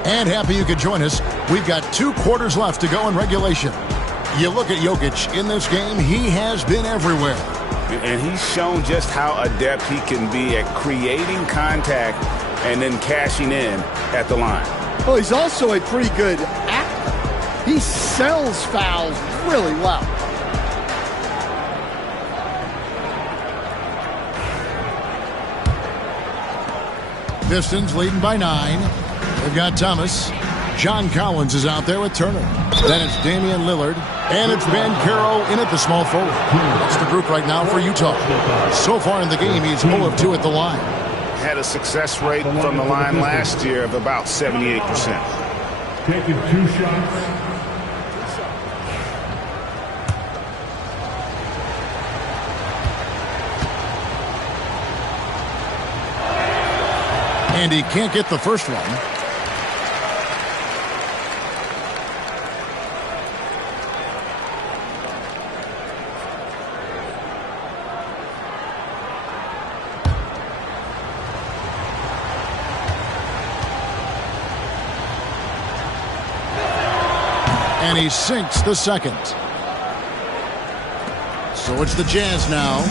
And happy you could join us. We've got 2 quarters left to go in regulation. You look at Jokic in this game, he has been everywhere. And he's shown just how adept he can be at creating contact and then cashing in at the line. Well, he's also a pretty good actor. He sells fouls really well. Pistons leading by 9. They've got Thomas. John Collins is out there with Turner. Then it's Damian Lillard. And it's Banchero in at the small forward. That's the group right now for Utah. So far in the game, he's 0 of 2 at the line. Had a success rate from the line last year of about 78%. Taking 2 shots. And he can't get the first one. And he sinks the second. So it's the Jazz now,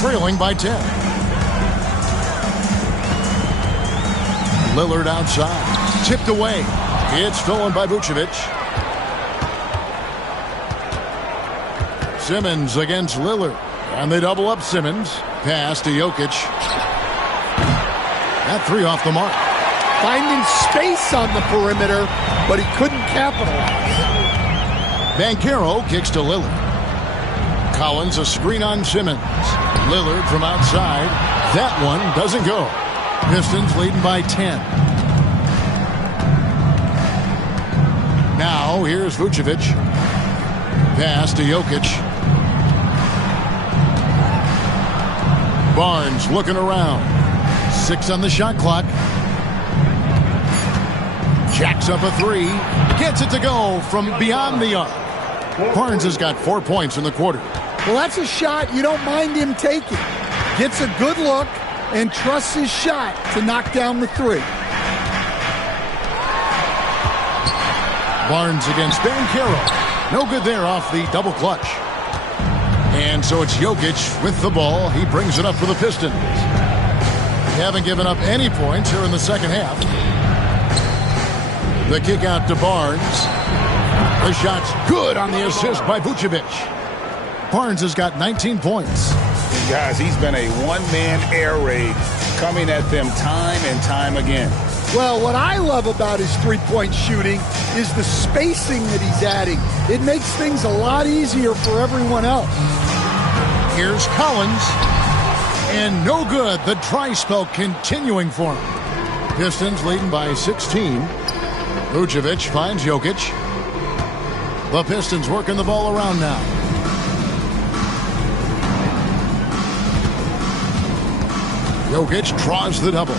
trailing by 10. Lillard outside. Tipped away. It's stolen by Vucevic. Simmons against Lillard. And they double up Simmons. Pass to Jokic. That 3 off the mark. Finding space on the perimeter, but he couldn't capitalize. Banchero kicks to Lillard. Collins a screen on Simmons. Lillard from outside. That one doesn't go. Pistons leading by 10. Now here's Vucevic. Pass to Jokic. Barnes looking around. 6 on the shot clock. Jacks up a 3. Gets it to go from beyond the arc. Barnes has got 4 points in the quarter. Well, that's a shot you don't mind him taking. Gets a good look and trusts his shot to knock down the 3. Barnes against Banchero. No good there off the double clutch. And so it's Jokic with the ball. He brings it up for the Pistons. They haven't given up any points here in the second half. The kick out to Barnes. The shot's good on the assist by Vucevic. Barnes has got 19 points. Guys, he's been a one-man air raid coming at them time and time again. Well, what I love about his three-point shooting is the spacing that he's adding. It makes things a lot easier for everyone else. Here's Collins. And no good. The dry spell continuing for him. Pistons leading by 16. Vucevic finds Jokic. The Pistons working the ball around now. Jokic draws the double.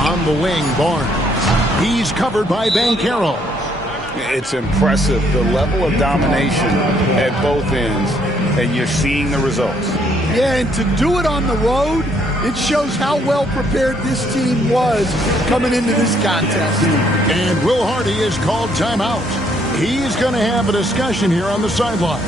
On the wing, Barnes. He's covered by Banchero. It's impressive, the level of domination at both ends, and you're seeing the results. Yeah, and to do it on the road, it shows how well prepared this team was coming into this contest. And Will Hardy is called timeout. He's going to have a discussion here on the sideline.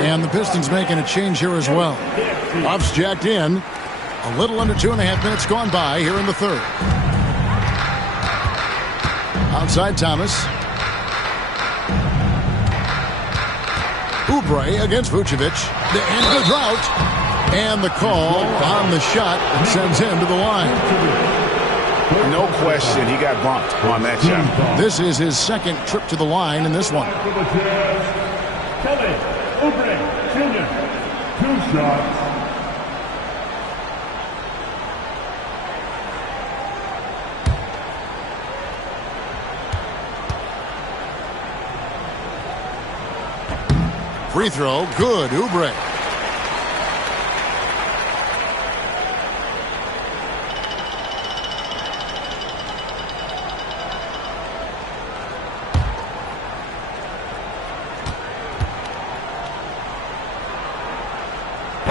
And the Pistons making a change here as well. Buffs jacked in. A little under 2.5 minutes gone by here in the third. Outside Thomas. Oubre against Vucevic. The end of the drought. And the call on the shot sends him to the line. No question, he got bumped on that shot. This is his second trip to the line in this one. Kelly Oubre Jr. 2 shots. Free throw, good, Oubre.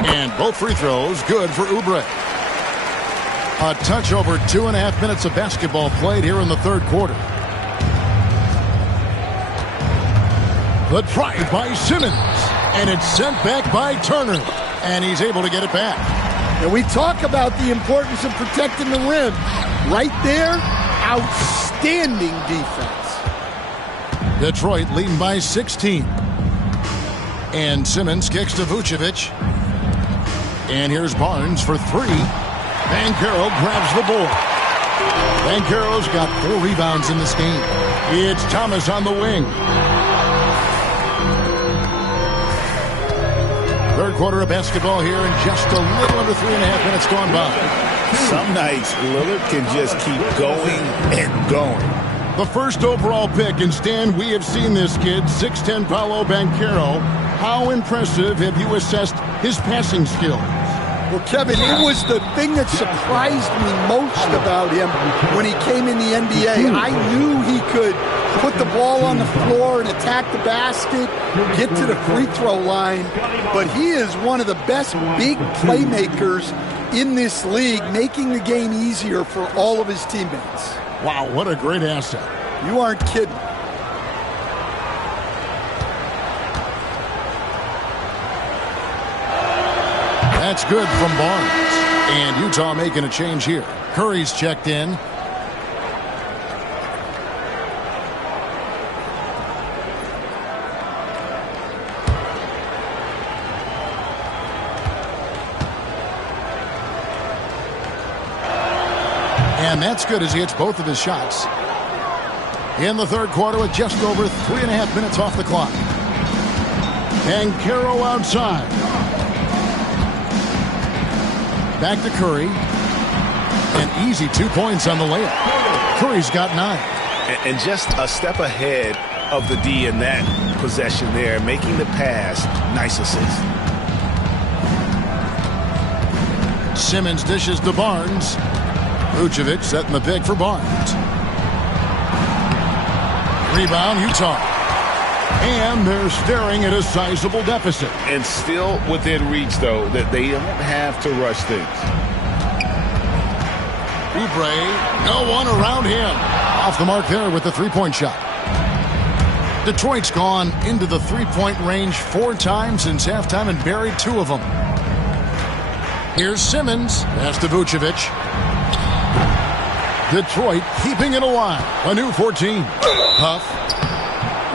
And both free throws good for Oubre. A touch over 2.5 minutes of basketball played here in the third quarter. The drive by Simmons. And it's sent back by Turner. And he's able to get it back. And we talk about the importance of protecting the rim. Right there, outstanding defense. Detroit leading by 16. And Simmons kicks to Vucevic. And here's Barnes for 3. Banchero grabs the board. Banchero's got 4 rebounds in this game. It's Thomas on the wing. Third quarter of basketball here in just a little under 3.5 minutes gone by. Some nights Lillard can just keep going and going. The first overall pick, and Stan, we have seen this kid, 6'10" Paolo Banchero. How impressive have you assessed his passing skills? Well, Kevin, it was the thing that surprised me most about him when he came in the NBA. I knew he could put the ball on the floor and attack the basket, get to the free throw line, but he is one of the best big playmakers in this league, making the game easier for all of his teammates. Wow, what a great asset. You aren't kidding. That's good from Barnes. And Utah making a change here. Curry's checked in. And that's good as he hits both of his shots. In the third quarter with just over 3.5 minutes off the clock. Banchero outside. Back to Curry. An easy 2 points on the layup. Curry's got 9. And just a step ahead of the D in that possession there, making the pass. Nice assist. Simmons dishes to Barnes. Vucevic setting the pick for Barnes. Rebound, Utah. And they're staring at a sizable deficit. And still within reach, though, that they don't have to rush things. Oubre, no one around him. Off the mark there with the three-point shot. Detroit's gone into the three-point range 4 times since halftime and buried 2 of them. Here's Simmons. Pass to Vucevic. Detroit keeping it alive. A new 14. Huff.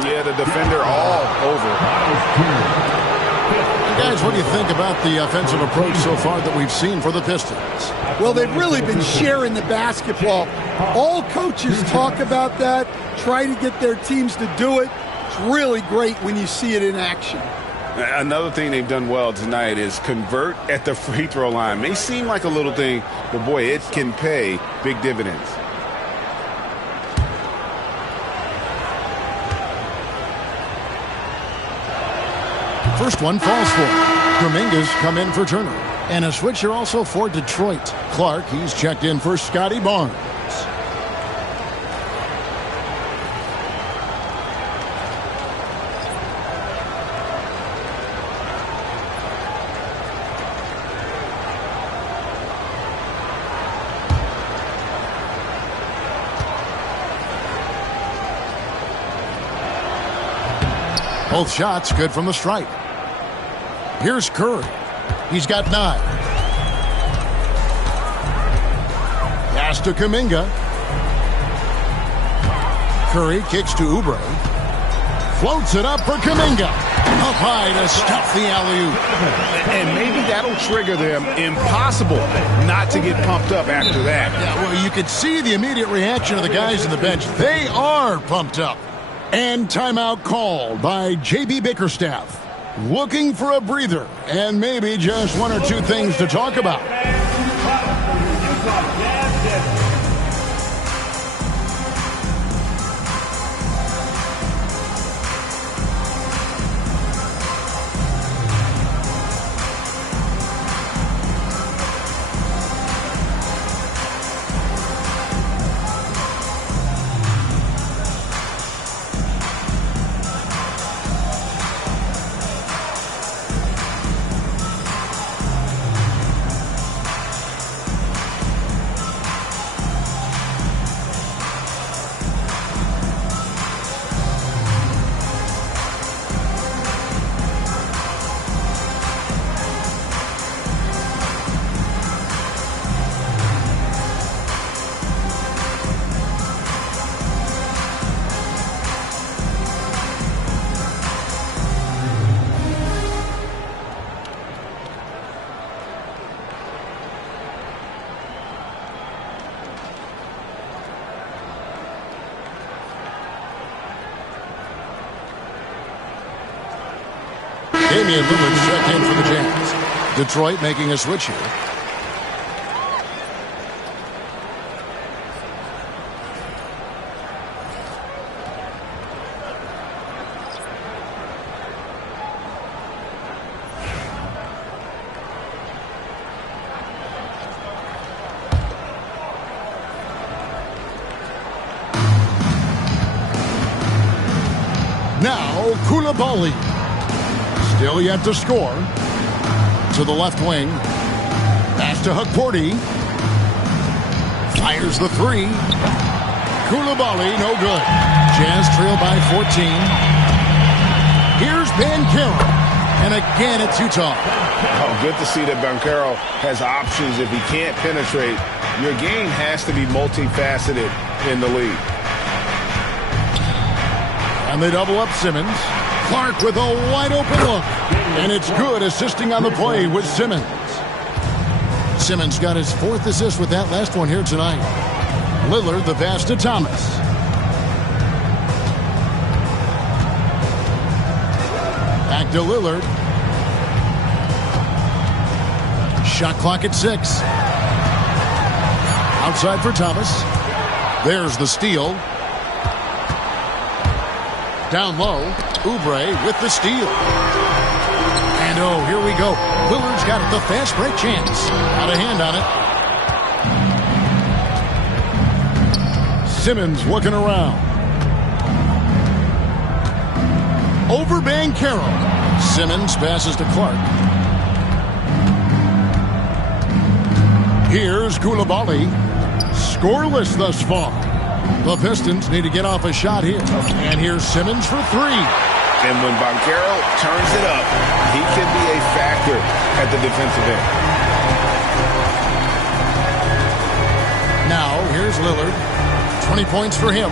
Yeah, the defender all over. Guys, what do you think about the offensive approach so far that we've seen for the Pistons? Well, they've really been sharing the basketball. All coaches talk about that, try to get their teams to do it. It's really great when you see it in action. Another thing they've done well tonight is convert at the free throw line. May seem like a little thing, but boy, it can pay big dividends. First one falls for Kuminga's come in for Turner. And a switcher also for Detroit. Clark, he's checked in for Scotty Barnes. Both shots good from the stripe. Here's Curry. He's got 9. Pass to Kuminga. Curry kicks to Oubre. Floats it up for Kuminga. Up high to stuff the alley-oop. And maybe that'll trigger them. Impossible not to get pumped up after that. Yeah, well, you could see the immediate reaction of the guys on the bench. They are pumped up. And timeout called by J.B. Bickerstaff. Looking for a breather and maybe just 1 or 2 things to talk about. Damian Lillard checked in for the Jazz. Detroit making a switch here. Now Koulibaly. Still yet to score. To the left wing. Pass to Hukporti. Fires the 3. Koulibaly, no good. Jazz trail by 14. Here's Banchero. And again, it's Utah. Oh, good to see that Banchero has options if he can't penetrate. Your game has to be multifaceted in the league. And they double up Simmons. Clark with a wide-open look. And it's good, assisting on the play with Simmons. Simmons got his 4th assist with that last one here tonight. Lillard the pass to Thomas. Back to Lillard. Shot clock at 6. Outside for Thomas. There's the steal. Down low. Oubre with the steal. And oh, here we go. Lillard's got it. The fast break chance. Got a hand on it. Simmons looking around. Over Banchero. Simmons passes to Clark. Here's Coulibaly. Scoreless thus far. The Pistons need to get off a shot here. And here's Simmons for 3. And when Banchero turns it up, he can be a factor at the defensive end. Now, here's Lillard. 20 points for him.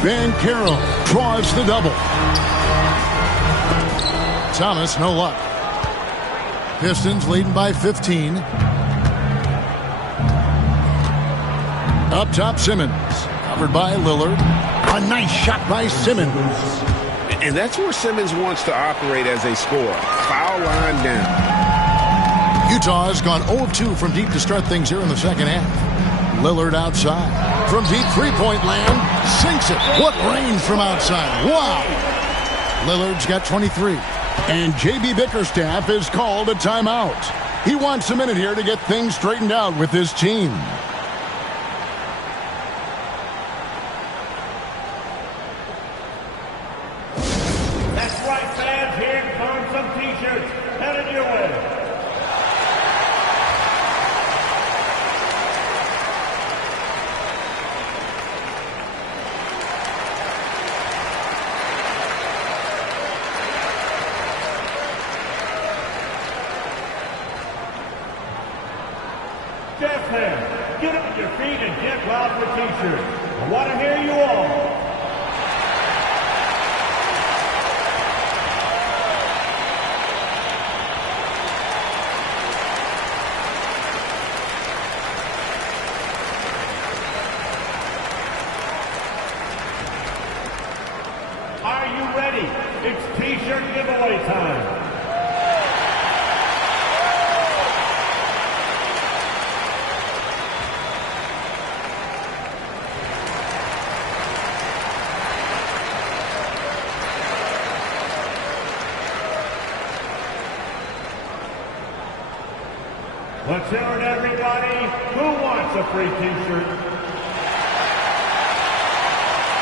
Banchero draws the double. Thomas, no luck. Pistons leading by 15. Up top, Simmons. Covered by Lillard. A nice shot by Simmons. And that's where Simmons wants to operate as a scorer. Foul line down. Utah has gone 0 of 2 from deep to start things here in the second half. Lillard outside. From deep three-point land. Sinks it. What range from outside. Wow. Lillard's got 23. And J.B. Bickerstaff has called a timeout. He wants a minute here to get things straightened out with his team. That's right, fans. Here come some T-shirts headed your way. Jeff fans, get up your feet and get loud for T-shirts. I want to hear you all. Are you ready? It's T-shirt giveaway time. Let's hear it, everybody. Who wants a free T-shirt?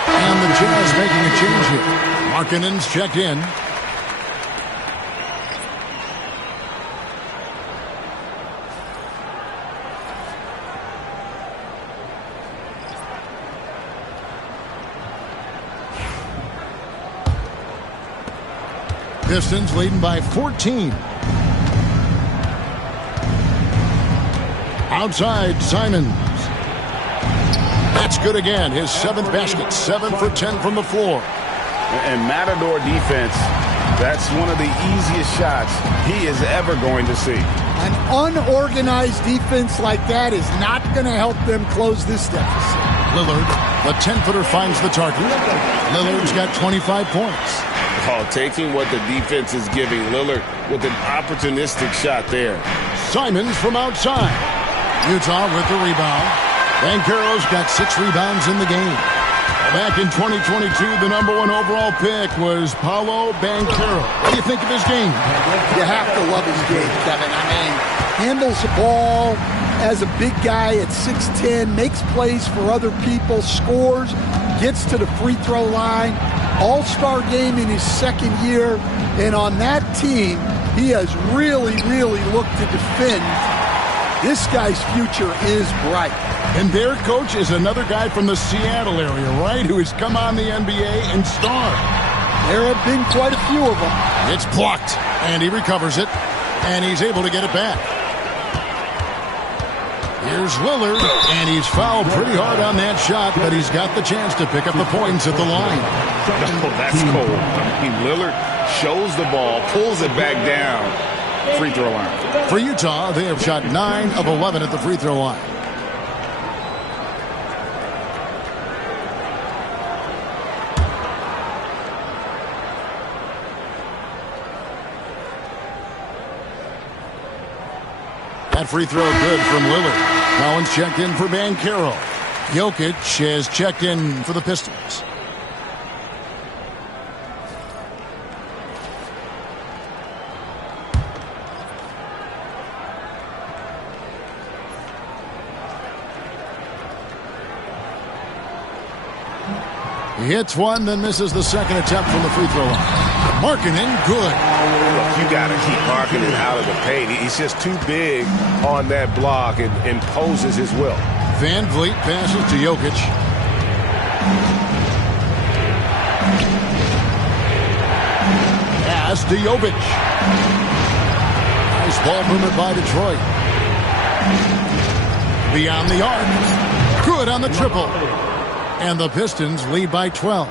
And the Jazz making a change here. Markkanen's checked in. Pistons leading by 14. Outside, Simons. That's good again. His 7th basket. 7 for 10 from the floor. And Matador defense, that's one of the easiest shots he is ever going to see. An unorganized defense like that is not going to help them close this deficit. Lillard, the 10-footer finds the target. Lillard's got 25 points. Oh, taking what the defense is giving Lillard with an opportunistic shot there. Simons from outside. Utah with the rebound. Banchero's got 6 rebounds in the game. Back in 2022, the #1 overall pick was Paolo Banchero. What do you think of his game? You have to love his game, Kevin. I mean, handles the ball as a big guy at 6'10", makes plays for other people, scores, gets to the free throw line. All-star game in his second year. And on that team, he has really, really looked to defend. This guy's future is bright. And their coach is another guy from the Seattle area, right, who has come on the NBA and starred. There have been quite a few of them. It's blocked, and he recovers it, and he's able to get it back. Here's Lillard, and he's fouled pretty hard on that shot, but he's got the chance to pick up the points at the line. Oh, that's cold. I mean, Lillard shows the ball, pulls it back down. Free throw line. For Utah, they have shot 9 of 11 at the free throw line. That free throw good from Lillard. Collins checked in for Banchero. Jokic has checked in for the Pistons. He hits one, then misses the second attempt from the free throw line. Markkanen, good. Look, you got to keep Markkanen out of the paint. He's just too big on that block and imposes his will. Van Vliet passes to Jokic. Pass to Jovic. Nice ball movement by Detroit. Beyond the arc. Good on the triple. And the Pistons lead by 12.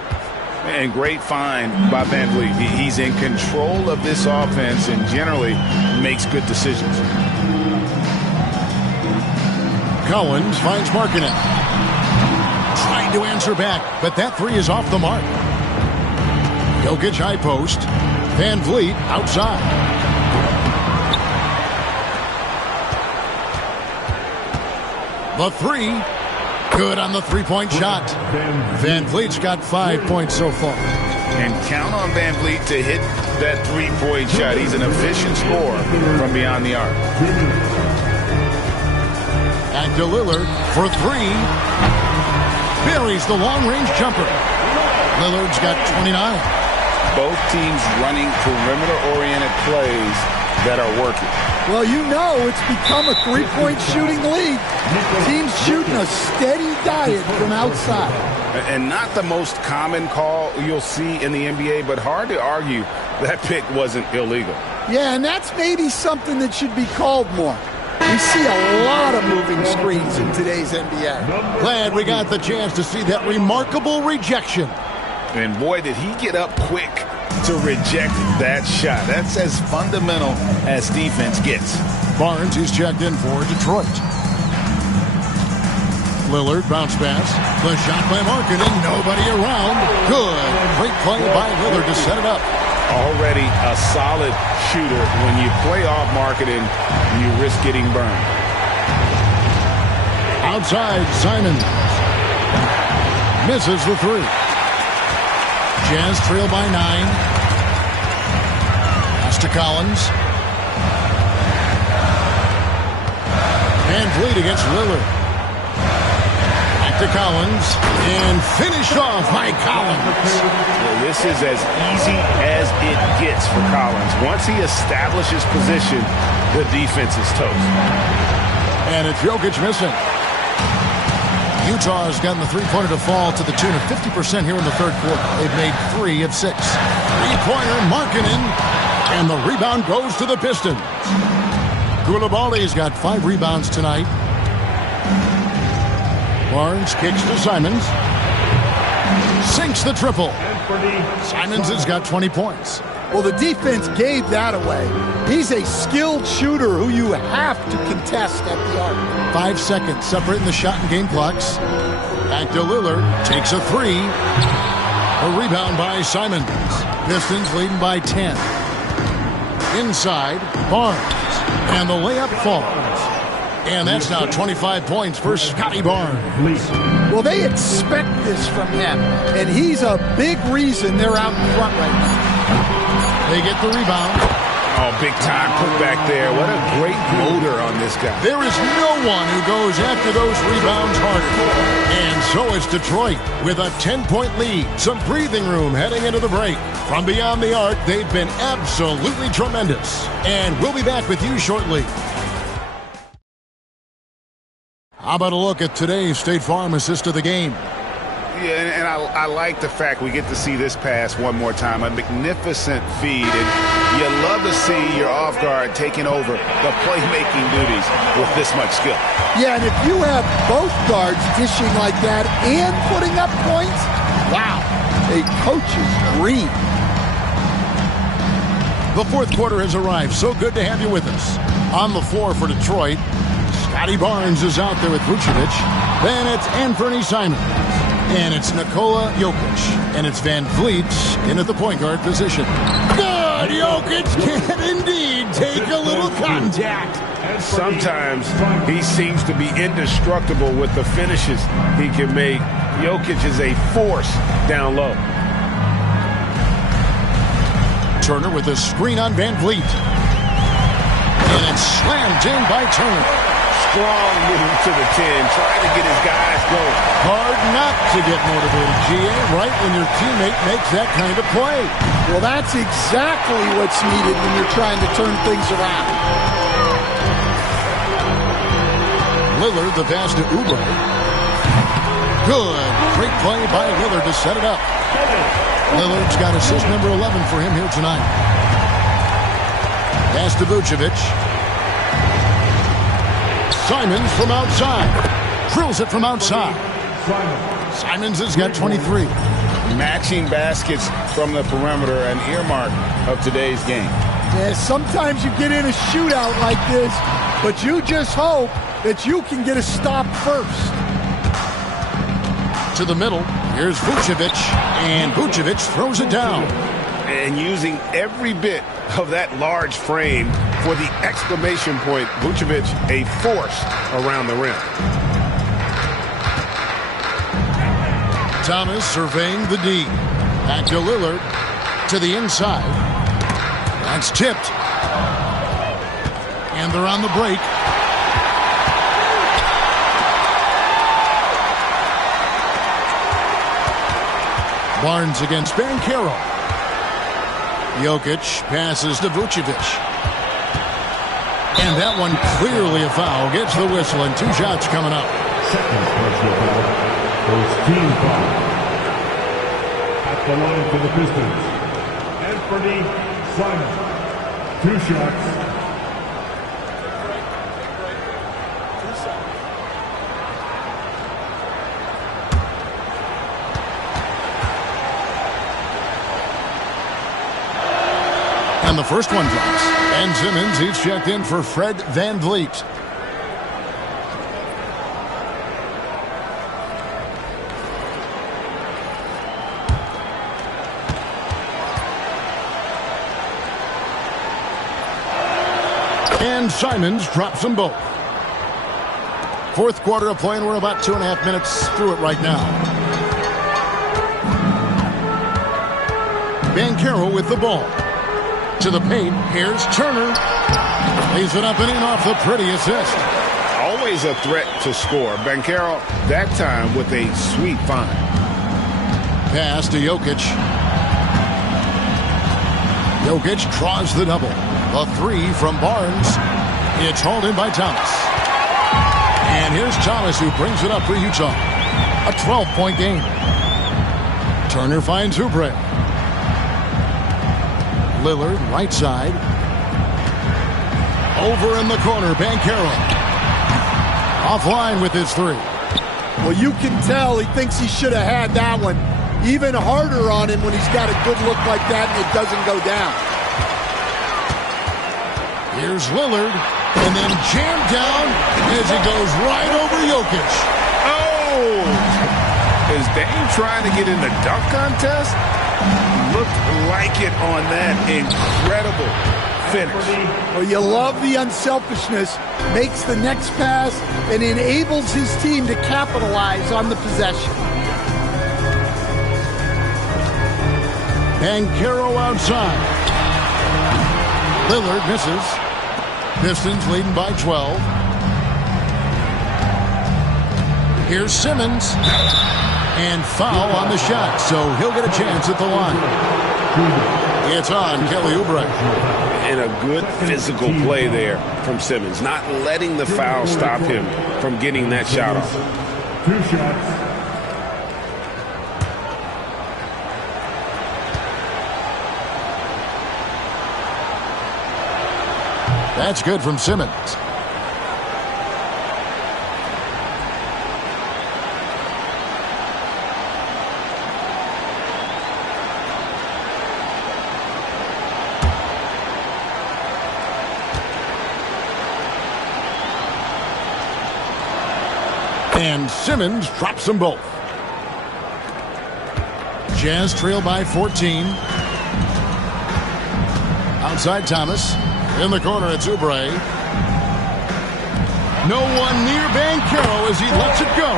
And great find by Van Vliet. He's in control of this offense and generally makes good decisions. Collins finds Markkanen. Trying to answer back, but that three is off the mark. Jokic high post. Van Vliet outside. The three. Good on the three-point shot. Van Vliet's got 5 points so far. And count on Van Vliet to hit that three-point shot. He's an efficient scorer from beyond the arc. Back to Lillard for three. Buries the long-range jumper. Lillard's got 29. Both teams running perimeter-oriented plays that are working. Well, you know it's become a three-point shooting league. Teams shooting a steady diet from outside. And not the most common call you'll see in the NBA, but hard to argue that pick wasn't illegal. Yeah, and that's maybe something that should be called more. We see a lot of moving screens in today's NBA. Glad we got the chance to see that remarkable rejection. And boy, did he get up quick to reject that shot. That's as fundamental as defense gets. Barnes is checked in for Detroit. Lillard bounce pass. The shot by Markkanen. Nobody around. Good. Great play by Lillard to set it up. Already a solid shooter. When you play off Markkanen, you risk getting burned. Outside, Simons. Misses the three. Jazz trail by 9. Pass to Collins. Van Vliet against Lillard. Back to Collins. And finished off by Collins. Well, this is as easy as it gets for Collins. Once he establishes position, the defense is toast. And it's Jokic missing. Utah has gotten the three-pointer to fall to the tune of 50% here in the third quarter. They've made 3 of 6. Three-pointer, Markkanen, and the rebound goes to the Pistons. Koulibaly's got 5 rebounds tonight. Barnes kicks to Simons. Sinks the triple. Simons has got 20 points. Well, the defense gave that away. He's a skilled shooter who you have to contest at the arc. 5 seconds separating the shot and game clocks. Back to Lillard. Takes a 3. A rebound by Simons. Pistons leading by 10. Inside, Barnes. And the layup falls. And that's now 25 points for Scotty Barnes. Well, they expect this from him. And he's a big reason they're out in front right now. They get the rebound. Oh, big time put back there. What a great motor on this guy. There is no one who goes after those rebounds harder. And so it's Detroit with a 10-point lead. Some breathing room heading into the break. From beyond the arc, they've been absolutely tremendous. And we'll be back with you shortly. How about a look at today's State Farm assist of the game? Yeah, and I like the fact we get to see this pass one more time. A magnificent feed, and you love to see your off guard taking over the playmaking duties with this much skill. Yeah, and if you have both guards dishing like that and putting up points, wow, a coach's dream. The fourth quarter has arrived. So good to have you with us. On the floor for Detroit, Scotty Barnes is out there with Vucevic. Then it's Anthony Simons. And it's Nikola Jokic. And it's Van Vliet in at the point guard position. Good! Jokic can indeed take a little contact. Sometimes he seems to be indestructible with the finishes he can make. Jokic is a force down low. Turner with a screen on Van Vliet. And it's slammed in by Turner. Strong move to the 10, trying to get his guys going. Hard not to get motivated, GA, right when your teammate makes that kind of play. Well, that's exactly what's needed when you're trying to turn things around. Lillard, the pass to Oubre. Good. Great play by Lillard to set it up. Lillard's got assist number 11 for him here tonight. Pass to Vucevic. Simons from outside. Drills it from outside. Simons has got 23. Matching baskets from the perimeter, an earmark of today's game. Yeah, sometimes you get in a shootout like this, but you just hope that you can get a stop first. To the middle. Here's Vucevic. And Vucevic throws it down. And using every bit of that large frame for the exclamation point. Vucevic, a force around the rim. Thomas surveying the D. Back to Lillard. To the inside. That's tipped. And they're on the break. Barnes against Banchero. Jokic passes to Vucevic. And that one clearly a foul. Gets the whistle and 2 shots coming up. Second personal foul. First team foul. At the line for the Pistons, Anthony Simons. 2 shots. And the first one drops. Ben Simmons, he's checked in for Fred Van Vliet. And Simons drops them both. Fourth quarter of play, and we're about 2.5 minutes through it right now. Banchero with the ball. To the paint, here's Turner. Lays it up and in off the pretty assist. Always a threat to score. Banchero, that time with a sweet find. Pass to Jokic. Jokic draws the double. A 3 from Barnes. It's hauled in by Thomas. And here's Thomas who brings it up for Utah. A 12-point game. Turner finds Oubre. Lillard, right side. Over in the corner, Banchero. Offline with his 3. Well, you can tell he thinks he should have had that one. Even harder on him when he's got a good look like that and it doesn't go down. Here's Lillard, and then jammed down as he goes right over Jokic. Oh! Is Dame trying to get in the dunk contest? Looked like it on that incredible finish. Well, you love the unselfishness, makes the next pass, and enables his team to capitalize on the possession. Banchero outside. Lillard misses. Pistons leading by 12. Here's Simmons. And foul on the shot, so he'll get a chance at the line. It's on Kelly Oubre. And a good physical play there from Simmons, not letting the foul stop him from getting that shot off. 2 shots. That's good from Simmons. And Simmons drops them both. Jazz trail by 14. Outside Thomas. In the corner, it's Oubre. No one near Banchero as he lets it go.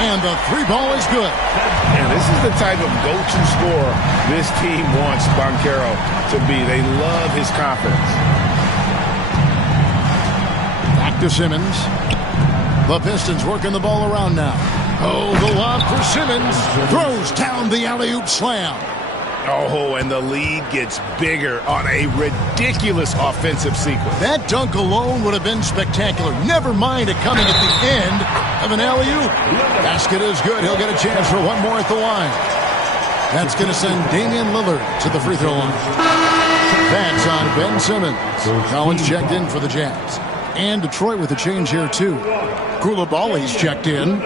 And the three ball is good. And this is the type of go-to scorer this team wants Banchero to be. They love his confidence. Back to Simmons. The Pistons working the ball around now. Oh, the lob for Simmons. Throws down the alley-oop slam. Oh, and the lead gets bigger on a ridiculous offensive sequence. That dunk alone would have been spectacular. Never mind it coming at the end of an alley-oop. Basket is good. He'll get a chance for one more at the line. That's going to send Damian Lillard to the free throw line. That's on Ben Simmons. Collins checked in for the Jazz. And Detroit with a change here, too. Koulibaly's checked in.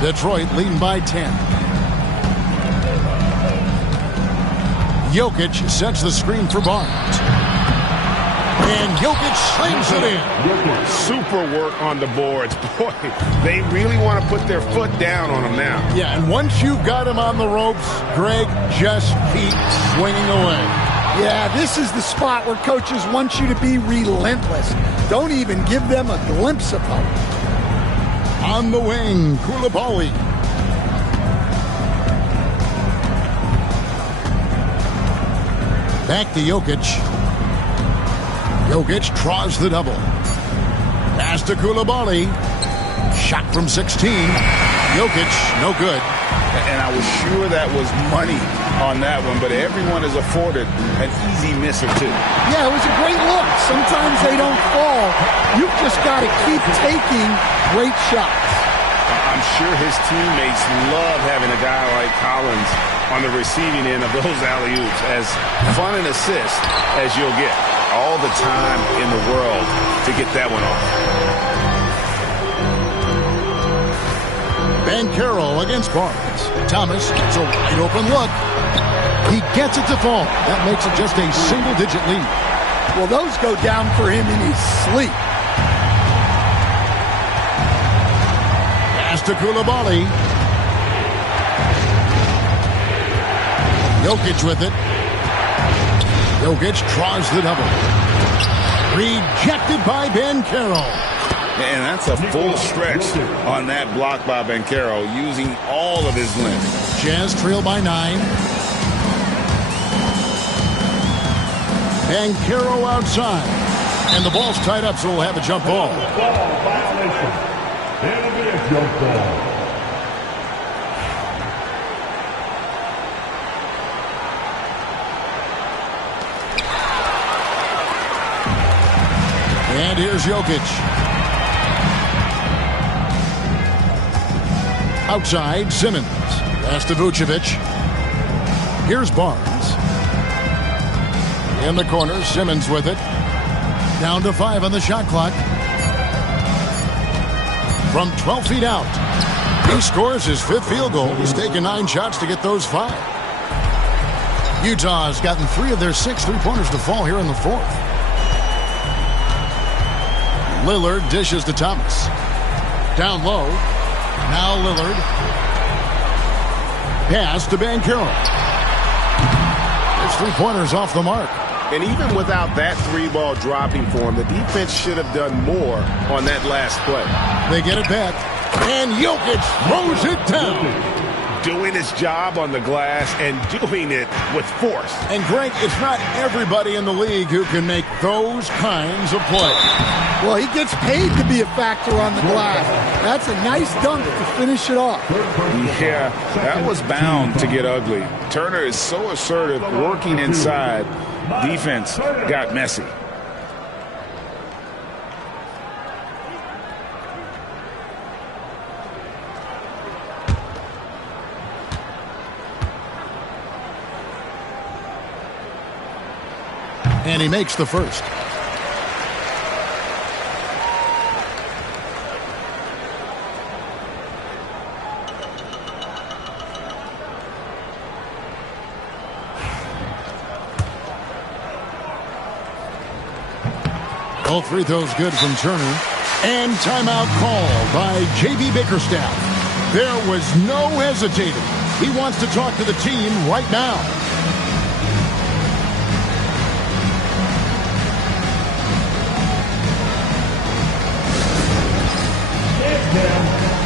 Detroit leading by 10. Jokic sets the screen for Barnes. And Jokic slams it in. Super work on the boards. Boy, they really want to put their foot down on him now. Yeah, and once you've got him on the ropes, Greg, just keep swinging away. Yeah, this is the spot where coaches want you to be relentless. Don't even give them a glimpse of hope. On the wing, Koulibaly. Back to Jokic. Jokic draws the double. Pass to Koulibaly. Shot from 16. Jokic, no good. And I was sure that was money on that one, but everyone is afforded an easy miss or two. Yeah, it was a great look. Sometimes they don't fall. You've just got to keep taking great shots. I'm sure his teammates love having a guy like Collins on the receiving end of those alley-oops. As fun an assist as you'll get. All the time in the world to get that one off. Banchero against Barnes. Thomas gets a wide open look. He gets it to fall. That makes it just a single-digit lead. Well, those go down for him in his sleep. Pass to Koulibaly. Jokic with it. Jokic draws the double. Rejected by Banchero. And that's a full stretch on that block by Banchero, using all of his length. Jazz trail by 9. Banchero outside. And the ball's tied up, so we'll have a jump ball. Jump ball. And here's Jokic. Outside, Simmons. Pass to Vucevic. Here's Barnes. In the corner, Simmons with it. Down to 5 on the shot clock. From 12 feet out. He scores his 5th field goal. He's taken 9 shots to get those 5. Utah has gotten 3 of their 6 3-pointers to fall here in the 4th. Lillard dishes to Thomas. Down low. Now Lillard. Pass to Banchero. His 3-pointers off the mark. And even without that 3-ball dropping for him, the defense should have done more on that last play. They get it back. And Jokic throws it down. Doing his job on the glass and doing it with force. And Greg, it's not everybody in the league who can make those kinds of plays. Well, he gets paid to be a factor on the glass. That's a nice dunk to finish it off. Yeah, that was bound to get ugly. Turner is so assertive, working inside. Defense got messy. And he makes the first. Both free throws good from Turner. And timeout called by J.B. Bickerstaff. There was no hesitating. He wants to talk to the team right now.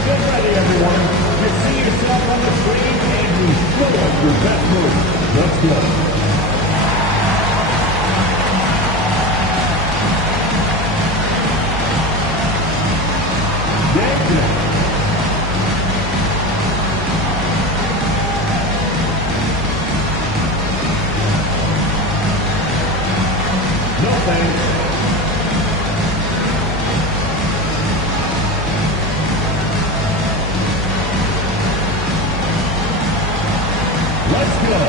Get ready, everyone. You see yourself on the screen and you show us your best move. Let's go. No thanks. Let's go.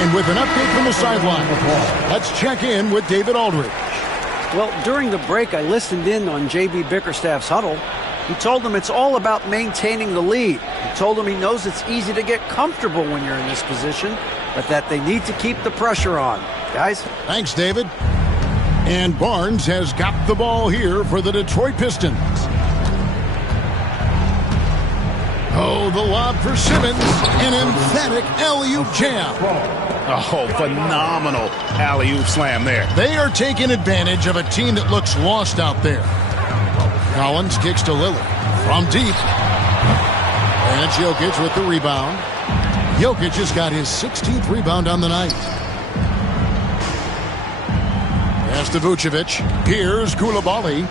And with an update from the sideline, let's check in with David Aldridge. Well, during the break, I listened in on J.B. Bickerstaff's huddle. He told them it's all about maintaining the lead. He told them he knows it's easy to get comfortable when you're in this position, but that they need to keep the pressure on. Guys? Thanks, David. And Barnes has got the ball here for the Detroit Pistons. Oh, the lob for Simmons. An emphatic alley-oop jam. Oh, phenomenal alley-oop slam there. They are taking advantage of a team that looks lost out there. Collins kicks to Lillard from deep. And it's Jokic with the rebound. Jokic has got his 16th rebound on the night. Pass to Vucevic. Here's Koulibaly.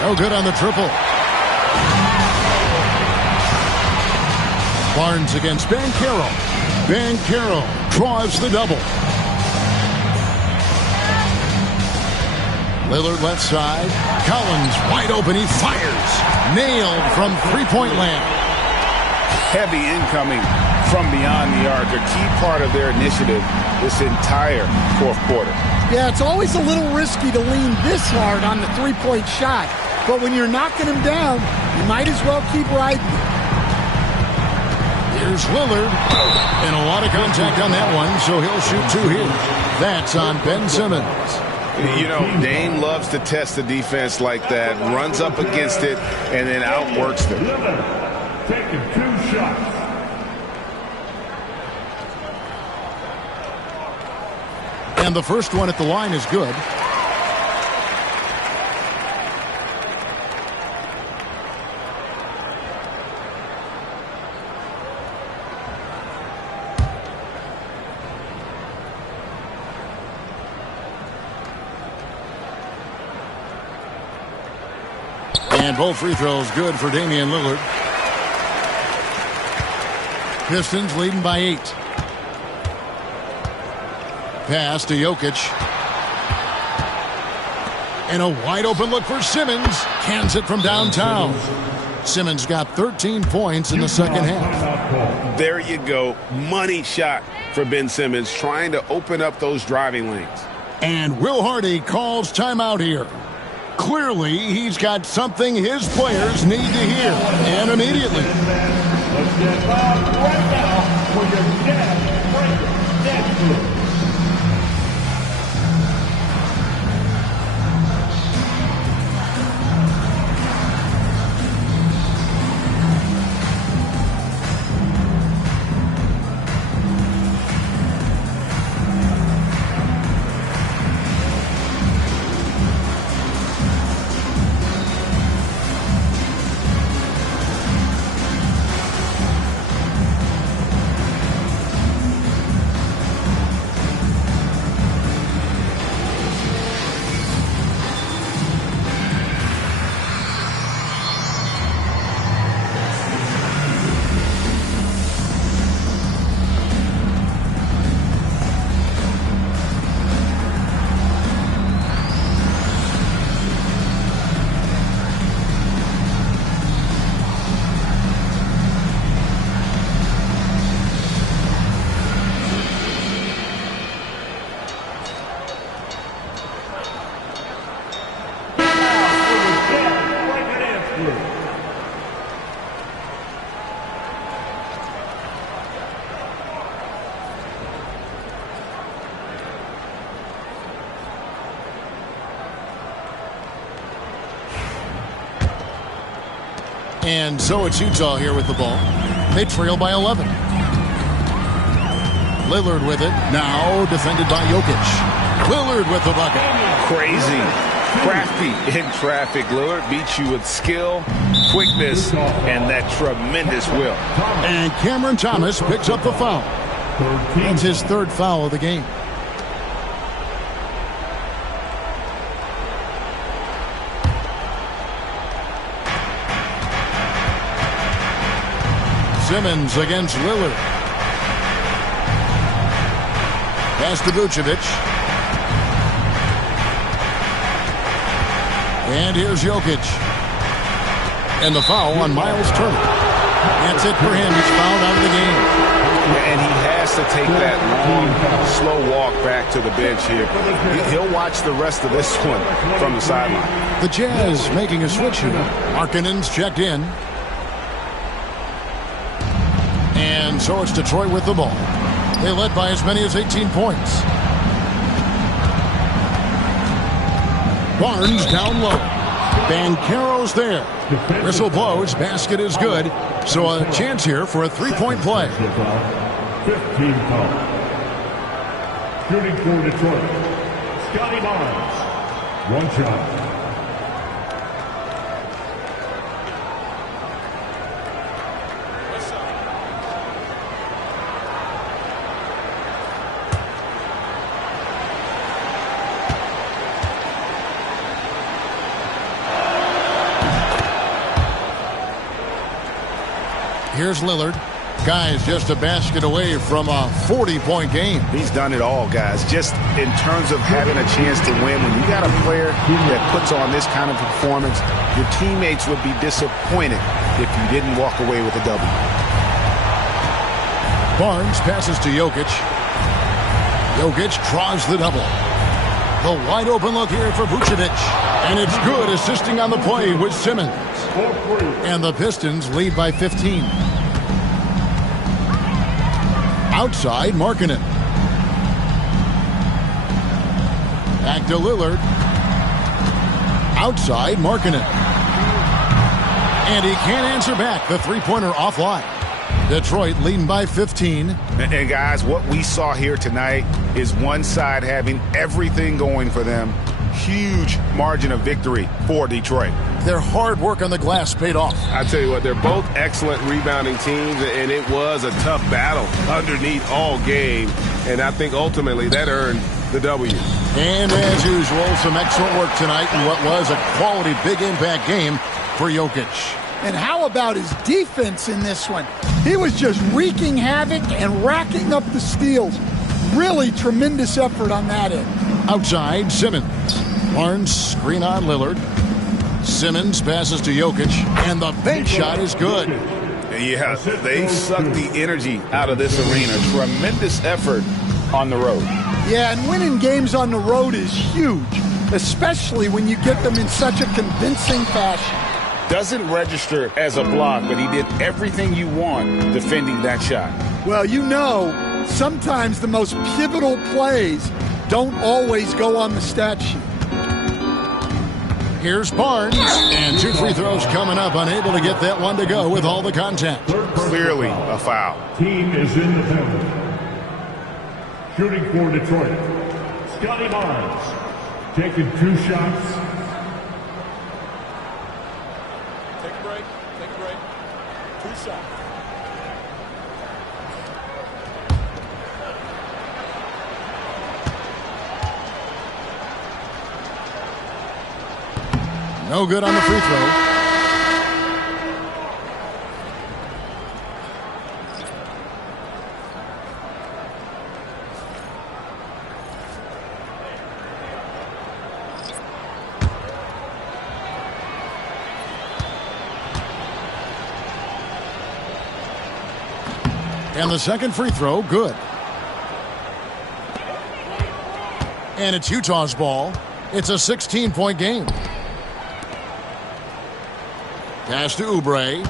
No good on the triple. Barnes against Banchero. Banchero draws the double. Lillard left side. Collins wide open. He fires. Nailed from three-point land. Heavy incoming from beyond the arc. A key part of their initiative this entire fourth quarter. Yeah, it's always a little risky to lean this hard on the three-point shot. But when you're knocking him down, you might as well keep riding. Here's Lillard. And a lot of contact on that one, so he'll shoot two here. That's on Ben Simmons. You know, Dame loves to test the defense like that, runs up against it, and then outworks them. Taking 2 shots. And the first one at the line is good. And both free throws good for Damian Lillard. Pistons leading by 8. Pass to Jokic. And a wide open look for Simmons. Cans it from downtown. Simmons got 13 points in the second half. There you go. Money shot for Ben Simmons, trying to open up those driving lanes. And Will Hardy calls timeout here. Clearly, he's got something his players need to hear, and immediately. Let's get Bob right now for your next breaker. Next move. And so it's Utah here with the ball. They trail by 11. Lillard with it. Now defended by Jokic. Lillard with the bucket. Crazy. Crafty in traffic. Lillard beats you with skill, quickness, and that tremendous will. And Cameron Thomas picks up the foul. That's his third foul of the game. Simmons against Lillard. Pass to Vucevic. And here's Jokic. And the foul on Miles Turner. That's it for him. He's fouled out of the game. And he has to take that long, slow walk back to the bench here. He'll watch the rest of this one from the sideline. The Jazz making a switch here. Markkanen's checked in. And so it's Detroit with the ball. They led by as many as 18 points. Barnes down low. Banchero's there. Whistle blows. Basket is good. So a chance here for a three-point play. 15 foul. Shooting for Detroit, Scotty Barnes. One shot. Here's Lillard. Guys, just a basket away from a 40-point game. He's done it all, guys. Just in terms of having a chance to win, when you got a player that puts on this kind of performance, your teammates would be disappointed if you didn't walk away with a W. Barnes passes to Jokic. Jokic draws the double. The wide open look here for Vucevic. And it's good, assisting on the play with Simmons. And the Pistons lead by 15. Outside, Markkanen. Back to Lillard. Outside, Markkanen. And he can't answer back. The three-pointer offline. Detroit leading by 15. And guys, what we saw here tonight is one side having everything going for them. Huge margin of victory for Detroit. Their hard work on the glass paid off. I tell you what, they're both excellent rebounding teams, and it was a tough battle underneath all game. And I think ultimately that earned the W. And as usual, some excellent work tonight in what was a quality big impact game for Jokic. And how about his defense in this one? He was just wreaking havoc and racking up the steals. Really tremendous effort on that end. Outside, Simmons. Barnes screen on Lillard. Simmons passes to Jokic, and the bank shot is good. Yeah, they sucked the energy out of this arena. Tremendous effort on the road. Yeah, and winning games on the road is huge, especially when you get them in such a convincing fashion. Doesn't register as a block, but he did everything you want defending that shot. Well, you know, sometimes the most pivotal plays don't always go on the stat sheet. Here's Barnes, and 2 free throws coming up, unable to get that one to go with all the contact. Clearly a foul. Team is in the penalty. Shooting for Detroit, Scotty Barnes. Taking 2 shots. Take a break. 2 shots. No good on the free throw. And the second free throw, good. And it's Utah's ball. It's a 16-point game. Pass to Oubre.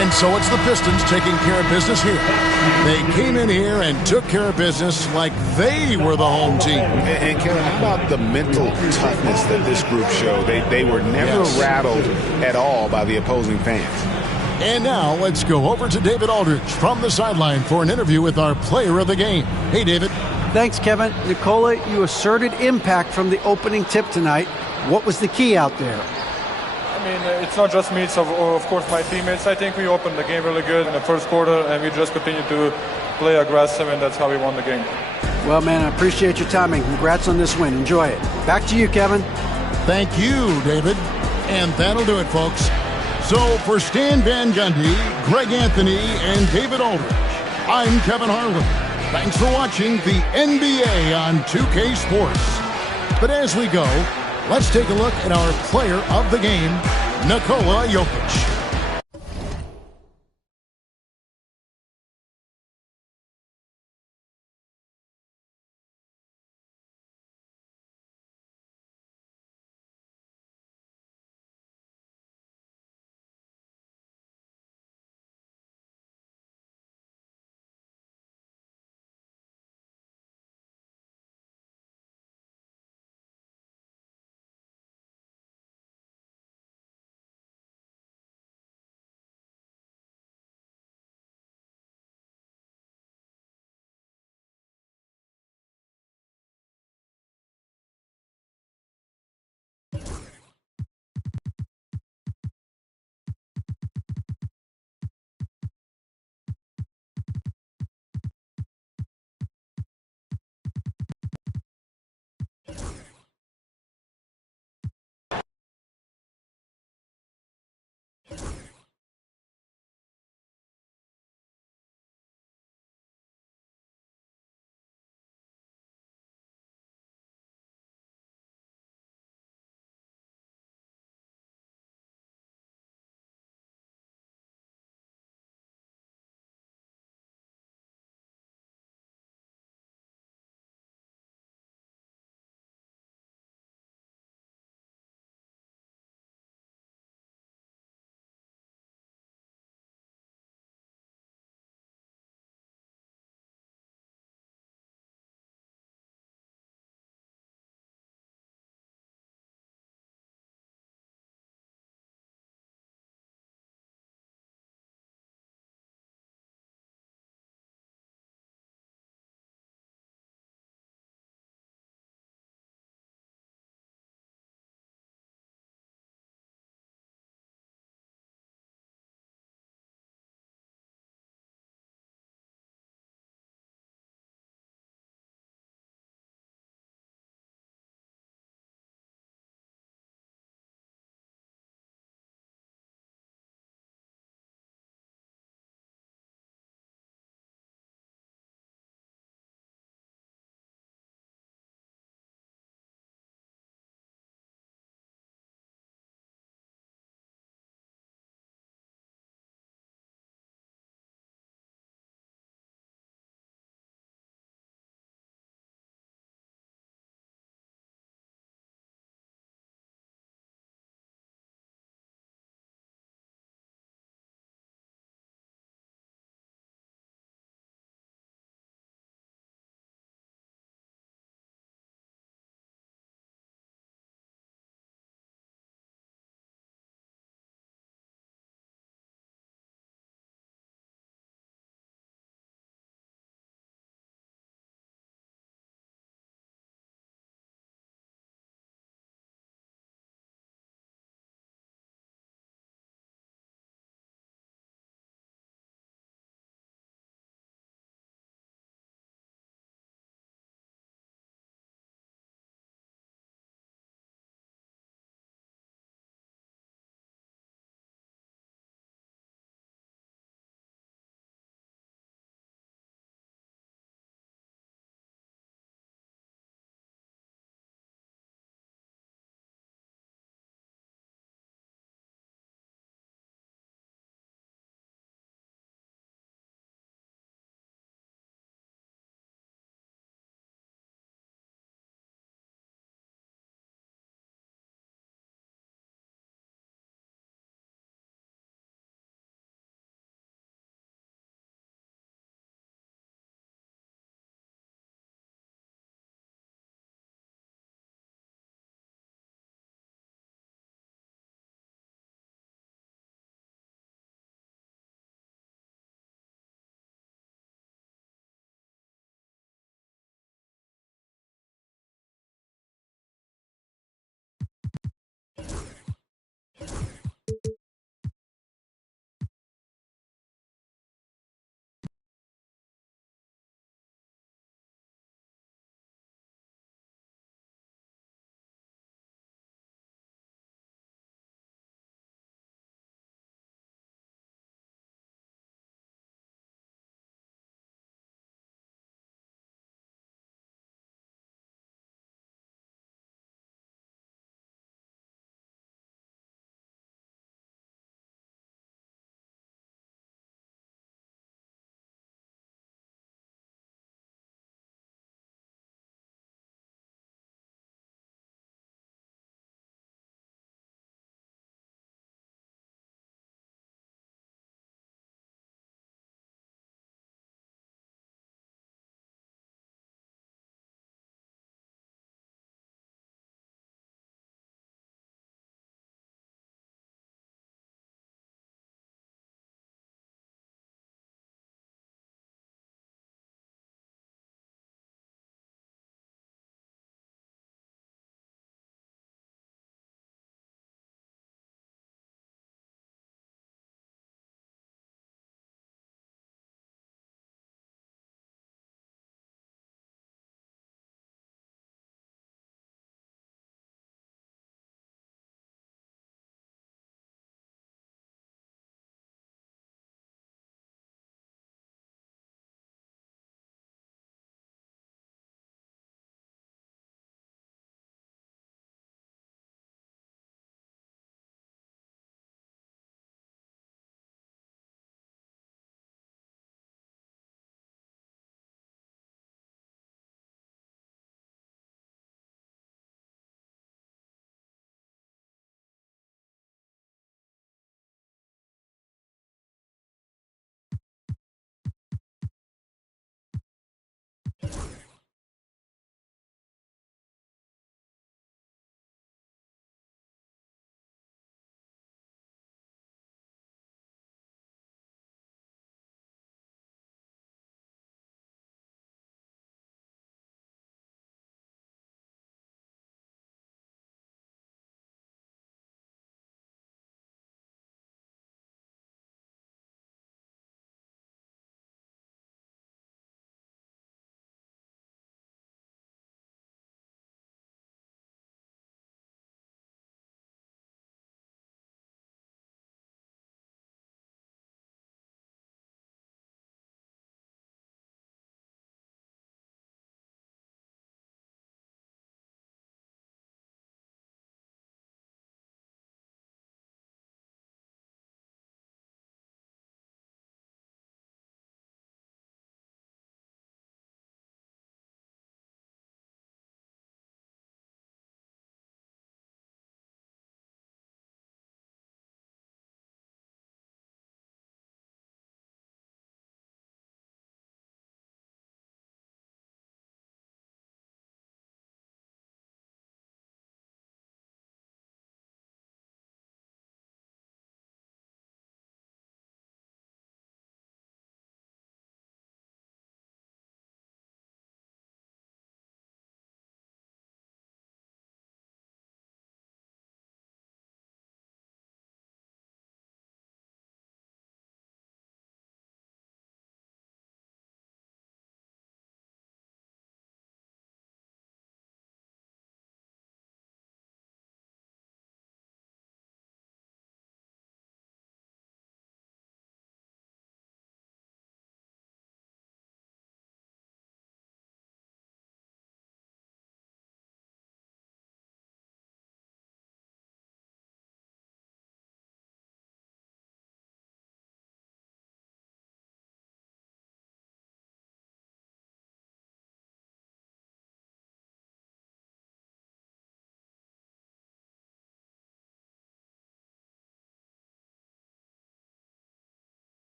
And So it's the Pistons taking care of business here. They came in here and took care of business like they were the home team. And Kevin, how about the mental toughness that this group showed? They were never rattled at all by the opposing fans. And now let's go over to David Aldridge from the sideline for an interview with our player of the game. Hey, David. Thanks, Kevin. Nikola, you asserted impact from the opening tip tonight. What was the key out there? I mean, it's not just me, it's of course my teammates. I think we opened the game really good in the first quarter, and we just continued to play aggressive, and that's how we won the game. Well, man, I appreciate your time, and congrats on this win. Enjoy it. Back to you, Kevin. Thank you, David. And that'll do it, folks. So for Stan Van Gundy, Greg Anthony, and David Aldridge, I'm Kevin Harlan. Thanks for watching the NBA on 2K Sports. But as we go, let's take a look at our player of the game, Nikola Jokic.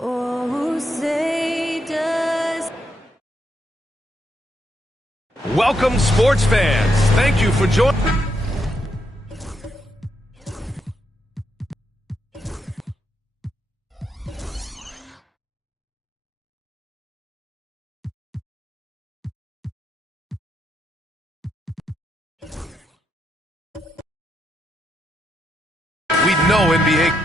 Oh, say does. Welcome, sports fans. Thank you for joining. We know NBA.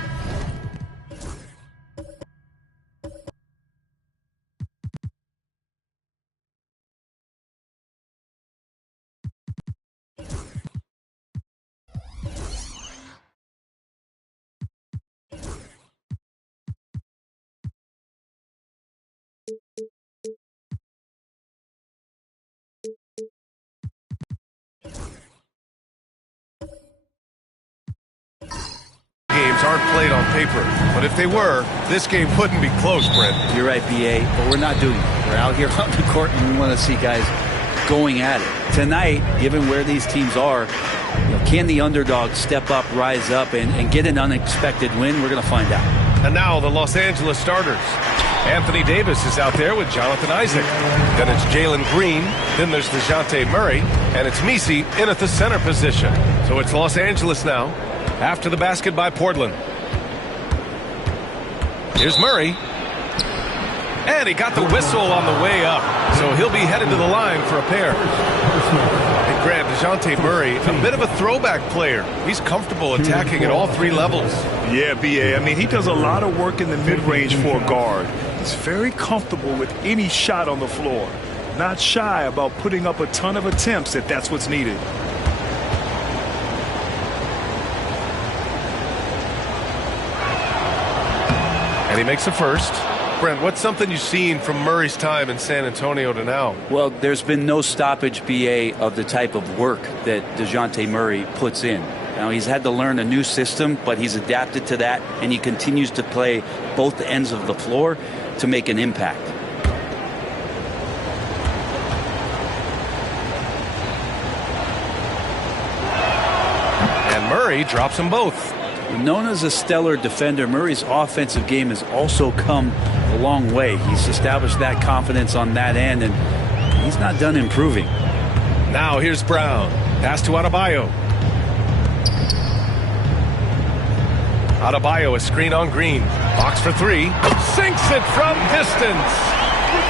Games aren't played on paper, but if they were, this game wouldn't be close, Brent. You're right, BA, but we're not doing it. We're out here on the court, and we want to see guys going at it. Tonight, given where these teams are, can the underdog step up, rise up, and get an unexpected win? We're going to find out. And now the Los Angeles starters. Anthony Davis is out there with Jonathan Isaac. Then it's Jalen Green. Then there's DeJounte Murray. And it's Messi in at the center position. So it's Los Angeles now after the basket by Portland. Here's Murray. And he got the whistle on the way up. So he'll be headed to the line for a pair. And Grant, DeJounte Murray, a bit of a throwback player. He's comfortable attacking at all three levels. Yeah, B.A. I mean, he does a lot of work in the mid-range for a guard. He's very comfortable with any shot on the floor. Not shy about putting up a ton of attempts if that's what's needed. And he makes the first. Brent, what's something you've seen from Murray's time in San Antonio to now? Well, there's been no stoppage, BA, of the type of work that DeJounte Murray puts in. Now, he's had to learn a new system, but he's adapted to that, and he continues to play both ends of the floor to make an impact. And Murray drops them both. Known as a stellar defender, Murray's offensive game has also come a long way. He's established that confidence on that end, and he's not done improving. Now here's Brown. Pass to Adebayo. Adebayo, a screen on Green. Fox for three. Sinks it from distance.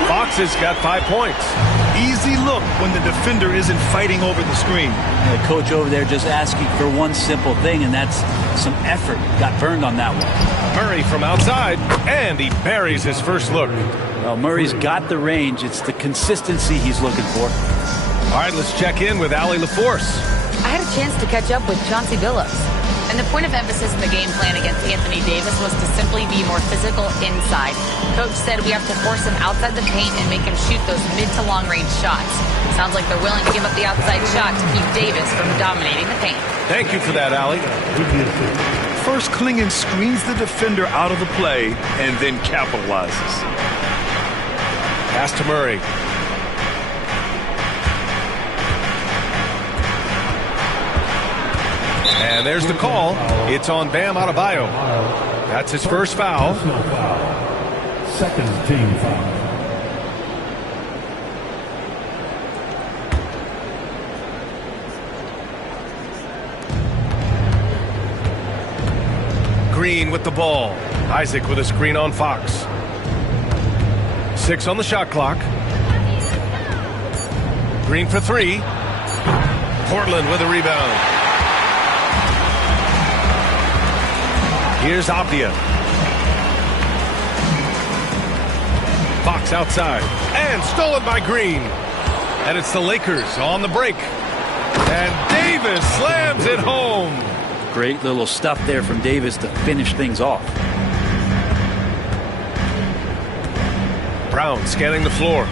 Fox has got 5 points. Easy look when the defender isn't fighting over the screen. The coach over there just asking for one simple thing, and that's some effort. Got burned on that one. Murray from outside, and he buries his first look. Well, Murray's got the range. It's the consistency he's looking for. All right, let's check in with Allie LaForce. I had a chance to catch up with Chauncey Billups. And the point of emphasis in the game plan against Anthony Davis was to simply be more physical inside. Coach said we have to force him outside the paint and make him shoot those mid to long range shots. Sounds like they're willing to give up the outside shot to keep Davis from dominating the paint. Thank you for that, Allie. First, Clingan screens the defender out of the play and then capitalizes. Pass to Murray. And there's the call. It's on Bam Adebayo. That's his first foul. Second team foul. Green with the ball. Isaac with a screen on Fox. 6 on the shot clock. Green for three. Portland with a rebound. Here's Abdia. Fox outside. And stolen by Green. And it's the Lakers on the break. And Davis slams it home. Great little stuff there from Davis to finish things off. Brown scanning the floor.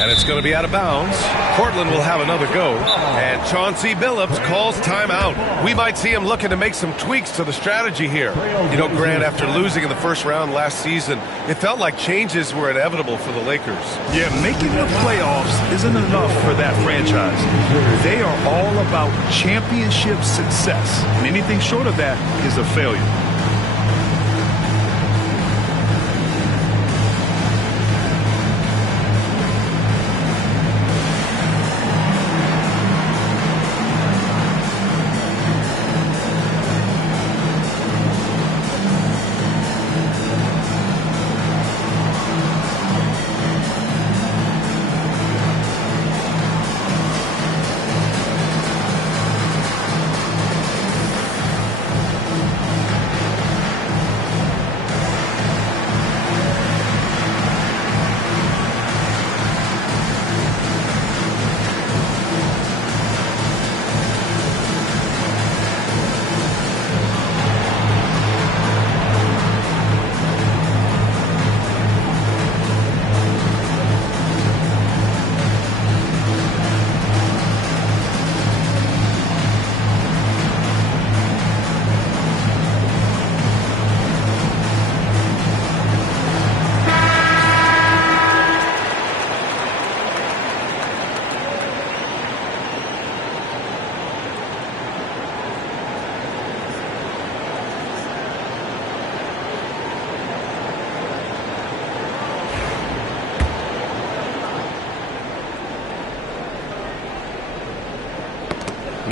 And it's going to be out of bounds. Portland will have another go. And Chauncey Billups calls timeout. We might see him looking to make some tweaks to the strategy here. You know, Grant, after losing in the first round last season, it felt like changes were inevitable for the Lakers. Yeah, making the playoffs isn't enough for that franchise. They are all about championship success. And anything short of that is a failure.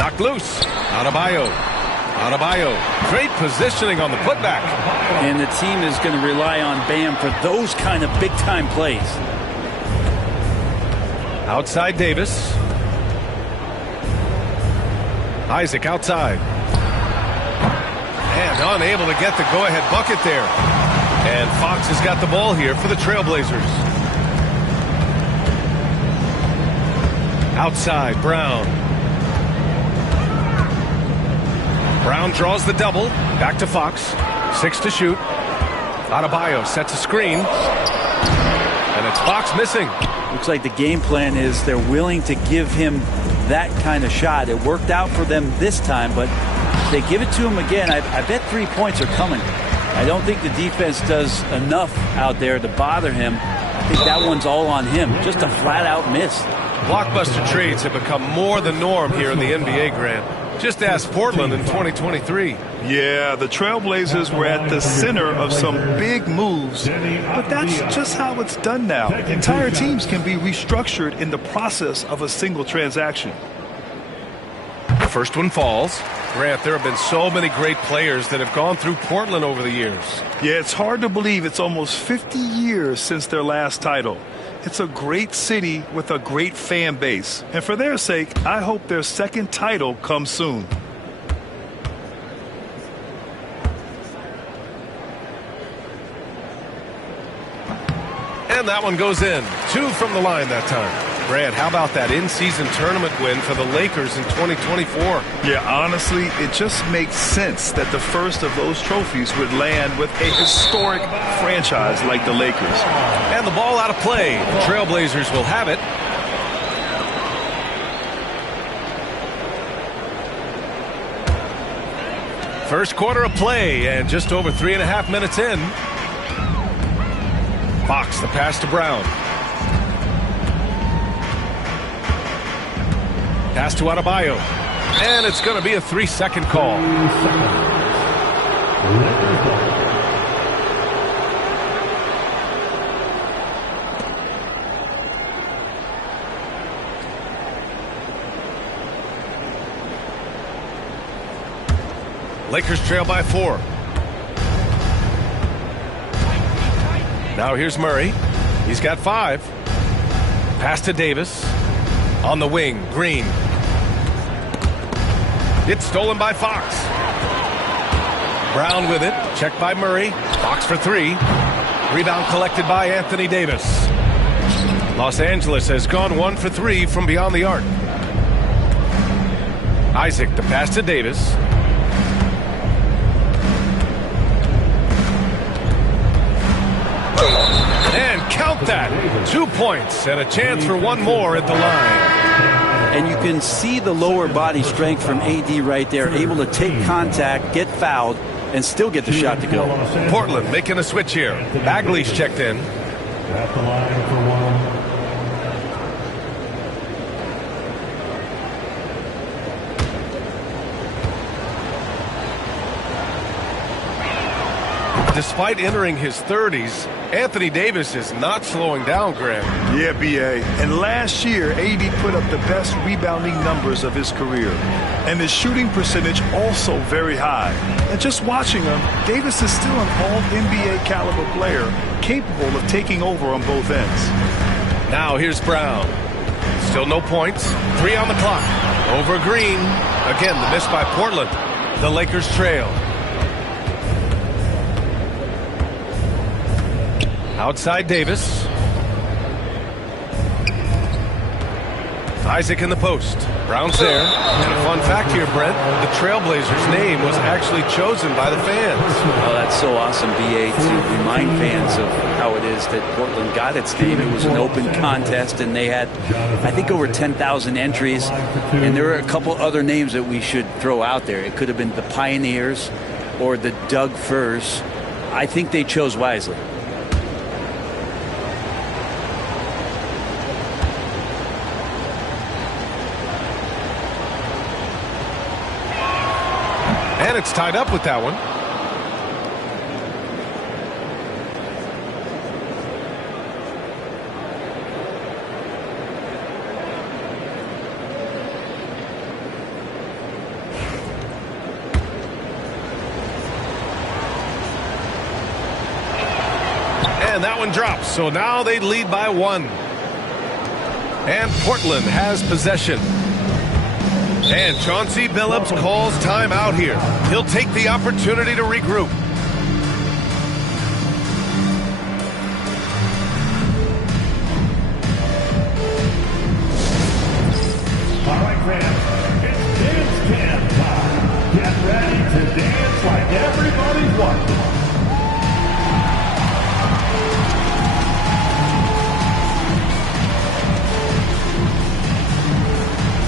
Knocked loose. Adebayo. Great positioning on the putback. And the team is going to rely on Bam for those kind of big-time plays. Outside Davis. Isaac outside. And unable to get the go-ahead bucket there. And Fox has got the ball here for the Trailblazers. Outside, Brown. Brown draws the double. Back to Fox. 6 to shoot. Adebayo sets a screen. And it's Fox missing. Looks like the game plan is they're willing to give him that kind of shot. It worked out for them this time, but if they give it to him again, I bet 3 points are coming. I don't think the defense does enough out there to bother him. I think that one's all on him. Just a flat-out miss. Blockbuster trades have become more the norm here in the NBA, Grant. Just ask Portland in 2023. Yeah, the Trailblazers were at the center of some big moves, but that's just how it's done now. Entire teams can be restructured in the process of a single transaction. The first one falls. Grant, there have been so many great players that have gone through Portland over the years. Yeah, it's hard to believe it's almost 50 years since their last title. It's a great city with a great fan base. And for their sake, I hope their second title comes soon. And that one goes in. 2 from the line that time. Grant, how about that in-season tournament win for the Lakers in 2024? Yeah, honestly, it just makes sense that the first of those trophies would land with a historic franchise like the Lakers. And the ball out of play. The Trailblazers will have it. First quarter of play and just over 3.5 minutes in. Fox, the pass to Brown. Pass to Adebayo. And it's going to be a 3-second call. Lakers trail by 4. Now here's Murray. He's got 5. Pass to Davis. On the wing, Green. It's stolen by Fox. Brown with it. Checked by Murray. Fox for 3. Rebound collected by Anthony Davis. Los Angeles has gone 1 for 3 from beyond the arc. Isaac, the pass to Davis. And count that. 2 points and a chance for one more at the line. And you can see the lower body strength from AD right there, able to take contact, get fouled, and still get the shot to go. Portland making a switch here. Bagley's checked in. At the line for one. Despite entering his 30s, Anthony Davis is not slowing down, Graham. Yeah, B.A. And last year, AD put up the best rebounding numbers of his career. And his shooting percentage also very high. And just watching him, Davis is still an all-NBA caliber player, capable of taking over on both ends. Now here's Brown. Still no points. 3 on the clock. Over Green. Again, the miss by Portland. The Lakers trail. Outside Davis. Isaac in the post. Brown's there. And a fun fact here, Brent. The Trailblazers' name was actually chosen by the fans. Oh, that's so awesome, BA, to remind fans of how it is that Portland got its name. It was an open contest, and they had, I think, over 10,000 entries. And there are a couple other names that we should throw out there. It could have been the Pioneers or the Doug Furs. I think they chose wisely. And it's tied up with that one. And that one drops. So now they lead by 1. And Portland has possession. And Chauncey Billups calls timeout here. He'll take the opportunity to regroup. All right, friends, it's dance camp time. Get ready to dance like everybody's watching.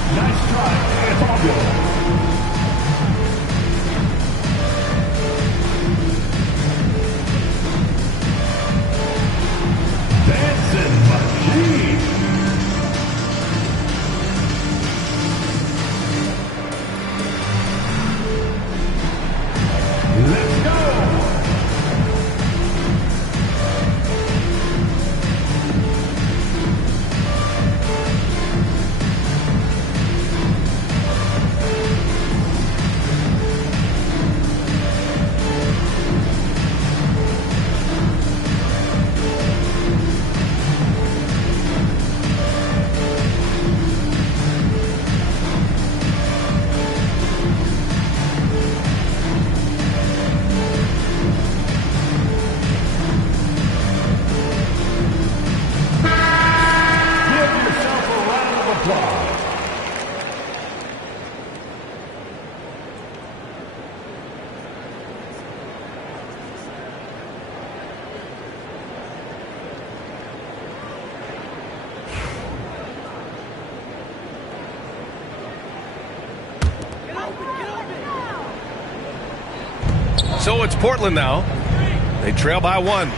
Nice try. It's all good. Dancing machine. Let's go! So it's Portland now. They trail by 1.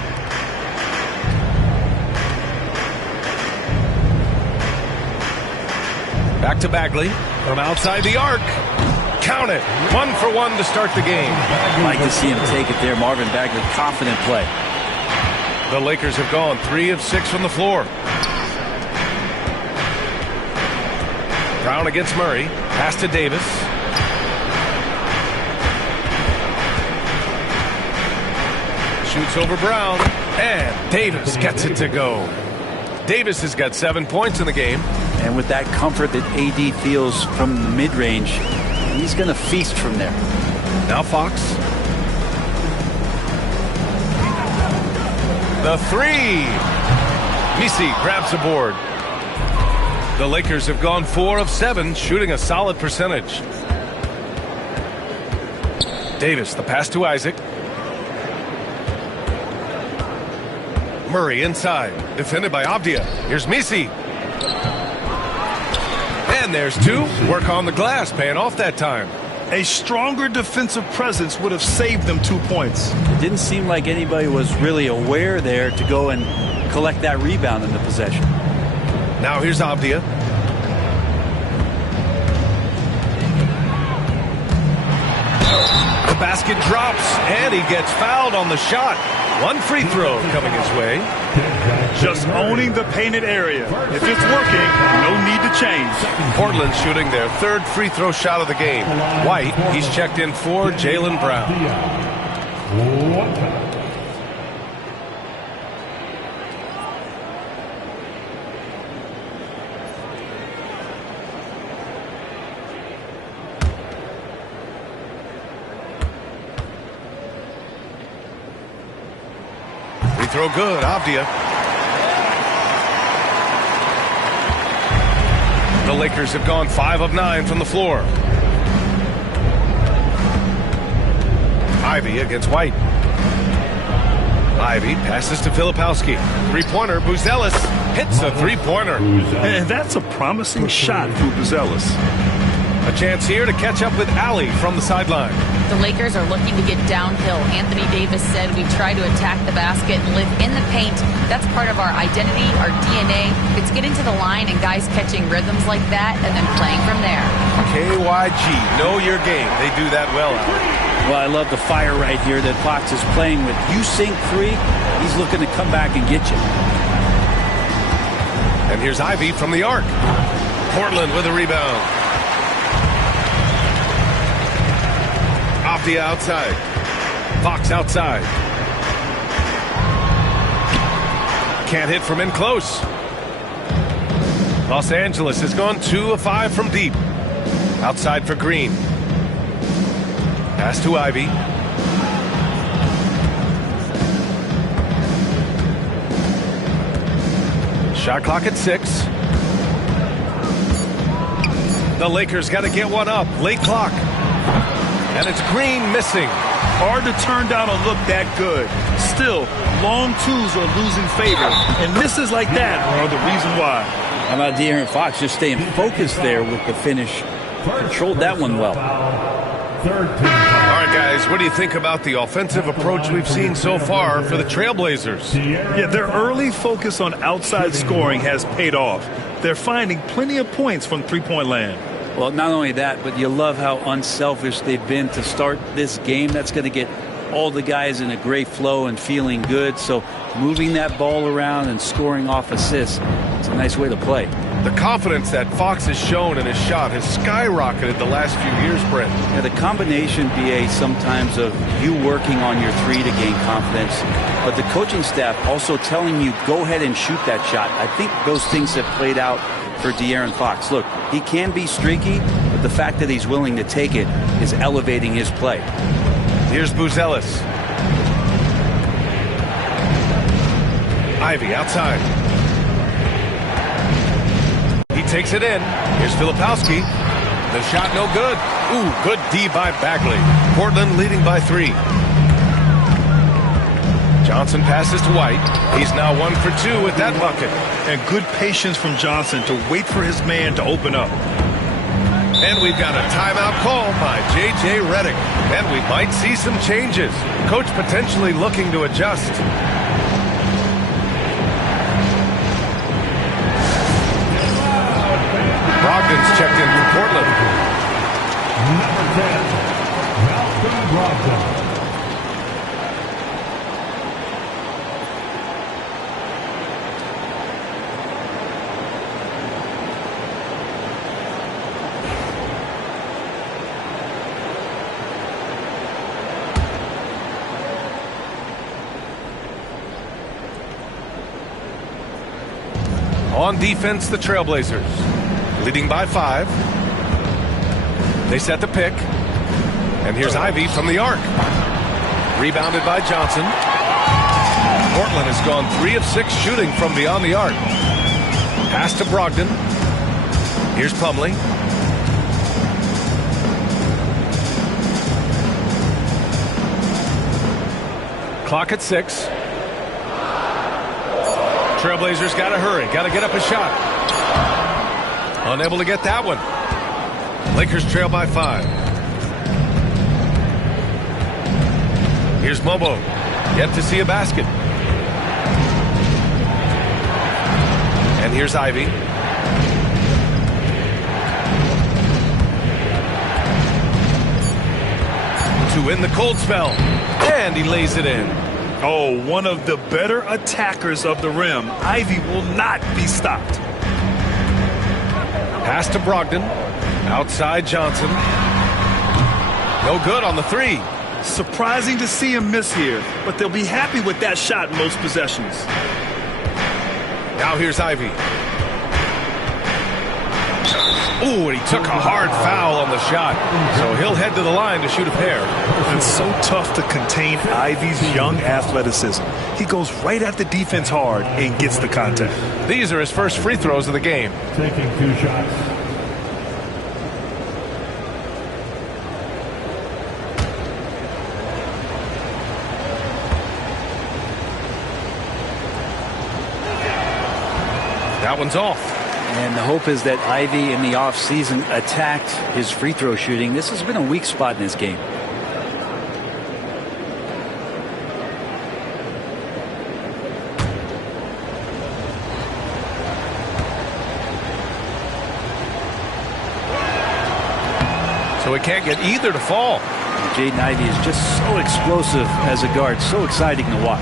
Back to Bagley from outside the arc. Count it. 1 for 1 to start the game. I'd like to see him take it there. Marvin Bagley, confident play. The Lakers have gone 3 of 6 from the floor. Brown against Murray. Pass to Davis. Shoots over Brown, and Davis gets it to go. Davis has got 7 points in the game. And with that comfort that AD feels from the mid-range, he's going to feast from there. Now Fox. The 3. Misi grabs the board. The Lakers have gone 4 of 7, shooting a solid percentage. Davis, the pass to Isaac. Murray inside, defended by Avdia. Here's Misi. And there's 2. Work on the glass, paying off that time. A stronger defensive presence would have saved them 2 points. It didn't seem like anybody was really aware there to go and collect that rebound in the possession. Now here's Avdia. The basket drops, and he gets fouled on the shot. 1 free throw coming his way. Just owning the painted area. If it's working, no need to change. Portland shooting their 3rd free throw shot of the game. White, he's checked in for Jaylen Brown. Throw good, Avdia. The Lakers have gone 5 of 9 from the floor. Ivy against White. Ivy passes to Filipowski. 3-pointer, Buzelis hits a 3-pointer. And that's a promising shot for Buzelis. A chance here to catch up with Allie from the sideline. The Lakers are looking to get downhill. Anthony Davis said we try to attack the basket and live in the paint. That's part of our identity, our DNA. It's getting to the line and guys catching rhythms like that and then playing from there. KYG, know your game. They do that well, Allie. Well, I love the fire right here that Fox is playing with. You sink 3, he's looking to come back and get you. And here's Ivy from the arc. Portland with a rebound. Avdia outside. Fox outside. can't hit from in close. Los Angeles has gone 2 of 5 from deep. Outside for Green. Pass to Ivy. Shot clock at 6. The Lakers got to get one up. Late clock. And it's Green missing. Hard to turn down a look that good. Still, long twos are losing favor. And misses like that are the reason why. How about De'Aaron Fox just staying focused there with the finish? Controlled that one well. All right, guys, what do you think about the offensive approach we've seen so far for the Trailblazers? Yeah, their early focus on outside scoring has paid off. They're finding plenty of points from three-point land. Well, not only that, but you love how unselfish they've been to start this game. That's going to get all the guys in a great flow and feeling good. So moving that ball around and scoring off assists, it's a nice way to play. The confidence that Fox has shown in his shot has skyrocketed the last few years, Brent. Yeah, the combination, BA, sometimes of you working on your three to gain confidence, but the coaching staff also telling you, go ahead and shoot that shot. I think those things have played out for De'Aaron Fox. Look, he can be streaky, but the fact that he's willing to take it is elevating his play. Here's Buzelis. Ivy outside. He takes it in. Here's Filipowski. The shot no good. Ooh, good D by Bagley. Portland leading by 3. Johnson passes to White. He's now 1 for 2 with that bucket. And good patience from Johnson to wait for his man to open up. And we've got a timeout call by J.J. Redick. And we might see some changes. Coach potentially looking to adjust. Brogdon's checked in for Portland. Number 10, Malcolm Brogdon. On defense, the Trailblazers. Leading by 5. They set the pick. And here's Ivy from the arc. Rebounded by Johnson. Portland has gone 3 of 6 shooting from beyond the arc. Pass to Brogdon. Here's Plumlee. Clock at 6. Trailblazers got to hurry. Got to get up a shot. Unable to get that one. Lakers trail by 5. Here's Mobo. Yet to see a basket. And here's Ivy. To win the cold spell. And he lays it in. Oh, one of the better attackers of the rim. Ivy will not be stopped. Pass to Brogdon. Outside Johnson. No good on the 3. Surprising to see him miss here, but they'll be happy with that shot most possessions. Now here's Ivy. Ooh, and he took a hard foul on the shot. So he'll head to the line to shoot a pair. It's so tough to contain Ivy's young athleticism. He goes right at the defense hard and gets the contact. These are his first free throws of the game. Taking 2 shots. That one's off. And the hope is that Ivy in the offseason attacked his free throw shooting. This has been a weak spot in his game. So he can't get either to fall. Jaden Ivey is just so explosive as a guard. So exciting to watch.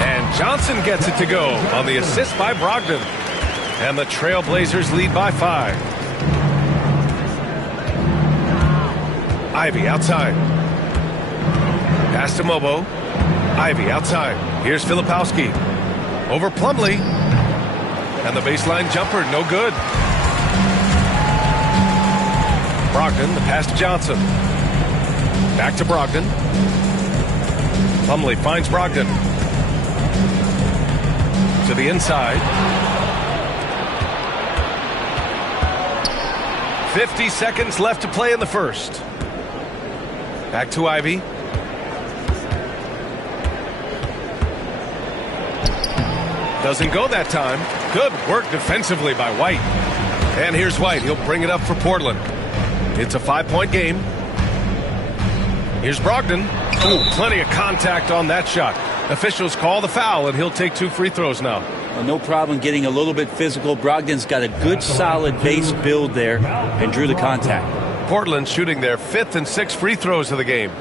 And Johnson gets it to go on the assist by Brogdon. And the Trailblazers lead by 5. Ivy outside. Pass to Mobo. Ivy outside. Here's Filipowski. Over Plumlee. And the baseline jumper, no good. Brogdon, the pass to Johnson. Back to Brogdon. Plumlee finds Brogdon. To the inside. 50 seconds left to play in the first. Back to Ivy. Doesn't go that time. Good work defensively by White. And here's White. He'll bring it up for Portland. It's a 5-point game. Here's Brogdon. Ooh, plenty of contact on that shot. Officials call the foul, and he'll take 2 free throws now. Well, no problem getting a little bit physical. Brogdon's got a good, solid base build there and drew the contact. Portland shooting their 5th and 6th free throws of the game.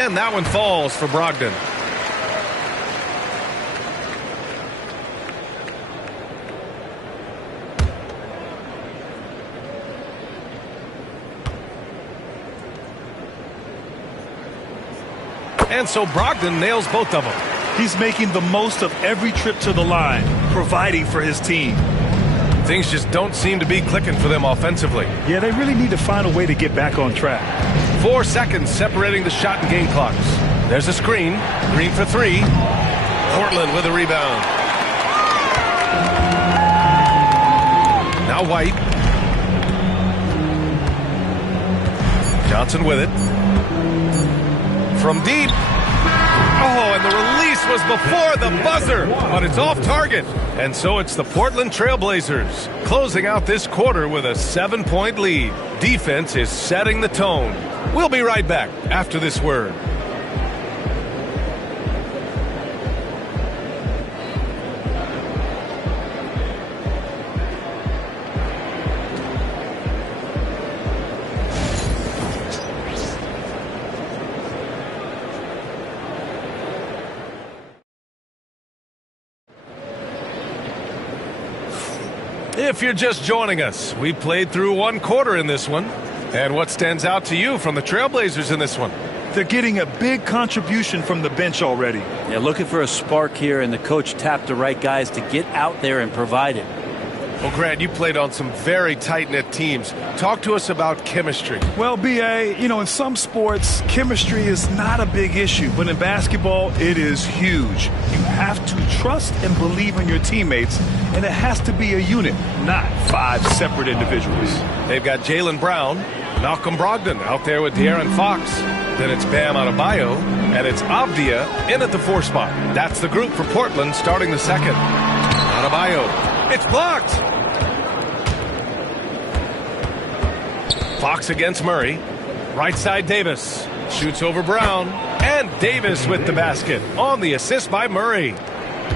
And that one falls for Brogdon. And so Brogdon nails both of them. He's making the most of every trip to the line, providing for his team. Things just don't seem to be clicking for them offensively. Yeah, they really need to find a way to get back on track. 4 seconds separating the shot and game clocks. There's a screen. Green for 3. Portland with a rebound. Now White. Johnson with it. From deep. Oh, and the release was before the buzzer, but it's off target. And so it's the Portland Trailblazers closing out this quarter with a 7-point lead. Defense is setting the tone. We'll be right back after this word. If you're just joining us, we played through 1 quarter in this one. And what stands out to you from the Trailblazers in this one? They're getting a big contribution from the bench already. Yeah, looking for a spark here, and the coach tapped the right guys to get out there and provide it. Well, Grant, you played on some very tight-knit teams. Talk to us about chemistry. Well, B.A., in some sports, chemistry is not a big issue. But in basketball, it is huge. You have to trust and believe in your teammates, and it has to be a unit, not 5 separate individuals. They've got Jaylen Brown, Malcolm Brogdon out there with De'Aaron Fox. Then it's Bam Adebayo, and it's Avdia in at the 4 spot. That's the group for Portland starting the second. Adebayo. It's blocked. Fox against Murray. Right side Davis. Shoots over Brown. And Davis with the basket on the assist by Murray.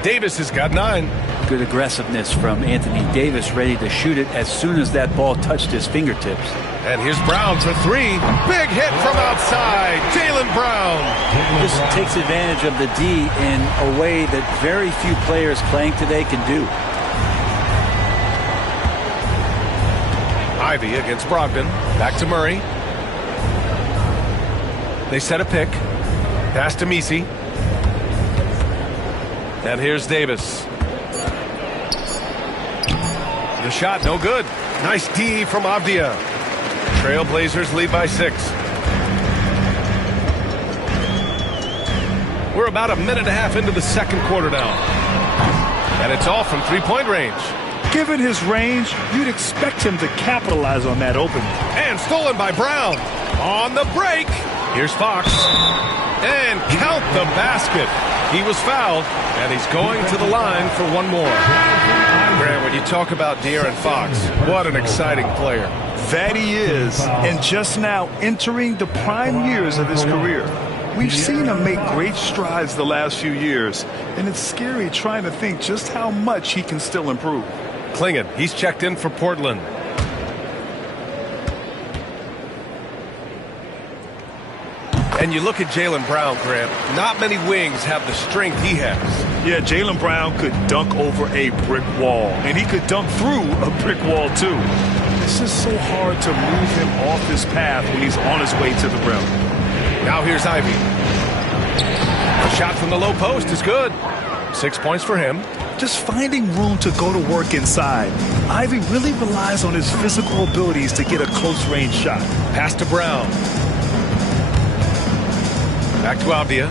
Davis has got 9. Good aggressiveness from Anthony Davis, ready to shoot it as soon as that ball touched his fingertips. And here's Brown for 3. Big hit from outside. Jaylen Brown. This takes advantage of the D in a way that very few players playing today can do. Ivy against Brogdon. Back to Murray. They set a pick. Pass to Messi. And here's Davis. The shot, no good. Nice D from Avdia. Trailblazers lead by 6. We're about a minute and a half into the second quarter now. And it's all from 3-point range. Given his range, you'd expect him to capitalize on that opening. And stolen by Brown. On the break. Here's Fox. And count the basket. He was fouled, and he's going to the line for 1 more. Grant, when you talk about De'Aaron Fox, what an exciting player. That he is, and just now entering the prime years of his career. We've seen him make great strides the last few years, and it's scary trying to think just how much he can still improve. Klingon, he's checked in for Portland. And you look at Jaylen Brown, Grant, not many wings have the strength he has. Yeah, Jaylen Brown could dunk over a brick wall, and he could dunk through a brick wall, too. It's just so hard to move him off his path when he's on his way to the rim. Now here's Ivey. A shot from the low post is good. 6 points for him. Just finding room to go to work inside. Ivey really relies on his physical abilities to get a close-range shot. Pass to Brown. Back to Avdia.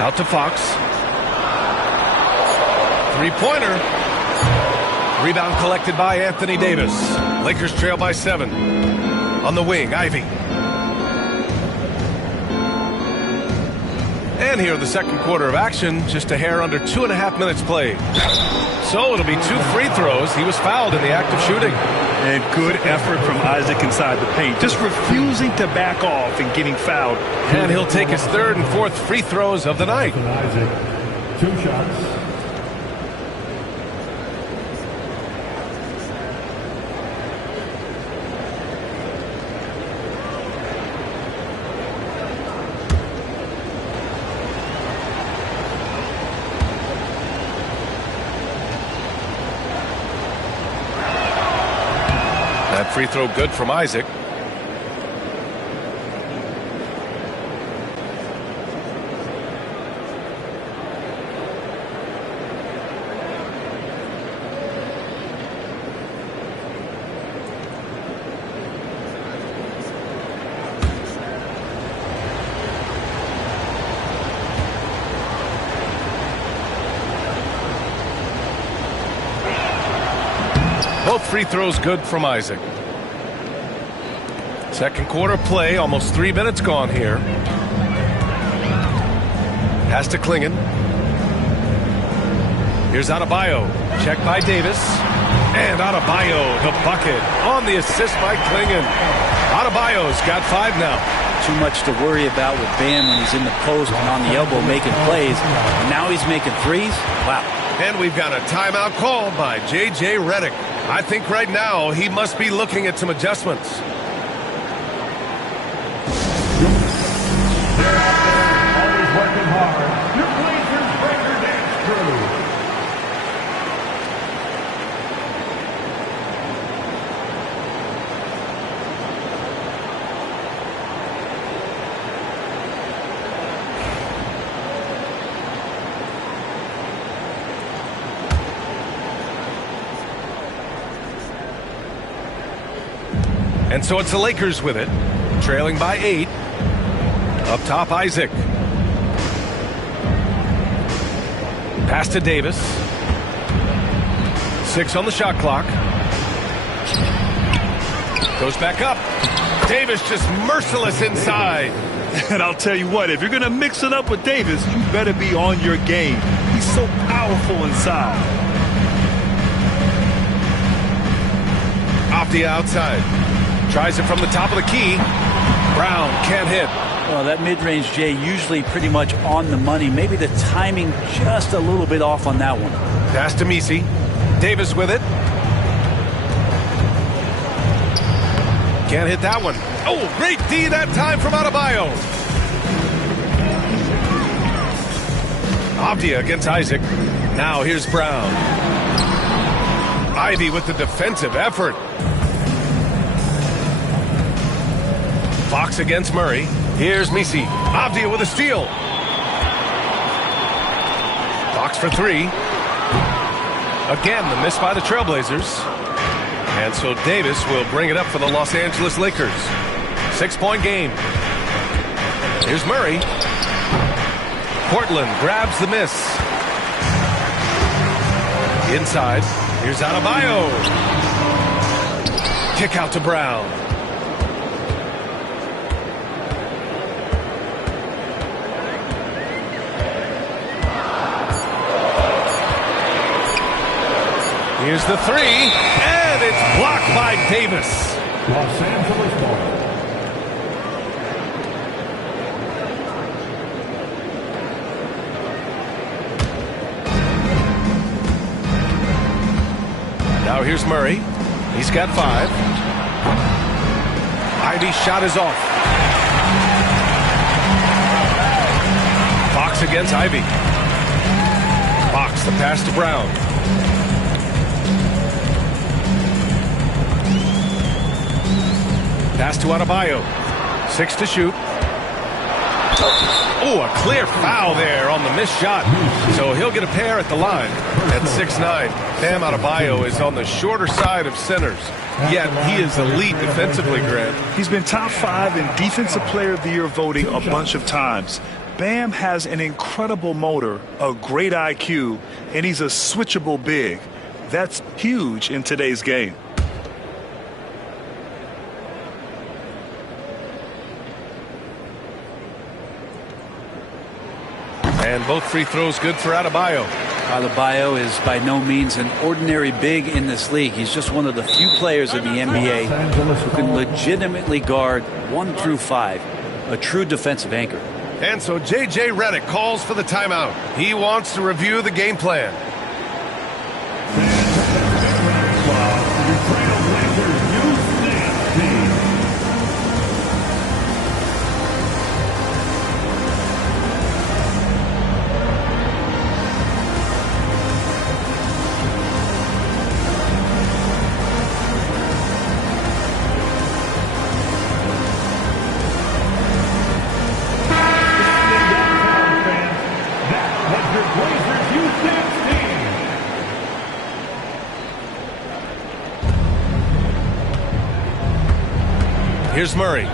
Out to Fox. Three-pointer. Rebound collected by Anthony Davis. Lakers trail by 7. On the wing, Ivey. And here in the second quarter of action, just a hair under 2.5 minutes played. So it'll be 2 free throws. He was fouled in the act of shooting. And good effort from Isaac inside the paint. Just refusing to back off and getting fouled. And he'll take his 3rd and 4th free throws of the night. Isaac, 2 shots. That free throw good from Isaac. Both free throws good from Isaac. Second quarter play, almost 3 minutes gone here. Pass to Klingon. Here's Adebayo. Check by Davis. And Adebayo, the bucket. On the assist by Klingon. Adebayo's got 5 now. Too much to worry about with Bam when he's in the post and on the elbow making plays. And now he's making threes. Wow. And we've got a timeout called by J.J. Redick. I think right now he must be looking at some adjustments. Always working hard. Your Blazers Breaker Dance Crew. And so it's the Lakers with it, trailing by 8. Up top, Isaac. Pass to Davis. 6 on the shot clock. Goes back up. Davis just merciless inside. And I'll tell you what, if you're going to mix it up with Davis, you better be on your game. He's so powerful inside. Off the outside. Tries it from the top of the key. Brown can't hit. Well, that mid-range, Jay, usually pretty much on the money. Maybe the timing just a little bit off on that one. Pass to Messi. Davis with it. Can't hit that one. Oh, great D that time from Adebayo. Avdia against Isaac. Now here's Brown. Ivey with the defensive effort. Fox against Murray. Here's Messi. Avdia with a steal. Fox for 3. Again, the miss by the Trailblazers. And so Davis will bring it up for the Los Angeles Lakers. 6-point game. Here's Murray. Portland grabs the miss. Inside. Here's Adebayo. Kick out to Brown. Here's the 3, and it's blocked by Davis. Los Angeles ball. Now here's Murray. He's got 5. Ivy's shot is off. Fox against Ivy. Fox, the pass to Brown. Pass to Adebayo. 6 to shoot. Oh, a clear foul there on the missed shot. So he'll get a pair at the line at 6'9". Bam Adebayo is on the shorter side of centers. Yet he is elite defensively, Grant. He's been top 5 in Defensive Player of the Year voting a bunch of times. Bam has an incredible motor, a great IQ, and he's a switchable big. That's huge in today's game. And both free throws good for Adebayo. Adebayo is by no means an ordinary big in this league. He's just one of the few players in the NBA who can legitimately guard 1 through 5, a true defensive anchor. And so J.J. Redick calls for the timeout. He wants to review the game plan. Here's Murray.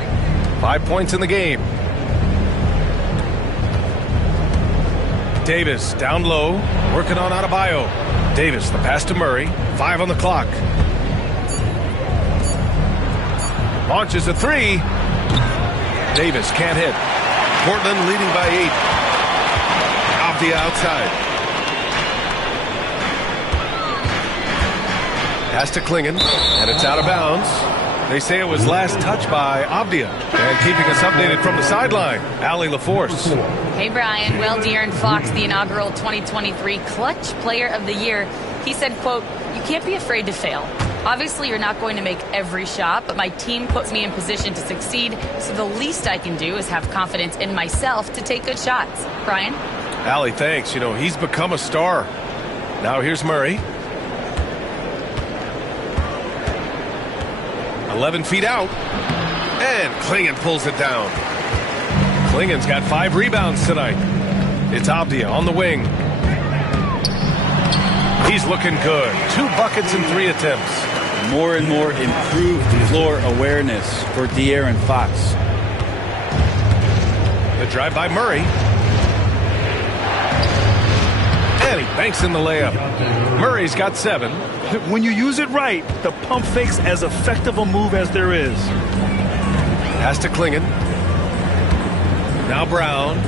5 points in the game. Davis down low, working on Adebayo. Davis, the pass to Murray. 5 on the clock. Launches a 3. Davis can't hit. Portland leading by 8. Off the outside. Pass to Klingon, and it's out of bounds. They say it was last touched by Avdia. And keeping us updated from the sideline, Allie LaForce. Hey, Brian. Well, De'Aaron Fox, the inaugural 2023 Clutch Player of the Year, he said, quote, "You can't be afraid to fail. Obviously, you're not going to make every shot, but my team puts me in position to succeed, so the least I can do is have confidence in myself to take good shots." Brian? Allie, thanks. You know, he's become a star. Now here's Murray. 11 feet out. And Klingon pulls it down. Klingon's got 5 rebounds tonight. It's Avdia on the wing. He's looking good. 2 buckets in 3 attempts. More and more improved floor awareness for De'Aaron Fox. The drive by Murray. And he banks in the layup. Murray's got 7. When you use it right, the pump fake's as effective a move as there is. Pass to Klingon. Now Brown.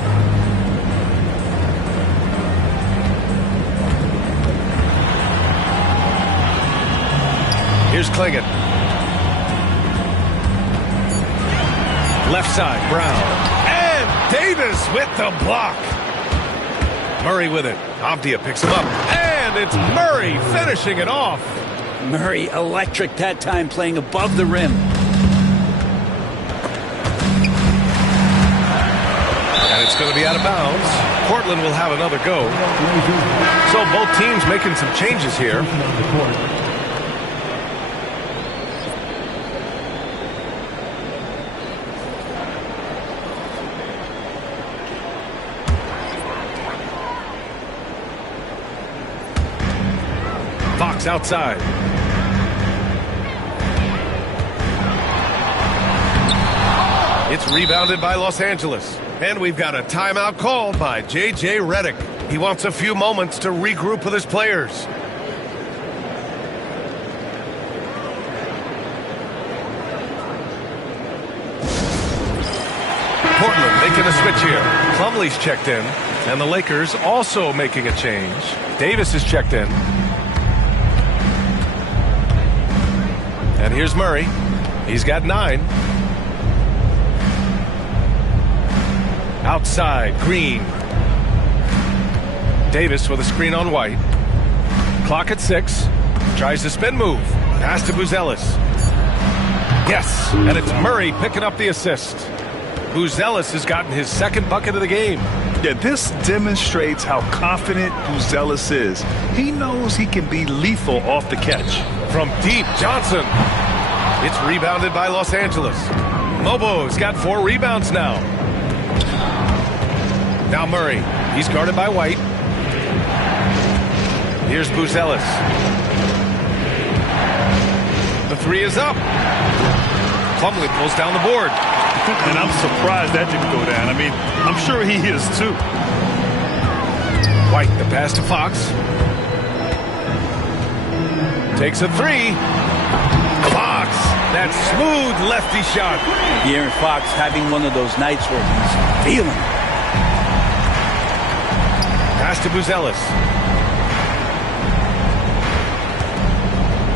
Here's Klingon. Left side, Brown. And Davis with the block. Murray with it. Avdia picks him up. And it's Murray finishing it off. Murray electric that time, playing above the rim. And it's going to be out of bounds. Portland will have another go. So both teams making some changes here. Fox outside. It's rebounded by Los Angeles. And we've got a timeout called by J.J. Redick. He wants a few moments to regroup with his players. Portland making a switch here. Plumlee's checked in. And the Lakers also making a change. Davis is checked in. And here's Murray. He's got 9. Outside, Green. Davis with a screen on White. Clock at 6. Tries the spin move. Pass to Buzelis. Yes, and it's Murray picking up the assist. Buzelis has gotten his second bucket of the game. Yeah, this demonstrates how confident Buzelis is. He knows he can be lethal off the catch. From deep, Johnson. It's rebounded by Los Angeles. Mobo's got 4 rebounds now. Now Murray. He's guarded by White. Here's Buzelis. The 3 is up. Plumlee pulls down the board. And I'm surprised that didn't go down. I mean, I'm sure he is too. White, the pass to Fox. Takes a 3. Fox, that smooth lefty shot. De'Aaron Fox having one of those nights where he's feeling it. Pass to Buzelis.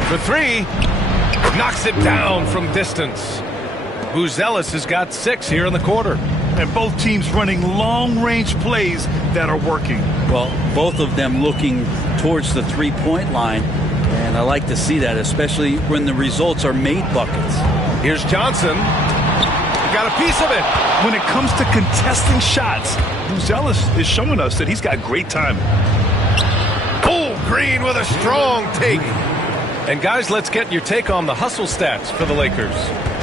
For 3. Knocks it down from distance. Buzelis has got 6 here in the quarter. And both teams running long-range plays that are working. Well, both of them looking towards the three-point line. And I like to see that, especially when the results are made buckets. Here's Johnson. He got a piece of it. When it comes to contesting shots, Buzelis is showing us that he's got great timing. Oh, Green with a strong take. And guys, let's get your take on the hustle stats for the Lakers.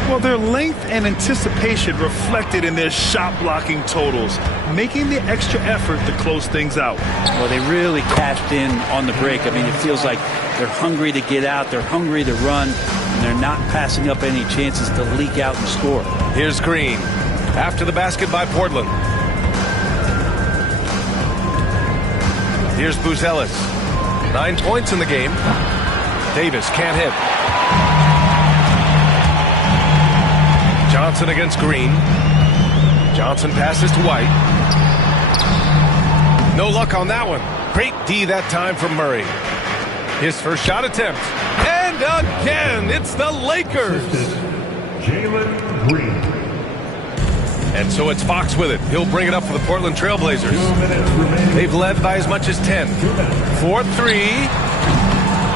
Well, their length and anticipation reflected in their shot blocking totals, making the extra effort to close things out. Well, they really cashed in on the break. I mean, it feels like they're hungry to get out, they're hungry to run, and they're not passing up any chances to leak out and score. Here's Green after the basket by Portland. Here's Buzelis. 9 points in the game. Davis can't hit. Johnson against Green. Johnson passes to White. No luck on that one. Great D that time from Murray. His first shot attempt. And again, it's the Lakers. Jalen Green. And so it's Fox with it. He'll bring it up for the Portland Trailblazers. They've led by as much as 10. 4-3.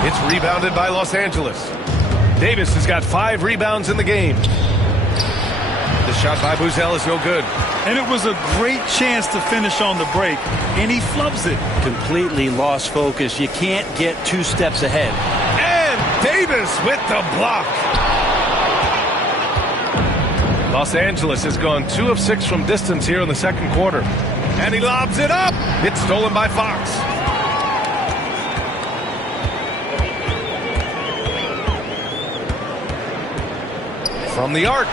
It's rebounded by Los Angeles. Davis has got 5 rebounds in the game. The shot by Buzelis is no good. And it was a great chance to finish on the break, and he flubs it. Completely lost focus. You can't get 2 steps ahead. And Davis with the block. Los Angeles has gone 2 of 6 from distance here in the second quarter. And he lobs it up. It's stolen by Fox. From the arc.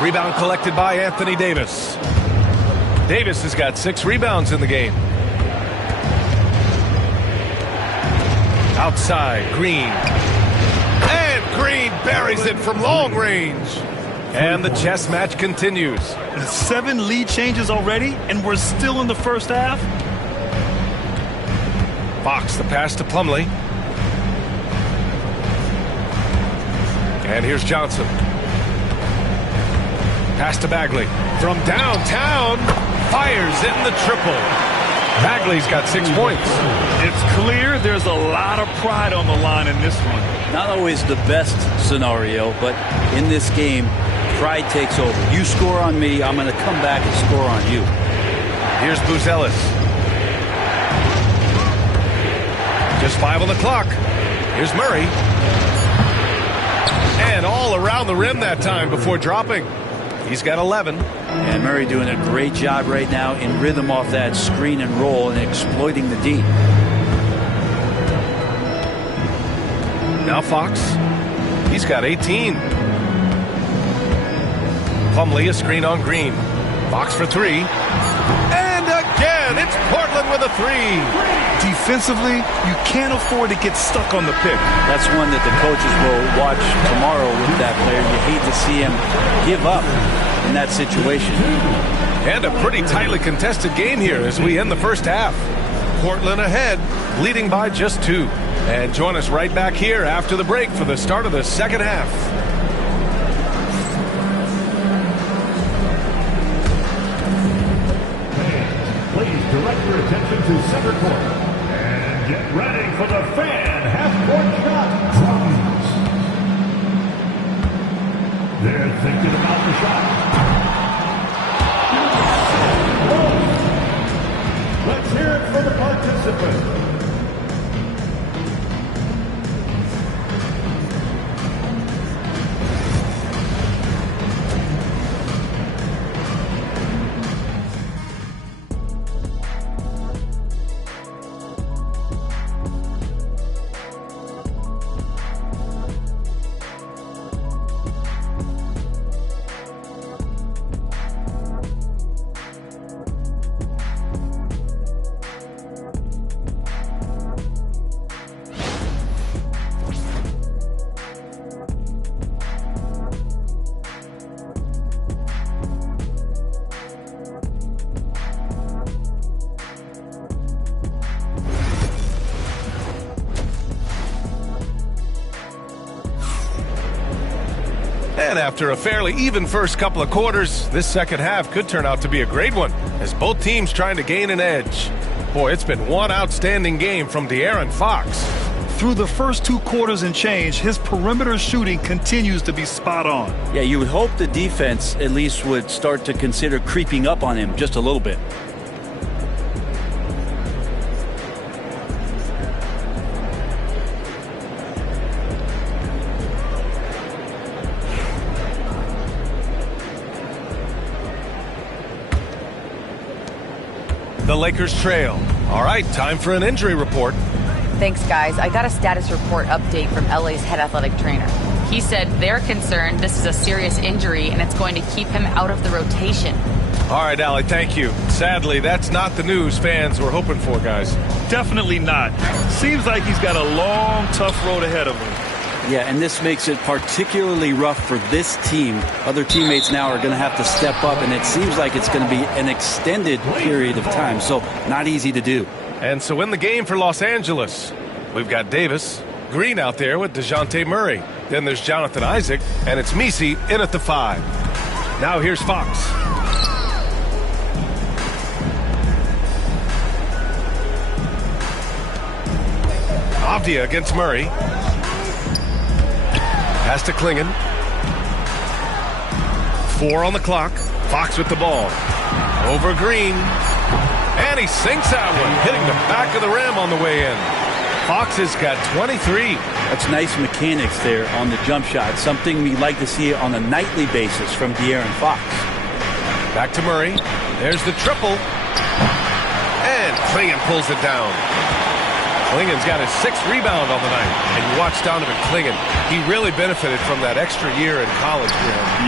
Rebound collected by Anthony Davis. Davis has got 6 rebounds in the game. Outside, Green. And Green buries it from long range. And the chess match continues. 7 lead changes already, and we're still in the first half. Fox, the pass to Plumlee. And here's Johnson. Pass to Bagley. From downtown, fires in the triple. Bagley's got 6 points. It's clear there's a lot of pride on the line in this one. Not always the best scenario, but in this game, pride takes over. You score on me, I'm going to come back and score on you. Here's Buzelis. Just 5 on the clock. Here's Murray. And all around the rim that time before dropping. He's got 11. And Murray doing a great job right now in rhythm off that screen and roll and exploiting the D. Now Fox. He's got 18. Plumlee, a screen on Green. Fox for 3. And again, it's Portland with a 3. Defensively, you can't afford to get stuck on the pick. That's one that the coaches will watch tomorrow with that player. You hate to see him give up in that situation. And a pretty tightly contested game here as we end the first half. Portland ahead, leading by just 2. And join us right back here after the break for the start of the second half. Please direct your attention to center court. And get ready for the fan Thinking about the shot. Let's hear it for the participants. And after a fairly even first couple of quarters, this second half could turn out to be a great one, as both teams trying to gain an edge. Boy, it's been one outstanding game from De'Aaron Fox. Through the first 2 quarters and change, his perimeter shooting continues to be spot on. Yeah, you would hope the defense at least would start to consider creeping up on him just a little bit. The Lakers trail. All right, time for an injury report. Thanks, guys. I got a status report update from LA's head athletic trainer. He said they're concerned this is a serious injury and it's going to keep him out of the rotation. All right, Allie, thank you. Sadly, that's not the news fans were hoping for, guys. Definitely not. Seems like he's got a long, tough road ahead of him. Yeah, and this makes it particularly rough for this team. Other teammates now are going to have to step up, and it seems like it's going to be an extended period of time, so not easy to do. And so in the game for Los Angeles, we've got Davis, Green out there with DeJounte Murray. Then there's Jonathan Isaac, and it's Messi in at the 5. Now here's Fox. Avdia against Murray. Pass to Klingon. 4 on the clock. Fox with the ball. Over Green. And he sinks that one, hitting the back of the rim on the way in. Fox has got 23. That's nice mechanics there on the jump shot. Something we like to see on a nightly basis from De'Aaron Fox. Back to Murray. There's the triple. And Klingon pulls it down. Klingon's got his 6th rebound on the night. And you watch Donovan Klingon. He really benefited from that extra year in college.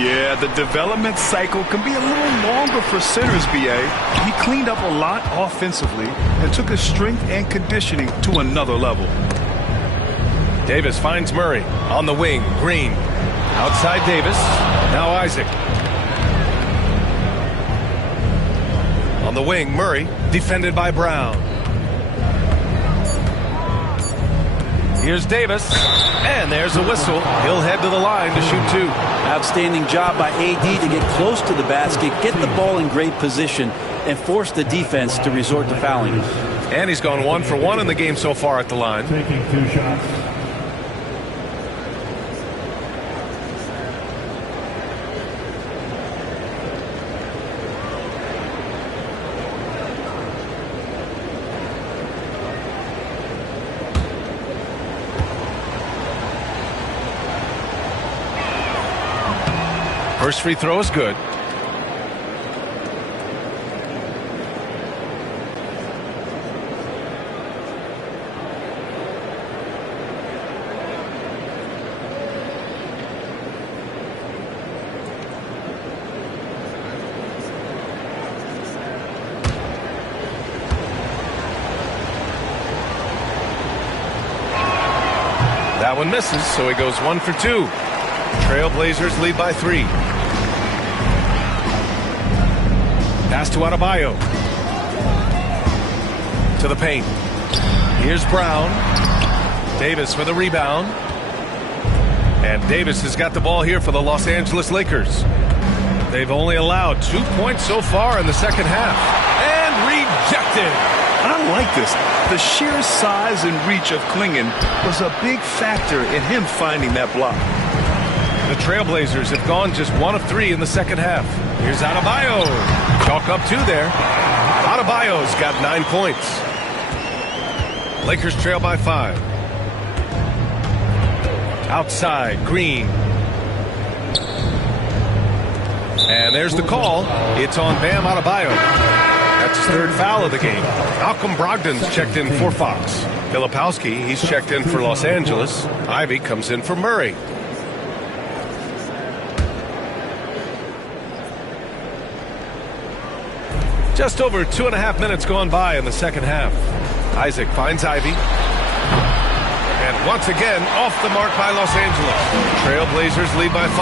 Yeah, the development cycle can be a little longer for centers, B.A. He cleaned up a lot offensively and took his strength and conditioning to another level. Davis finds Murray on the wing. Green. Outside Davis. Now Isaac. On the wing, Murray. Defended by Brown. Here's Davis, and there's a whistle. He'll head to the line to shoot 2. Outstanding job by AD to get close to the basket, get the ball in great position, and force the defense to resort to fouling. And he's gone 1 for 1 in the game so far at the line. Taking 2 shots. First free throw is good. That one misses, so he goes 1 for 2. Trailblazers lead by 3. Pass to Adebayo. To the paint. Here's Brown. Davis with a rebound. And Davis has got the ball here for the Los Angeles Lakers. They've only allowed 2 points so far in the second half. And rejected. I like this. The sheer size and reach of Klingon was a big factor in him finding that block. The Trailblazers have gone just 1 of 3 in the second half. Here's Adebayo. Chalk up 2 there. Adebayo's got 9 points. Lakers trail by 5. Outside, Green. And there's the call. It's on Bam Adebayo. That's his 3rd foul of the game. Malcolm Brogdon's checked in for Fox. Filipowski, he's checked in for Los Angeles. Ivy comes in for Murray. Just over 2.5 minutes gone by in the second half. Isaac finds Ivy. And once again, off the mark by Los Angeles. Trailblazers lead by 5.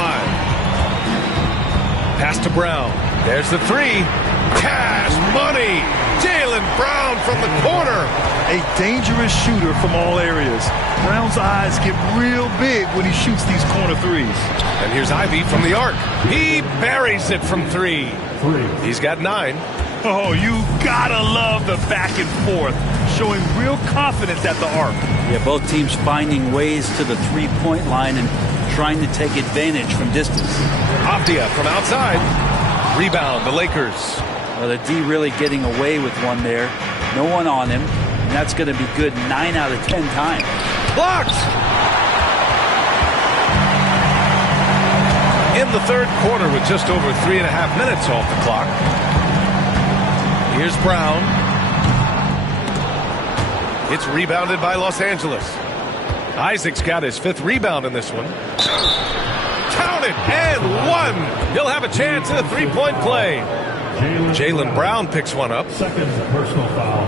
Pass to Brown. There's the 3. Cash money. Jaylen Brown from the corner. A dangerous shooter from all areas. Brown's eyes get real big when he shoots these corner threes. And here's Ivy from the arc. He buries it from 3. He's got 9. Oh, you gotta love the back and forth, showing real confidence at the arc. Yeah, both teams finding ways to the three-point line and trying to take advantage from distance. Avdia from outside. Rebound, the Lakers. Well, the D really getting away with one there. No one on him, and that's going to be good 9 out of 10 times. Blocked! In the third quarter with just over 3.5 minutes off the clock. Here's Brown. It's rebounded by Los Angeles. Isaac's got his 5th rebound in this one. Count it, and 1. He'll have a chance at a 3-point play. Jaylen Brown picks one up. 2nd personal foul.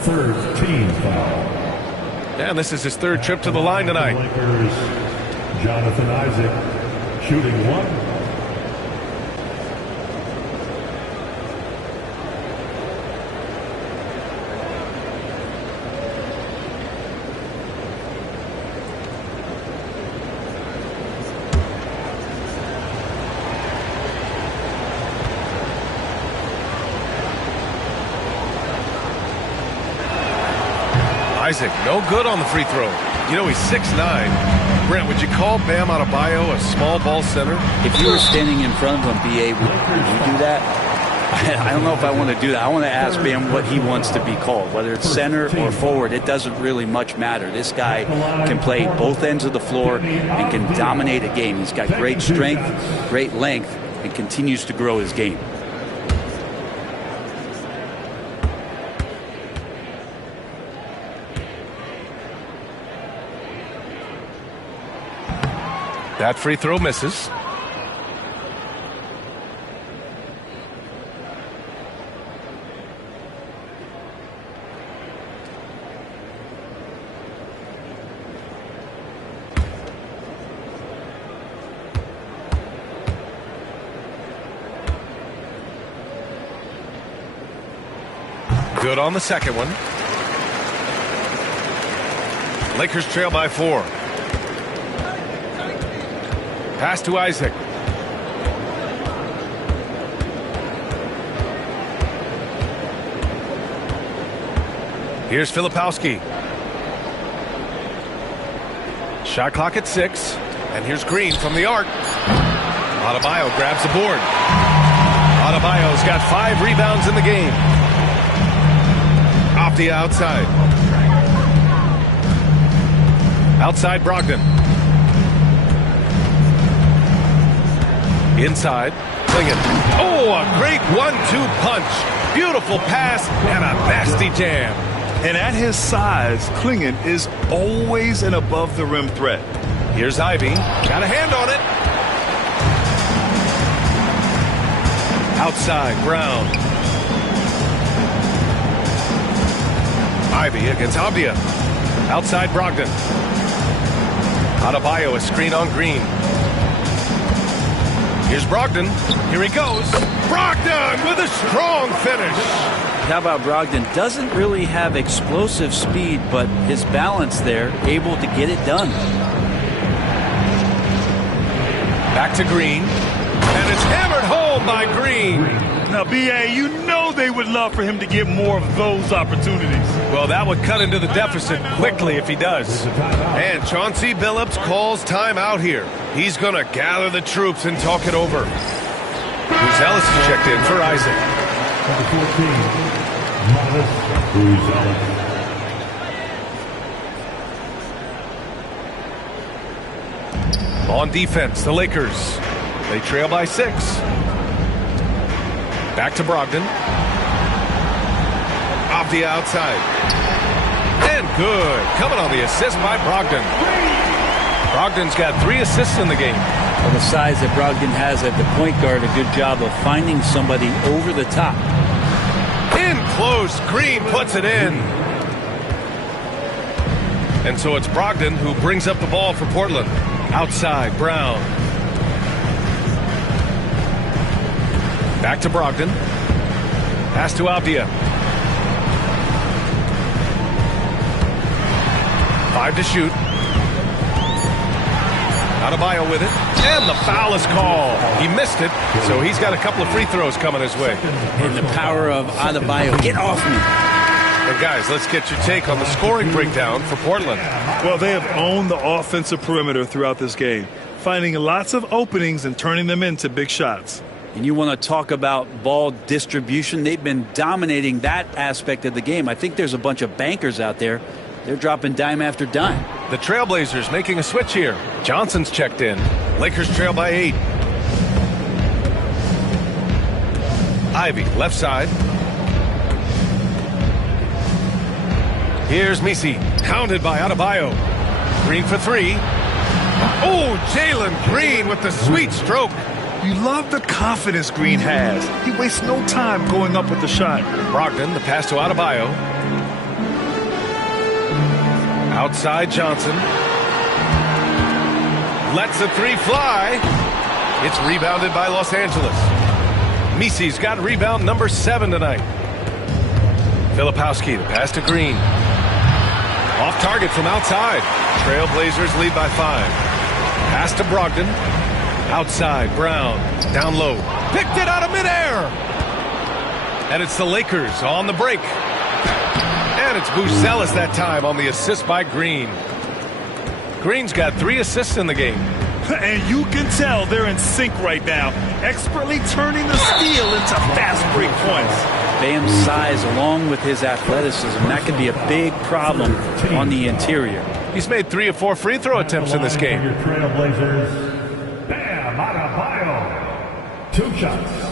3rd team foul. And this is his 3rd trip to the line tonight. Lakers, Jonathan Isaac shooting 1. Isaac, no good on the free throw. You know, he's 6'9". Brent, would you call Bam Adebayo a small ball center? If you were standing in front of him, B.A., would you do that? I don't know if I want to do that. I want to ask Bam what he wants to be called, whether it's center or forward. It doesn't really much matter. This guy can play both ends of the floor and can dominate a game. He's got great strength, great length, and continues to grow his game. That free throw misses. Good on the second one. Lakers trail by 4. Pass to Isaac. Here's Filipowski. Shot clock at 6. And here's Green from the arc. Adebayo grabs the board. Adebayo's got 5 rebounds in the game. Off the outside. Outside Brogdon. Inside, Clingan. Oh, a great 1-2 punch. Beautiful pass and a nasty jam. And at his size, Clingan is always an above-the-rim threat. Here's Ivy. Got a hand on it. Outside, Brown. Ivy against Avdia. Outside, Brogdon. Adebayo, a screen on Green. Here's Brogdon. Here he goes. Brogdon with a strong finish. How about Brogdon? Doesn't really have explosive speed, but his balance there, able to get it done. Back to Green. And it's hammered home by Green. Now, B.A., you know they would love for him to get more of those opportunities. Well, that would cut into the deficit quickly if he does. And Chauncey Billups calls timeout here. He's going to gather the troops and talk it over. Buzelis is checked in for Isaac. On defense, the Lakers. They trail by 6. Back to Brogdon. Off the outside. And good. Coming on the assist by Brogdon. Brogdon's got 3 assists in the game. Well, the size that Brogdon has at the point guard, a good job of finding somebody over the top. In close. Green puts it in. And so it's Brogdon who brings up the ball for Portland. Outside, Brown. Back to Brogdon. Pass to Avdia. 5 to shoot. Adebayo with it. And the foul is called. He missed it, so he's got a couple of free throws coming his way. And the power of Adebayo. Get off me. And guys, let's get your take on the scoring breakdown for Portland. Well, they have owned the offensive perimeter throughout this game, finding lots of openings and turning them into big shots. And you want to talk about ball distribution. They've been dominating that aspect of the game. I think there's a bunch of bankers out there. They're dropping dime after dime. The Trailblazers making a switch here. Johnson's checked in. Lakers trail by 8. Ivy, left side. Here's Misi, hounded by Adebayo. Green for 3. Oh, Jalen Green with the sweet stroke. You love the confidence Green has. He wastes no time going up with the shot. Brogdon, the pass to Adebayo. Outside Johnson. Lets the 3 fly. It's rebounded by Los Angeles. Misi's got rebound number 7 tonight. Filipowski, the pass to Green. Off target from outside. Trailblazers lead by 5. Pass to Brogdon. Outside, Brown. Down low. Picked it out of midair. And it's the Lakers on the break. And it's Buzelis that time on the assist by Green. Green's got 3 assists in the game. And you can tell they're in sync right now, expertly turning the steal into fast break points. Bam's size along with his athleticism, that could be a big problem on the interior. He's made 3 or 4 free throw attempts in this game. Your Trailblazers, Bam Adebayo. 2 shots.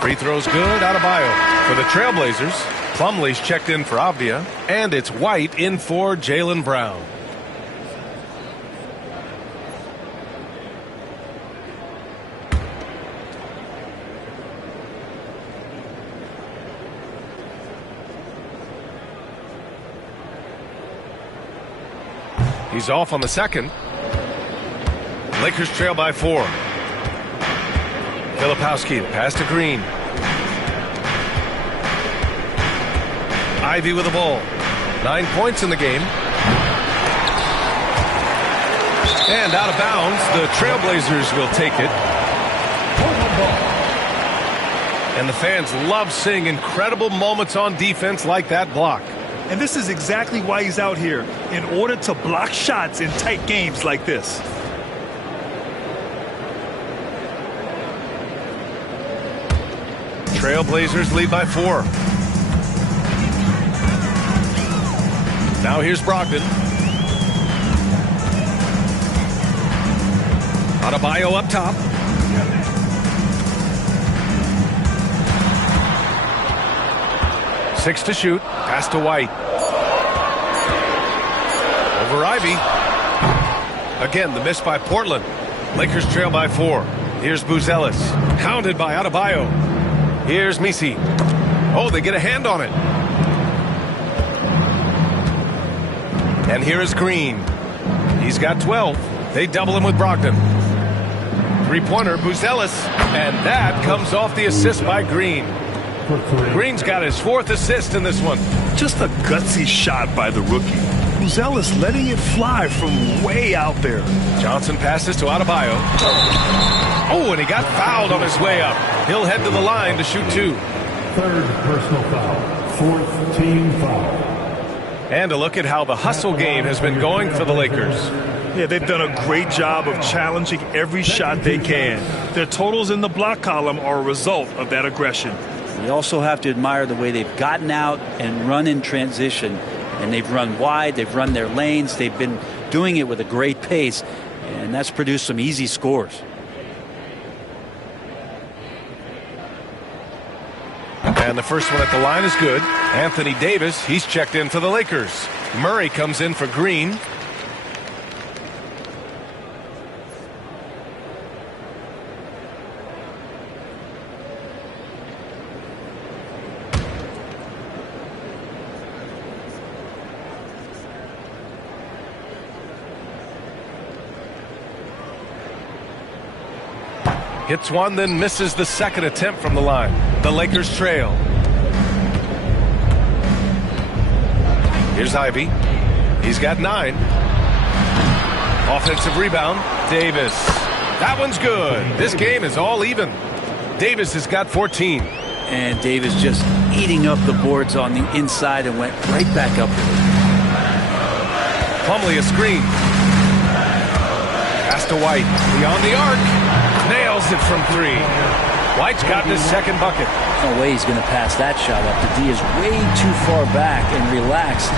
Free throws good, Adebayo. For the Trailblazers, Plumlee's checked in for Avdia, and it's White in for Jaylen Brown. He's off on the second. Lakers trail by 4. Filipowski, the pass to Green. Ivy with the ball. 9 points in the game. And out of bounds, the Trailblazers will take it. And the fans love seeing incredible moments on defense like that block. And this is exactly why he's out here, in order to block shots in tight games like this. Trailblazers lead by 4. Now here's Brogdon. Adebayo up top. Six to shoot. Pass to White. Over Ivy. Again, the miss by Portland. Lakers trail by 4. Here's Buzelis. Hounded by Adebayo. Here's Misi. Oh, they get a hand on it. And here is Green. He's got 12. They double him with Brogdon. Three-pointer, Buzelis. And that comes off the assist by Green. Green's got his 4th assist in this one. Just a gutsy shot by the rookie. Buzelis letting it fly from way out there. Johnson passes to Adebayo. Oh, and he got fouled on his way up. He'll head to the line to shoot 2. 3rd personal foul. 4th team foul. And a look at how the hustle game has been going for the Lakers. Yeah, they've done a great job of challenging every shot they can. Their totals in the block column are a result of that aggression. You also have to admire the way they've gotten out and run in transition. And they've run wide, they've run their lanes, they've been doing it with a great pace, and that's produced some easy scores. And the first one at the line is good. Anthony Davis, he's checked in for the Lakers. Murray comes in for Green. Hits one, then misses the second attempt from the line. The Lakers trail. Here's Ivy. He's got 9. Offensive rebound. Davis. That one's good. This game is all even. Davis has got 14. And Davis just eating up the boards on the inside and went right back up with it. Plumlee a screen. Pass to White. Beyond the arc. Nails it from 3. White's got his second bucket. No way he's going to pass that shot up. The D is way too far back and relaxed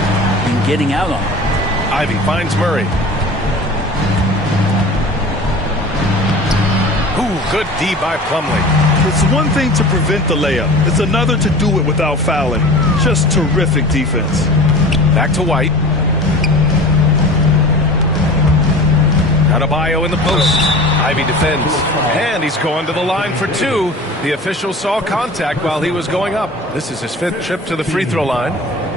in getting out on it. Ivy finds Murray. Ooh, good D by Plumlee. It's one thing to prevent the layup. It's another to do it without fouling. Just terrific defense. Back to White. Adebayo in the post. Ivy defends. And he's going to the line for 2. The official saw contact while he was going up. This is his 5th trip to the free throw line.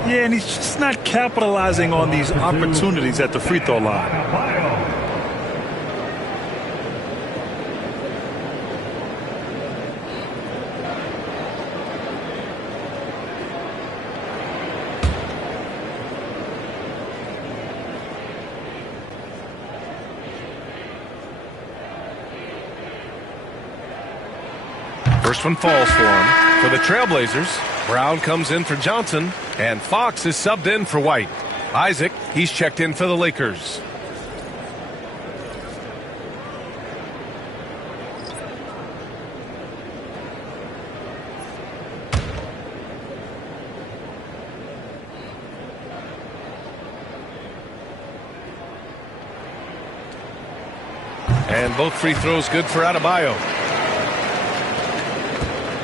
Yeah, and he's just not capitalizing on these opportunities at the free throw line. First one falls for him. For the Trailblazers, Brown comes in for Johnson, and Fox is subbed in for White. Isaac, he's checked in for the Lakers. And both free throws good for Adebayo.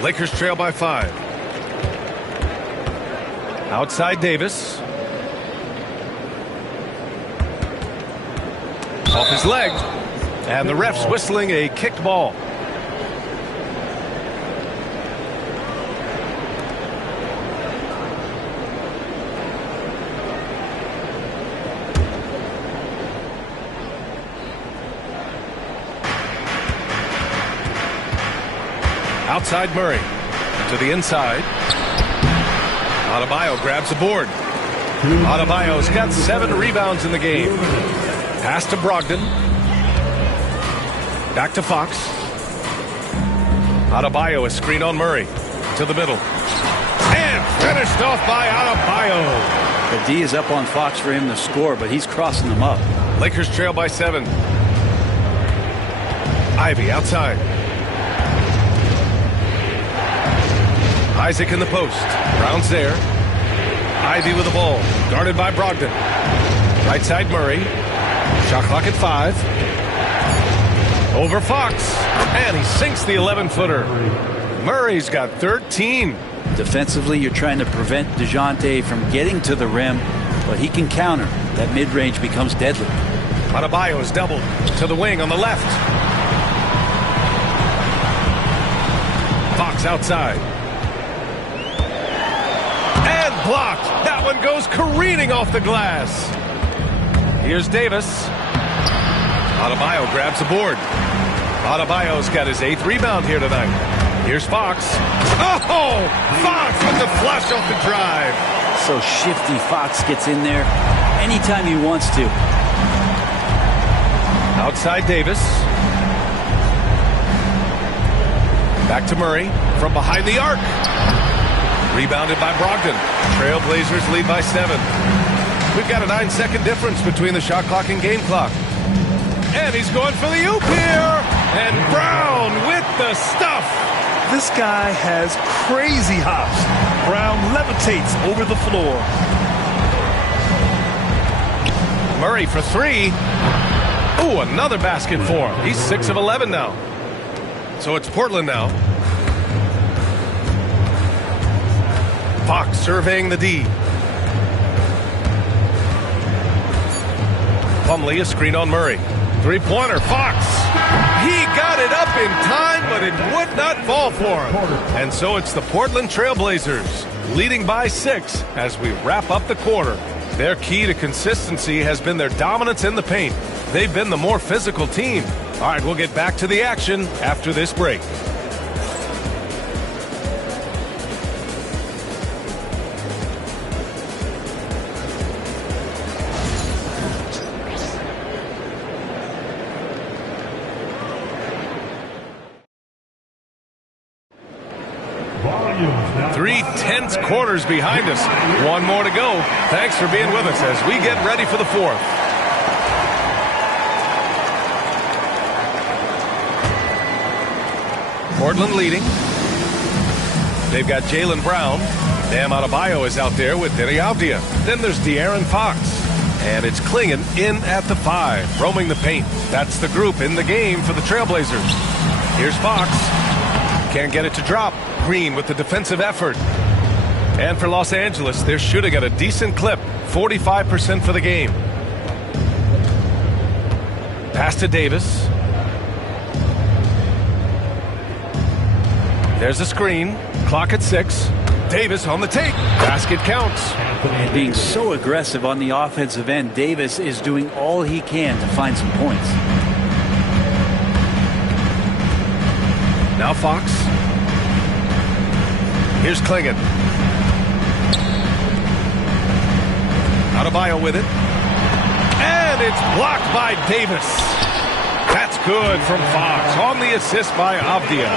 Lakers trail by 5. Outside Davis. Off his leg. And the ref's whistling a kicked ball. Outside Murray. To the inside. Adebayo grabs the board. Adebayo's got 7 rebounds in the game. Pass to Brogdon. Back to Fox. Adebayo a screen on Murray. To the middle. And finished off by Adebayo. The D is up on Fox for him to score, but he's crossing them up. Lakers trail by 7. Ivy outside. Isaac in the post. Brown's there. Ivy with the ball. Guarded by Brogdon. Right side Murray. Shot clock at 5. Over Fox. And he sinks the 11-footer. Murray's got 13. Defensively, you're trying to prevent DeJounte from getting to the rim, but he can counter. That mid-range becomes deadly. Adebayo is doubled to the wing on the left. Fox outside. Blocked. That one goes careening off the glass. Here's Davis. Adebayo grabs the board. Adebayo's got his 8th rebound here tonight. Here's Fox. Oh! Fox with the flush off the drive. So shifty. Fox gets in there anytime he wants to. Outside Davis. Back to Murray from behind the arc. Rebounded by Brogdon. Trailblazers lead by 7. We've got a 9-second difference between the shot clock and game clock. And he's going for the oop here. And Brown with the stuff. This guy has crazy hops. Brown levitates over the floor. Murray for 3. Ooh, another basket for him. He's 6 of 11 now. So it's Portland now. Fox surveying the D. Plumlee, a screen on Murray. 3-pointer, Fox. He got it up in time, but it would not fall for him. And so it's the Portland Trailblazers leading by 6 as we wrap up the quarter. Their key to consistency has been their dominance in the paint. They've been the more physical team. All right, we'll get back to the action after this break. Three tense quarters behind us. One more to go. Thanks for being with us as we get ready for the 4th. Portland leading. They've got Jaylen Brown. Bam Adebayo is out there with Deni Avdija. Then there's De'Aaron Fox. And it's Clingan in at the 5, roaming the paint. That's the group in the game for the Trailblazers. Here's Fox. Can't get it to drop. Green with the defensive effort. And for Los Angeles, they're shooting at a decent clip. 45% for the game. Pass to Davis. There's a screen. Clock at 6. Davis on the take. Basket counts. And being so aggressive on the offensive end, Davis is doing all he can to find some points. Now Fox. Here's Clingan. Adebayo with it. And it's blocked by Davis. That's good from Fox. On the assist by Avdija.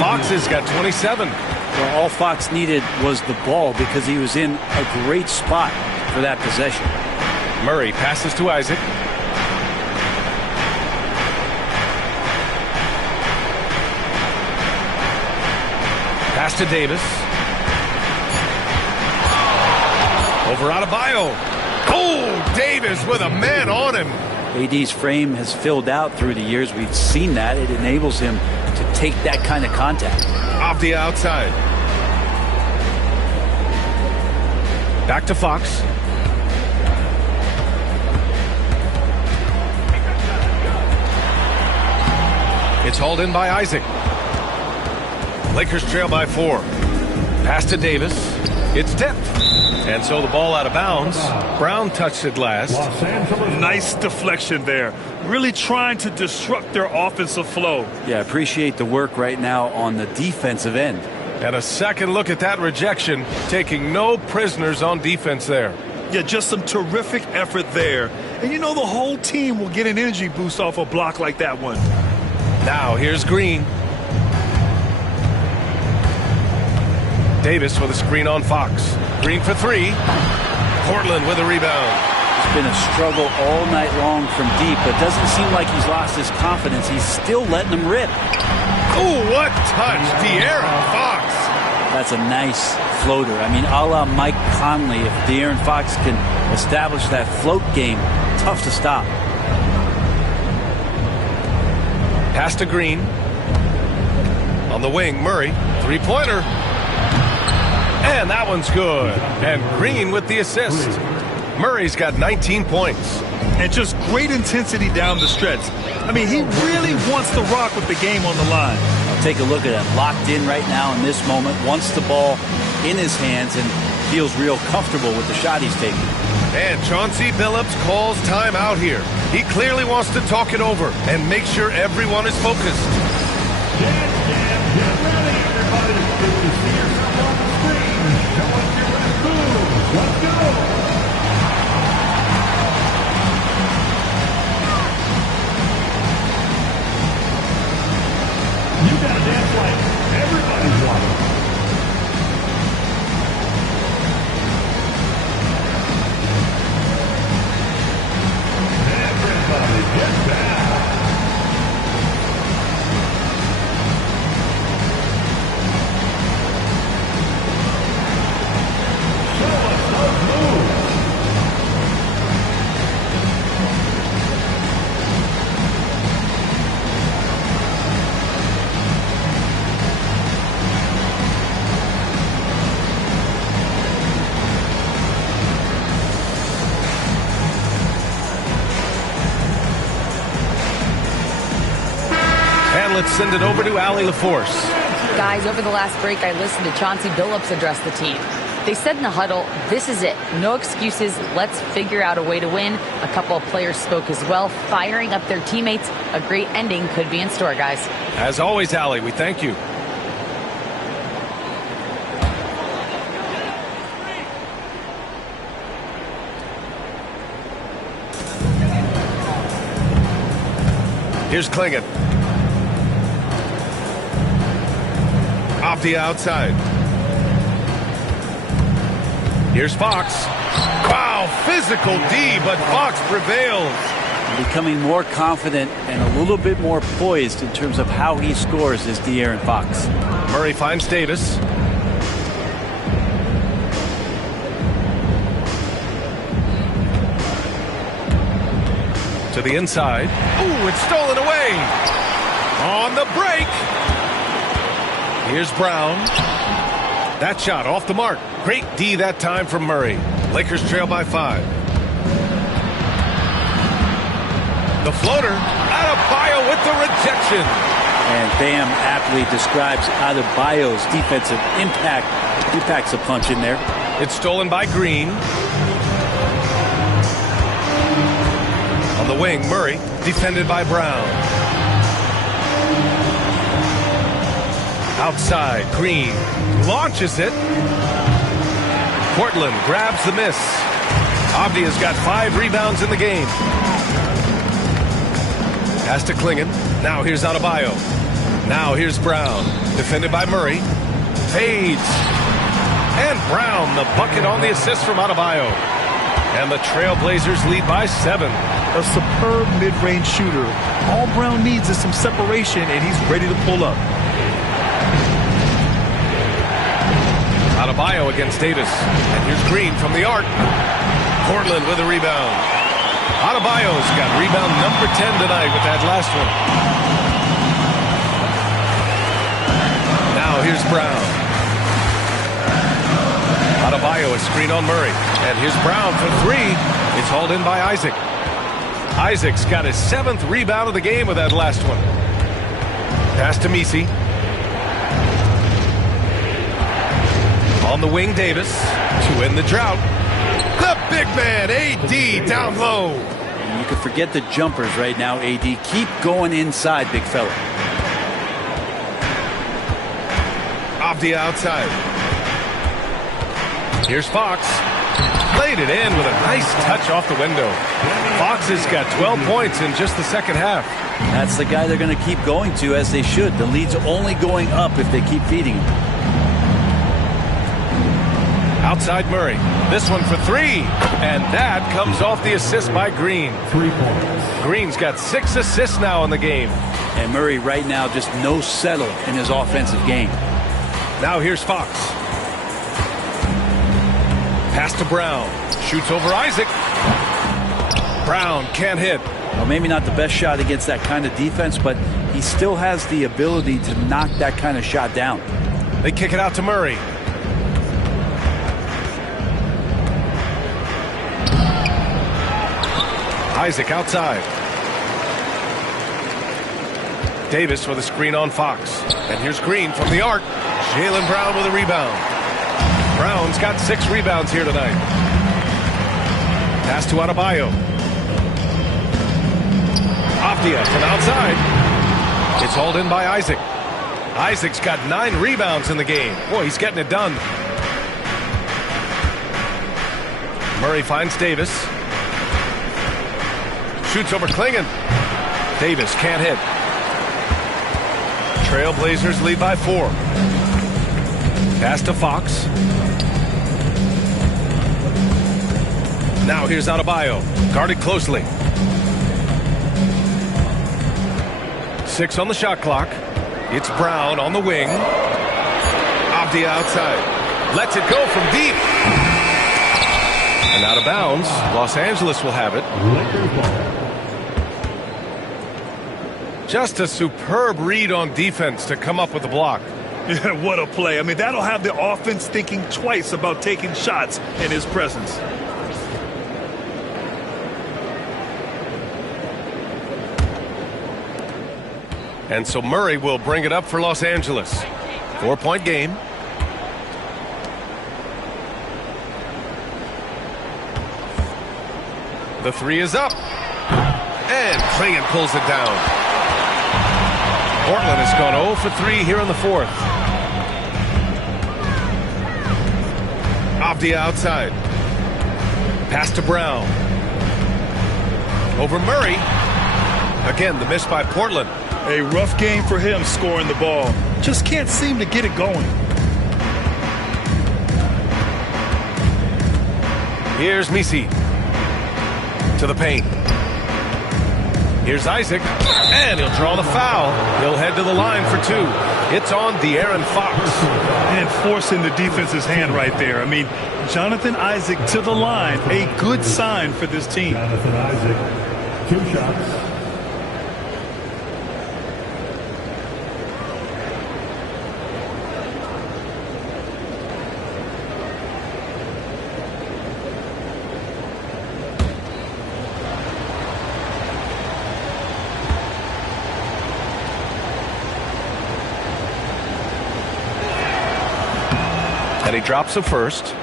Fox has got 27. Well, all Fox needed was the ball because he was in a great spot for that possession. Murray passes to Isaac. Pass to Davis. Over Adebayo. Oh, Davis with a man on him. AD's frame has filled out through the years. We've seen that. It enables him to take that kind of contact. Avdija outside. Back to Fox. It's hauled in by Isaac. Lakers trail by 4. Pass to Davis. It's tipped. And so the ball out of bounds. Brown touched it last. Nice deflection there. Really trying to disrupt their offensive flow. Yeah, appreciate the work right now on the defensive end. And a second look at that rejection, taking no prisoners on defense there. Yeah, just some terrific effort there. And you know the whole team will get an energy boost off a block like that one. Now here's Green. Davis with a screen on Fox. Green for 3. Portland with a rebound. It's been a struggle all night long from deep, but doesn't seem like he's lost his confidence. He's still letting them rip. Oh, what touch. De'Aaron Fox. That's a nice floater. I mean, a la Mike Conley, if De'Aaron Fox can establish that float game, tough to stop. Pass to Green. On the wing, Murray. 3-pointer. And that one's good. And Green with the assist. Murray's got 19 points. And just great intensity down the stretch. I mean, he really wants to rock with the game on the line. I'll take a look at him. Locked in right now in this moment. Wants the ball in his hands. And feels real comfortable with the shot he's taking. And Chauncey Billups calls time out here. He clearly wants to talk it over and make sure everyone is focused. Get ready, everybody. Good to see yourself on the screen. Show us your best moves. Let's go. You gotta dance like everybody's watching. Everybody get down. Show us those moves. And let's send it over to Allie LaForce. Guys, over the last break, I listened to Chauncey Billups address the team. They said in the huddle, this is it. No excuses. Let's figure out a way to win. A couple of players spoke as well, firing up their teammates. A great ending could be in store, guys. As always, Allie, we thank you. Here's Klingon. Off the outside. Here's Fox. Wow, physical D, but Fox prevails. Becoming more confident and a little bit more poised in terms of how he scores is De'Aaron Fox. Murray finds Davis. To the inside. Ooh, it's stolen away. On the break. Here's Brown. That shot off the mark. Great D that time from Murray. Lakers trail by 5. The floater. Adebayo with the rejection. And Bam aptly describes Adebayo's defensive impact. He packs a punch in there. It's stolen by Green. On the wing, Murray, defended by Brown. Outside, Green launches it. Portland grabs the miss. Avdia's got 5 rebounds in the game. Pass to Klingon. Now here's Adebayo. Now here's Brown. Defended by Murray. Fades. And Brown, the bucket on the assist from Adebayo. And the Trailblazers lead by 7. A superb mid-range shooter. All Brown needs is some separation, and he's ready to pull up. Adebayo against Davis. And here's Green from the arc. Portland with a rebound. Adebayo's got rebound number 10 tonight with that last one. Now here's Brown. Adebayo a screen on Murray. And here's Brown for 3. It's hauled in by Isaac. Isaac's got his 7th rebound of the game with that last one. Pass to Messi. On the wing, Davis to end the drought. The big man, AD, down low. You can forget the jumpers right now, AD. Keep going inside, big fella. Avdia outside. Here's Fox. Played it in with a nice touch off the window. Fox has got 12 points in just the second half. That's the guy they're going to keep going to, as they should. The lead's only going up if they keep feeding him. Outside Murray. This one for 3. And that comes off the assist by Green. 3 points. Green's got 6 assists now in the game. And Murray right now just no settle in his offensive game. Now here's Fox. Pass to Brown. Shoots over Isaac. Brown can't hit. Well, maybe not the best shot against that kind of defense, but he still has the ability to knock that kind of shot down. They kick it out to Murray. Isaac outside. Davis with a screen on Fox. And here's Green from the arc. Jaylen Brown with a rebound. Brown's got 6 rebounds here tonight. Pass to Adebayo. Avdia from outside. It's hauled in by Isaac. Isaac's got 9 rebounds in the game. Boy, he's getting it done. Murray finds Davis. Shoots over Klingon. Davis can't hit. Trailblazers lead by 4. Pass to Fox. Now here's Adebayo. Guarded closely. 6 on the shot clock. It's Brown on the wing. Avdia outside. Lets it go from deep. And out of bounds. Los Angeles will have it. Just a superb read on defense to come up with the block. Yeah, what a play. I mean, that'll have the offense thinking twice about taking shots in his presence. And so Murray will bring it up for Los Angeles. 4-point game. The 3 is up. And Klingon pulls it down. Portland has gone 0 for 3 here in the 4th. Avdia outside. Pass to Brown. Over Murray. Again, the miss by Portland. A rough game for him scoring the ball. Just can't seem to get it going. Here's Misi. To the paint. Here's Isaac, and he'll draw the foul. He'll head to the line for 2. It's on De'Aaron Fox. And forcing the defense's hand right there. I mean, Jonathan Isaac to the line, a good sign for this team. Jonathan Isaac, 2 shots. And he drops a first.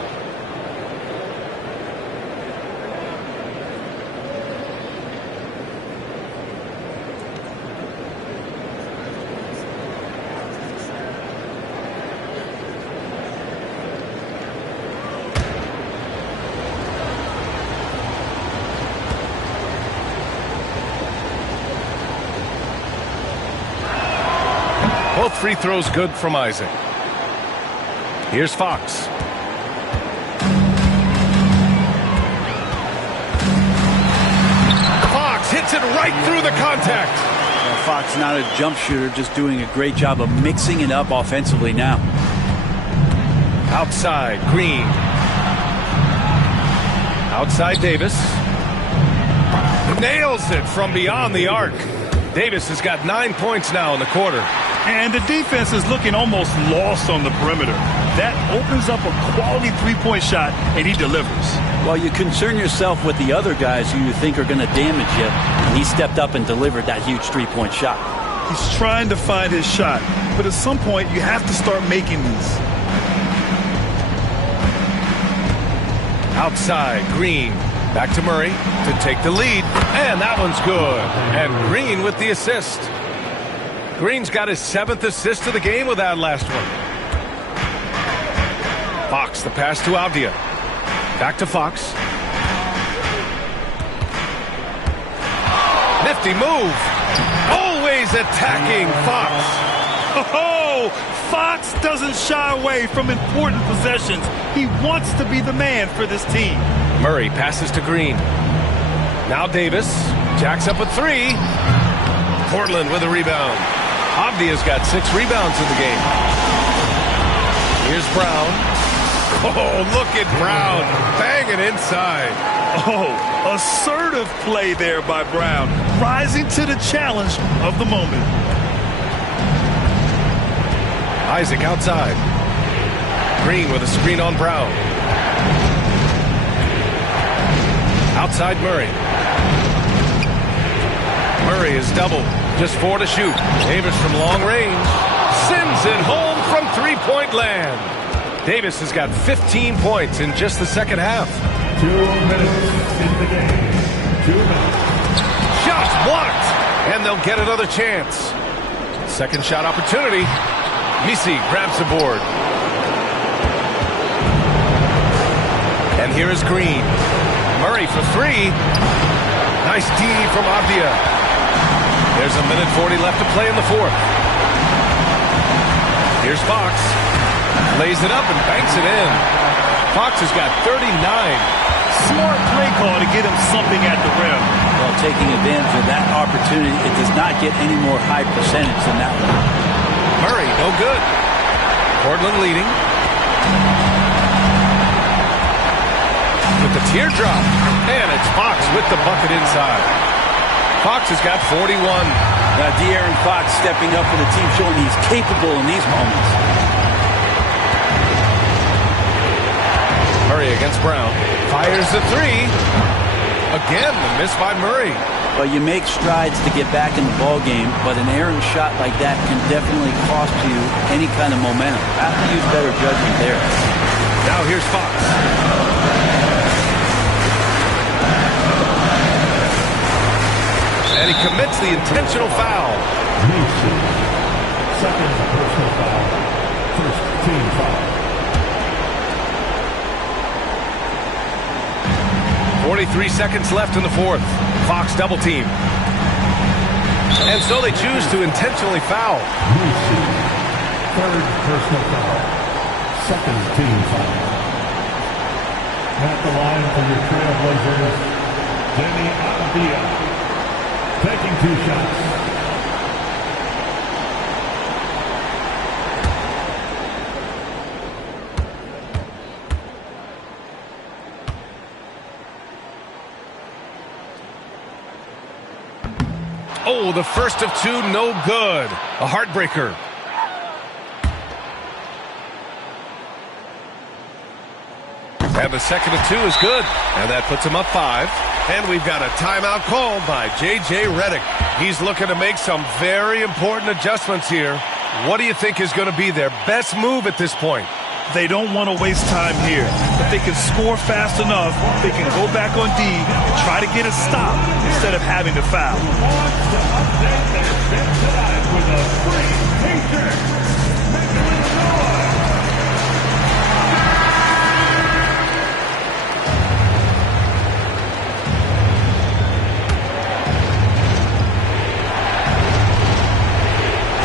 Both free throws good from Isaac. Here's Fox. Fox hits it right through the contact. Well, Fox not a jump shooter, just doing a great job of mixing it up offensively now. Outside, Green. Outside, Davis. Nails it from beyond the arc. Davis has got 9 points now in the quarter. And the defense is looking almost lost on the perimeter. That opens up a quality 3-point shot, and he delivers. Well, you concern yourself with the other guys who you think are going to damage you, and he stepped up and delivered that huge 3-point shot. He's trying to find his shot, but at some point you have to start making these. Outside, Green. Back to Murray to take the lead, and that one's good. And Green with the assist. Green's got his 7th assist of the game with that last one. Fox, the pass to Avdia. Back to Fox. Nifty move. Always attacking Fox. Oh, Fox doesn't shy away from important possessions. He wants to be the man for this team. Murray passes to Green. Now Davis. Jacks up a 3. Portland with a rebound. Avdia's got 6 rebounds in the game. Here's Brown. Oh, look at Brown. Banging inside. Oh, assertive play there by Brown. Rising to the challenge of the moment. Isaac outside. Green with a screen on Brown. Outside Murray. Murray is doubled. Just 4 to shoot. Davis from long range. Sends it home from 3-point land. Davis has got 15 points in just the second half. 2 minutes in the game. 2 minutes. Shot blocked, and they'll get another chance. Second shot opportunity. Misi grabs the board. And here is Green. Murray for 3. Nice D from Avdia. There's a minute 40 left to play in the fourth. Here's Fox. Lays it up and banks it in. Fox has got 39. Smart play call to get him something at the rim. Well, taking advantage of that opportunity, it does not get any more high percentage than that one. Murray, no good. Portland leading. With the teardrop. And it's Fox with the bucket inside. Fox has got 41. Now, De'Aaron Fox stepping up for the team, showing he's capable in these moments. Murray against Brown. Fires the 3. Again, the miss by Murray. Well, you make strides to get back in the ball game, but an errant shot like that can definitely cost you any kind of momentum. Have to use better judgment there. Now here's Fox. And he commits the intentional foul. Second personal foul. First team foul. 43 seconds left in the fourth. Fox double team. And so they choose to intentionally foul. Third personal foul. Second team foul. At the line for your Trailblazers, Deni Avdija. Taking 2 shots. Oh, the first of 2, no good. A heartbreaker. And the second of 2 is good. And that puts him up 5. And we've got a timeout called by J.J. Redick. He's looking to make some very important adjustments here. What do you think is going to be their best move at this point? They don't want to waste time here. If they can score fast enough, they can go back on D and try to get a stop instead of having to foul.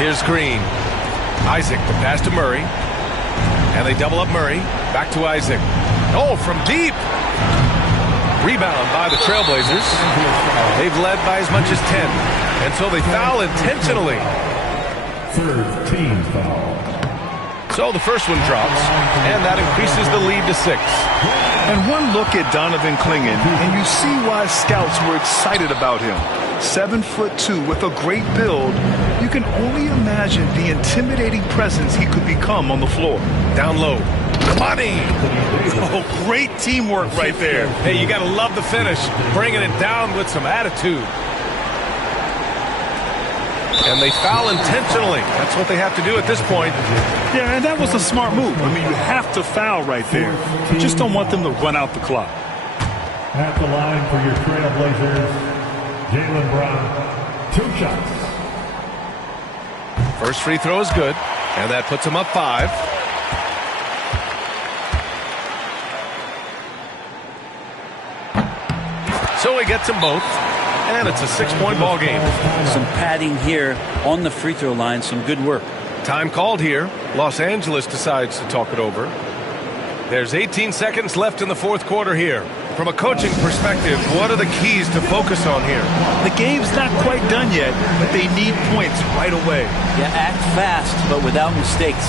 Here's Green. Isaac, the pass to Murray. And they double up Murray. Back to Isaac. Oh, from deep. Rebound by the Trailblazers. They've led by as much as 10. And so they foul intentionally. Third team foul. So the first one drops. And that increases the lead to 6. And one look at Donovan Clingan, and you see why scouts were excited about him. 7'2" with a great build. You can only imagine the intimidating presence he could become on the floor. Down low. Money! Oh, great teamwork right there. Hey, you got to love the finish. Bringing it down with some attitude. And they foul intentionally. That's what they have to do at this point. Yeah, and that was a smart move. I mean, you have to foul right there. You just don't want them to run out the clock. At the line for your Trailblazers, Jaylen Brown, 2 shots. First free throw is good, and that puts him up 5. So he gets them both, and it's a 6-point ball game. Some padding here on the free throw line, some good work. Time called here. Los Angeles decides to talk it over. There's 18 seconds left in the fourth quarter here. From a coaching perspective, what are the keys to focus on here? The game's not quite done yet, but they need points right away. Yeah, act fast, but without mistakes.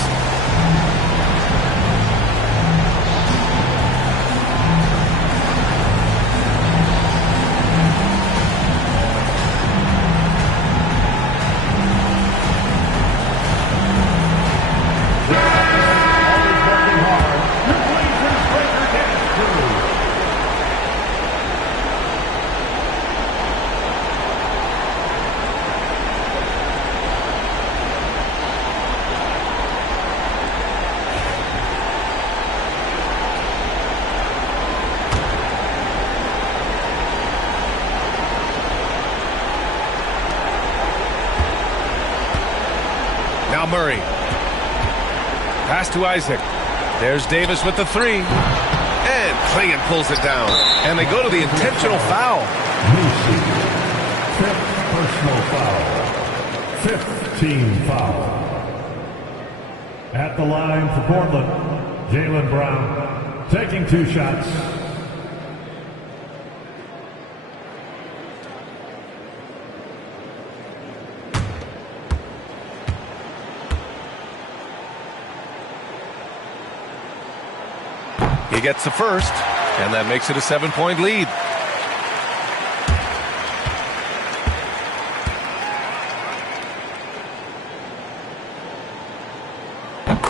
Murray. Pass to Isaac. There's Davis with the three. And Clingan pulls it down. And they go to the intentional foul. Fifth personal foul. Fifth team foul. At the line for Portland, Jaylen Brown taking 2 shots. He gets the first, and that makes it a 7-point lead.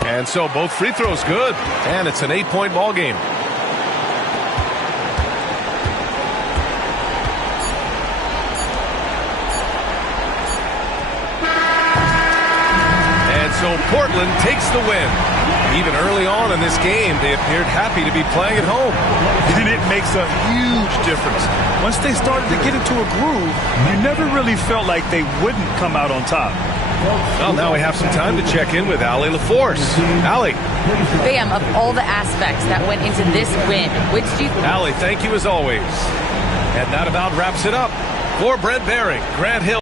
And so both free throws good, and it's an 8-point ball game. And so Portland takes the win. Even early on in this game, they appeared happy to be playing at home. And it makes a huge difference. Once they started to get into a groove, you never really felt like they wouldn't come out on top. Well, now we have some time to check in with Allie LaForce. Allie. Bam, of all the aspects that went into this win, which do you... Allie, thank you as always. And that about wraps it up. For Brent Behring, Grant Hill.